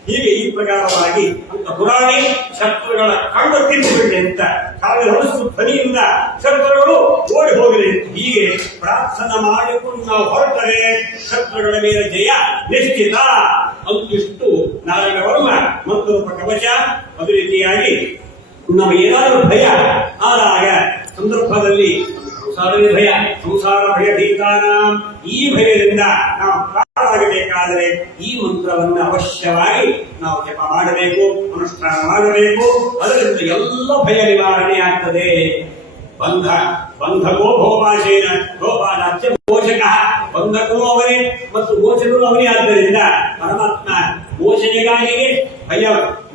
ಹೀಗೆ ಈ ಪ್ರಕಾರವಾಗಿ ಅಂತ ಪುರಾಣಿ ಶಸ್ತ್ರಗಳ ಕಣ್ಣು ತಿನ್ನಿಬಿಡ್ಲಿ ಅಂತ ಸಾವಿರಷ್ಟು ಧ್ವನಿಯಿಂದ ಶಸ್ತ್ರಗಳು ಓಡಿ ಹೋಗಲಿ. ಹೀಗೆ ಪ್ರಾರ್ಥನೆ ಮಾಡಿಕೊಂಡು ನಾವು ಹೊರಟರೆ ಶಸ್ತ್ರಗಳ ಮೇಲೆ ಜಯ ನಿಶ್ಚಿತ ಅಂತಿಷ್ಟು ನಾರಾಯಣ ವರ್ಮ ಮತ್ತು ಕವಚ. ಅದೇ ರೀತಿಯಾಗಿ ನಮ್ಮ ಏನಾದರೂ ಭಯ ಆದಾಗ ಸಂದರ್ಭದಲ್ಲಿ ಸಂಸಾರ ಭಯ ಭೀತಾನ ಈ ಭಯದಿಂದ ನಾವು ಪಾರಾಗಬೇಕಾದರೆ ಈ ಮಂತ್ರವನ್ನು ಅವಶ್ಯವಾಗಿ ನಾವು ಜಪ ಮಾಡಬೇಕು, ಅನುಷ್ಠಾನ ಮಾಡಬೇಕು. ಅದರಿಂದ ಎಲ್ಲ ಭಯ ನಿವಾರಣೆ ಆಗ್ತದೆ. ಬಂಧಕೋ ಭೋಪಾಶೇನ ಭೋಪಾಲಾಚ್ಯ ಮೋಚಕ ಬಂಧಕೂ ಅವನೇ ಮತ್ತು ಮೋಚಕೂ ಅವನೇ. ಆದ್ದರಿಂದ ಪರಮಾತ್ಮ ಮೋಚನೆಗಾಗಿ ಭಯ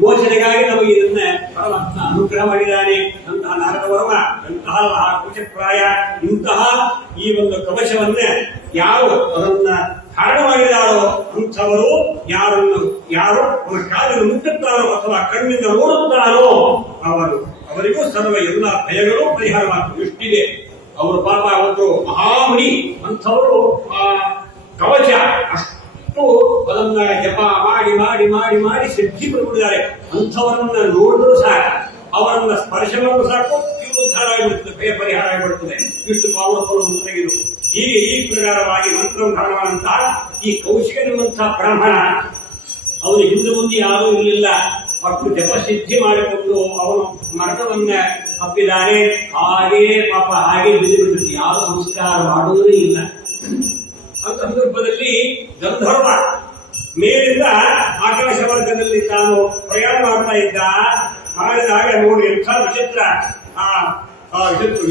ಮೋಚನೆಗಾಗಿ ನಮಗೆ ಇದನ್ನ ಪರಮಾತ್ಮ ಅನುಗ್ರಹ ಮಾಡಿದ್ದಾನೆ. ಅಂತಹ ನಾರದವರ್ಮ ಎಂತಹ ಕುಶಪ್ರಾಯ ಇಂತಹ ಈ ಒಂದು ಕವಚವನ್ನ ಯಾರು ಅದನ್ನ ಧಾರಣ ಮಾಡಿದಾರೋ ಅಂಥವರು ಯಾರು ಅವರ ಕಾಲನ್ನು ಮುಟ್ಟುತ್ತಾರೋ ಅಥವಾ ಕಣ್ಣಿಂದ ನೋಡುತ್ತಾರೋ ಅವರಿಗೂ ಸರ್ವ ಎಲ್ಲ ಭಯಗಳು ಪರಿಹಾರವಾಗ್ತದೆ. ಇಷ್ಟಿದೆ. ಅವರು ಪಾಪ ಒಂದು ಮಹಾಮುನಿ ಅಂಥವರು ಆ ಕವಚ ಅಷ್ಟು ಅದನ್ನ ಜಪ ಮಾಡಿ ಮಾಡಿ ಮಾಡಿ ಮಾಡಿ ಸಿದ್ಧಿ ಪಡ್ಕೊಂಡಿದ್ದಾರೆ. ಅಂಥವರನ್ನ ನೋಡಿದ್ರು ಸಾಕು, ಅವರನ್ನ ಸ್ಪರ್ಶ ಮಾಡಿದ್ರು ಸಾಕು, ಇದು ಉದ್ಧಾರ ಆಗಿಬಿಡುತ್ತದೆ, ಭಯ ಪರಿಹಾರ ಆಗಿಬಿಡುತ್ತದೆ. ಇಷ್ಟು ಪವರ್ಫುಲ್ ಮಂತ್ರಗಿರು. ಹೀಗೆ ಈ ಪ್ರಕಾರವಾಗಿ ಮಂತ್ರಧಾರಣವಾದಂತಹ ಈ ಕೌಶಿಕನೆಂಬಂತಹ ಬ್ರಾಹ್ಮಣ ಅವನು ಹಿಂದೆ ಮುಂದೆ ಯಾರೂ ಇರಲಿಲ್ಲ. ಮತ್ತು ಜಪಸಿದ್ಧಿ ಮಾಡಿಕೊಂಡು ಅವನು ಮರಣವನ್ನ ತಪ್ಪಿದ್ದಾನೆ. ಹಾಗೇ ಪಾಪ ಹಾಗೆ ಬಿದ್ದು ಬಿಟ್ಟಿದ್ದು, ಯಾವ ಸಂಸ್ಕಾರ ಮಾಡುವುದೇ ಇಲ್ಲ. ಅಂತ ಸಂದರ್ಭದಲ್ಲಿ ಗಂಧರ್ವ ಮೇಲಿಂದ ಆಕಾಶ ವರ್ಗದಲ್ಲಿ ತಾನು ಪ್ರಯಾಣ ಮಾಡ್ತಾ ಇದ್ದ. ಮಾಡಿದಾಗ ನೋಡಿ ಎಂಥ ವಿಚಿತ್ರ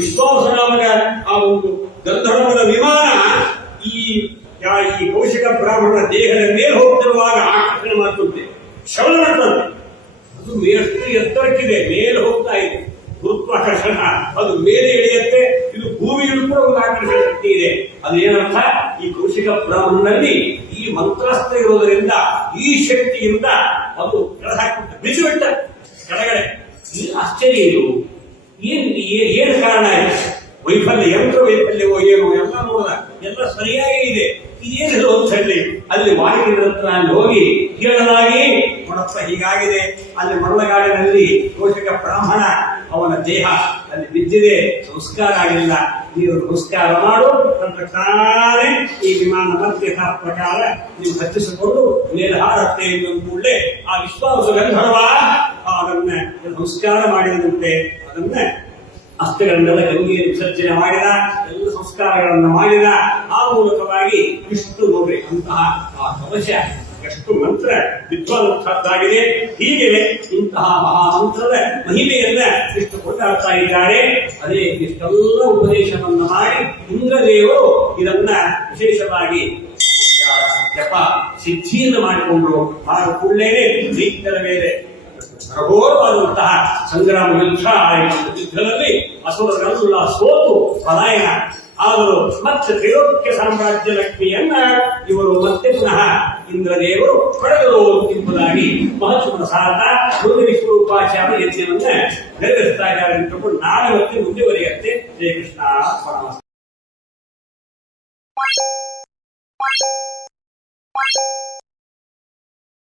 ವಿಶ್ವಾಸನಾಮಕ ಆ ಒಂದು ಗಂಧರ್ವನ ವಿಮಾನ ಈ ಕೌಶಿಕ ಬ್ರಾಹ್ಮಣನ ದೇಹದ ಮೇಲೆ ಹೋಗ್ತಿರುವಾಗ ಆಕರ್ಷಣೆ ಮಾಡ್ತಂತೆ, ಶ್ರವಣ ಮಾಡ್ತಂತೆ. ಅದು ಎಷ್ಟು ಎತ್ತರಕ್ಕಿದೆ, ಮೇಲೆ ಹೋಗ್ತಾ ಇದೆ. ಗುರುತ್ವಾಕರ್ಷಣ ಅದು ಮೇಲೆ ಇಳಿಯುತ್ತೆ. ಇದು ಭೂಮಿಯಲ್ಲೂ ಕೂಡ ಒಂದು ಆಕರ್ಷಣ ಶಕ್ತಿ ಇದೆ. ಅದೇನರ್ಥ, ಈ ಕೌಶಿಕ ಬ್ರಾಹ್ಮಣನಲ್ಲಿ ಈ ಮಂತ್ರಾಸ್ತ್ರ ಇರೋದರಿಂದ ಈ ಶಕ್ತಿಯಿಂದ ಅದು ಕೆಳಗೆ ಹಾಕ್ಬಿಟ್ಟು ಬಿಸಿಬಿಟ್ಟ ಕೆಳಗಡೆ. ಈ ಆಶ್ಚರ್ಯ ಇದು ಏನು ಕಾರಣ ಇದೆ? ವೈಫಲ್ಯ, ಯಂತ್ರ ವೈಫಲ್ಯವೋ ಏನೋ ಎಲ್ಲ ನೋಡ, ಎಲ್ಲ ಸರಿಯಾಗಿ ಇದೆ. ಇದೇನಿದು ಅಂತ ಹೇಳಿ ಅಲ್ಲಿ ವಾಯುವಿನ ಹತ್ರ ಅಲ್ಲಿ ಹೋಗಿ ಕೇಳಲಾಗಿ, ನೋಡಪ್ಪ ಹೀಗಾಗಿದೆ. ಅಲ್ಲಿ ಮರಳಗಾಡಿನಲ್ಲಿ ಕೌಶಿಕ ಬ್ರಾಹ್ಮಣ ಅವನ ದೇಹ ಅಲ್ಲಿ ಬಿದ್ದಿದೆ, ಸಂಸ್ಕಾರ ಆಗಿಲ್ಲ. ನೀವು ನಮಸ್ಕಾರ ಮಾಡು ಅಂತ ತಾನೇ ಈ ವಿಮಾನ ಮತ್ತೆ ಪ್ರಕಾರ ನೀವು ಹತ್ತಿಸಿಕೊಂಡು ಮೇಲೆ ಹಾರತ್ತೆ ಎಂದು ಕೂಡಲೇ ಆ ವಿಶ್ವಾಸ ಗಂಧರ್ವ ಅದನ್ನ ನಮಸ್ಕಾರ ಮಾಡಿದಂತೆ ಅದನ್ನ ಅಸ್ತ್ರಗಳನ್ನೆಲ್ಲ ಗಂಗೆಯ ವಿಸರ್ಜನೆ ಮಾಡಿದ, ಎಲ್ಲ ಸಂಸ್ಕಾರಗಳನ್ನು ಮಾಡಿದ. ಆ ಮೂಲಕವಾಗಿ ಇಷ್ಟು ನೋಡ್ರಿ ಅಂತಹ ಆ ಕವಚ ಎಷ್ಟು ಮಂತ್ರ ವಿದ್ವಾಂಸದ್ದಾಗಿದೆ. ಹೀಗೆ ಇಂತಹ ಮಹಾಮಂತ್ರದ ಮಹಿಮೆಯನ್ನ ಇಷ್ಟು ಕೊಂಡಾಡ್ತಾ ಇದ್ದಾರೆ. ಅದೇ ಇಷ್ಟೆಲ್ಲ ಉಪದೇಶವನ್ನ ಮಾಡಿ ಇಂದ್ರದೇವರು ಇದನ್ನ ವಿಶೇಷವಾಗಿ ಜಪ ಸಿದ್ಧಿಯನ್ನು ಮಾಡಿಕೊಂಡ್ರು. ಆ ಕೂಡಲೇ ದೈತ್ಯರ ಮೇಲೆ ಪ್ರಭೋರವಾದಂತಹ ಸಂಗ್ರಾಮ ಯುದ್ಧದಲ್ಲಿ ಅಸುರರೆಲ್ಲ ಸೋತು ಪಲಾಯನ ಆದರೂ ಮತ್ತೆ ತ್ರೈಲೋಕ್ಯ ಸಾಮ್ರಾಜ್ಯ ಲಕ್ಷ್ಮಿಯನ್ನ ಇವರು ಮತ್ತೆ ಪುನಃ ಇಂದ್ರದೇವರು ಪಡೆದರು ಎಂಬುದಾಗಿ ಮಹತ್ವದ ಸಾಧ ವಿಶ್ವರೂಪಾಚಾರ್ಯ ಯಜ್ಞವನ್ನ ನೆರವೇರಿಸ್ತಾ ಇದ್ದಾರೆ ಅಂತ ನಾಳೆ ಮತ್ತೆ ಮುಂದುವರಿಯುತ್ತೆ. ಜಯ ಕೃಷ್ಣ ಪರಮಾತ್ಮ.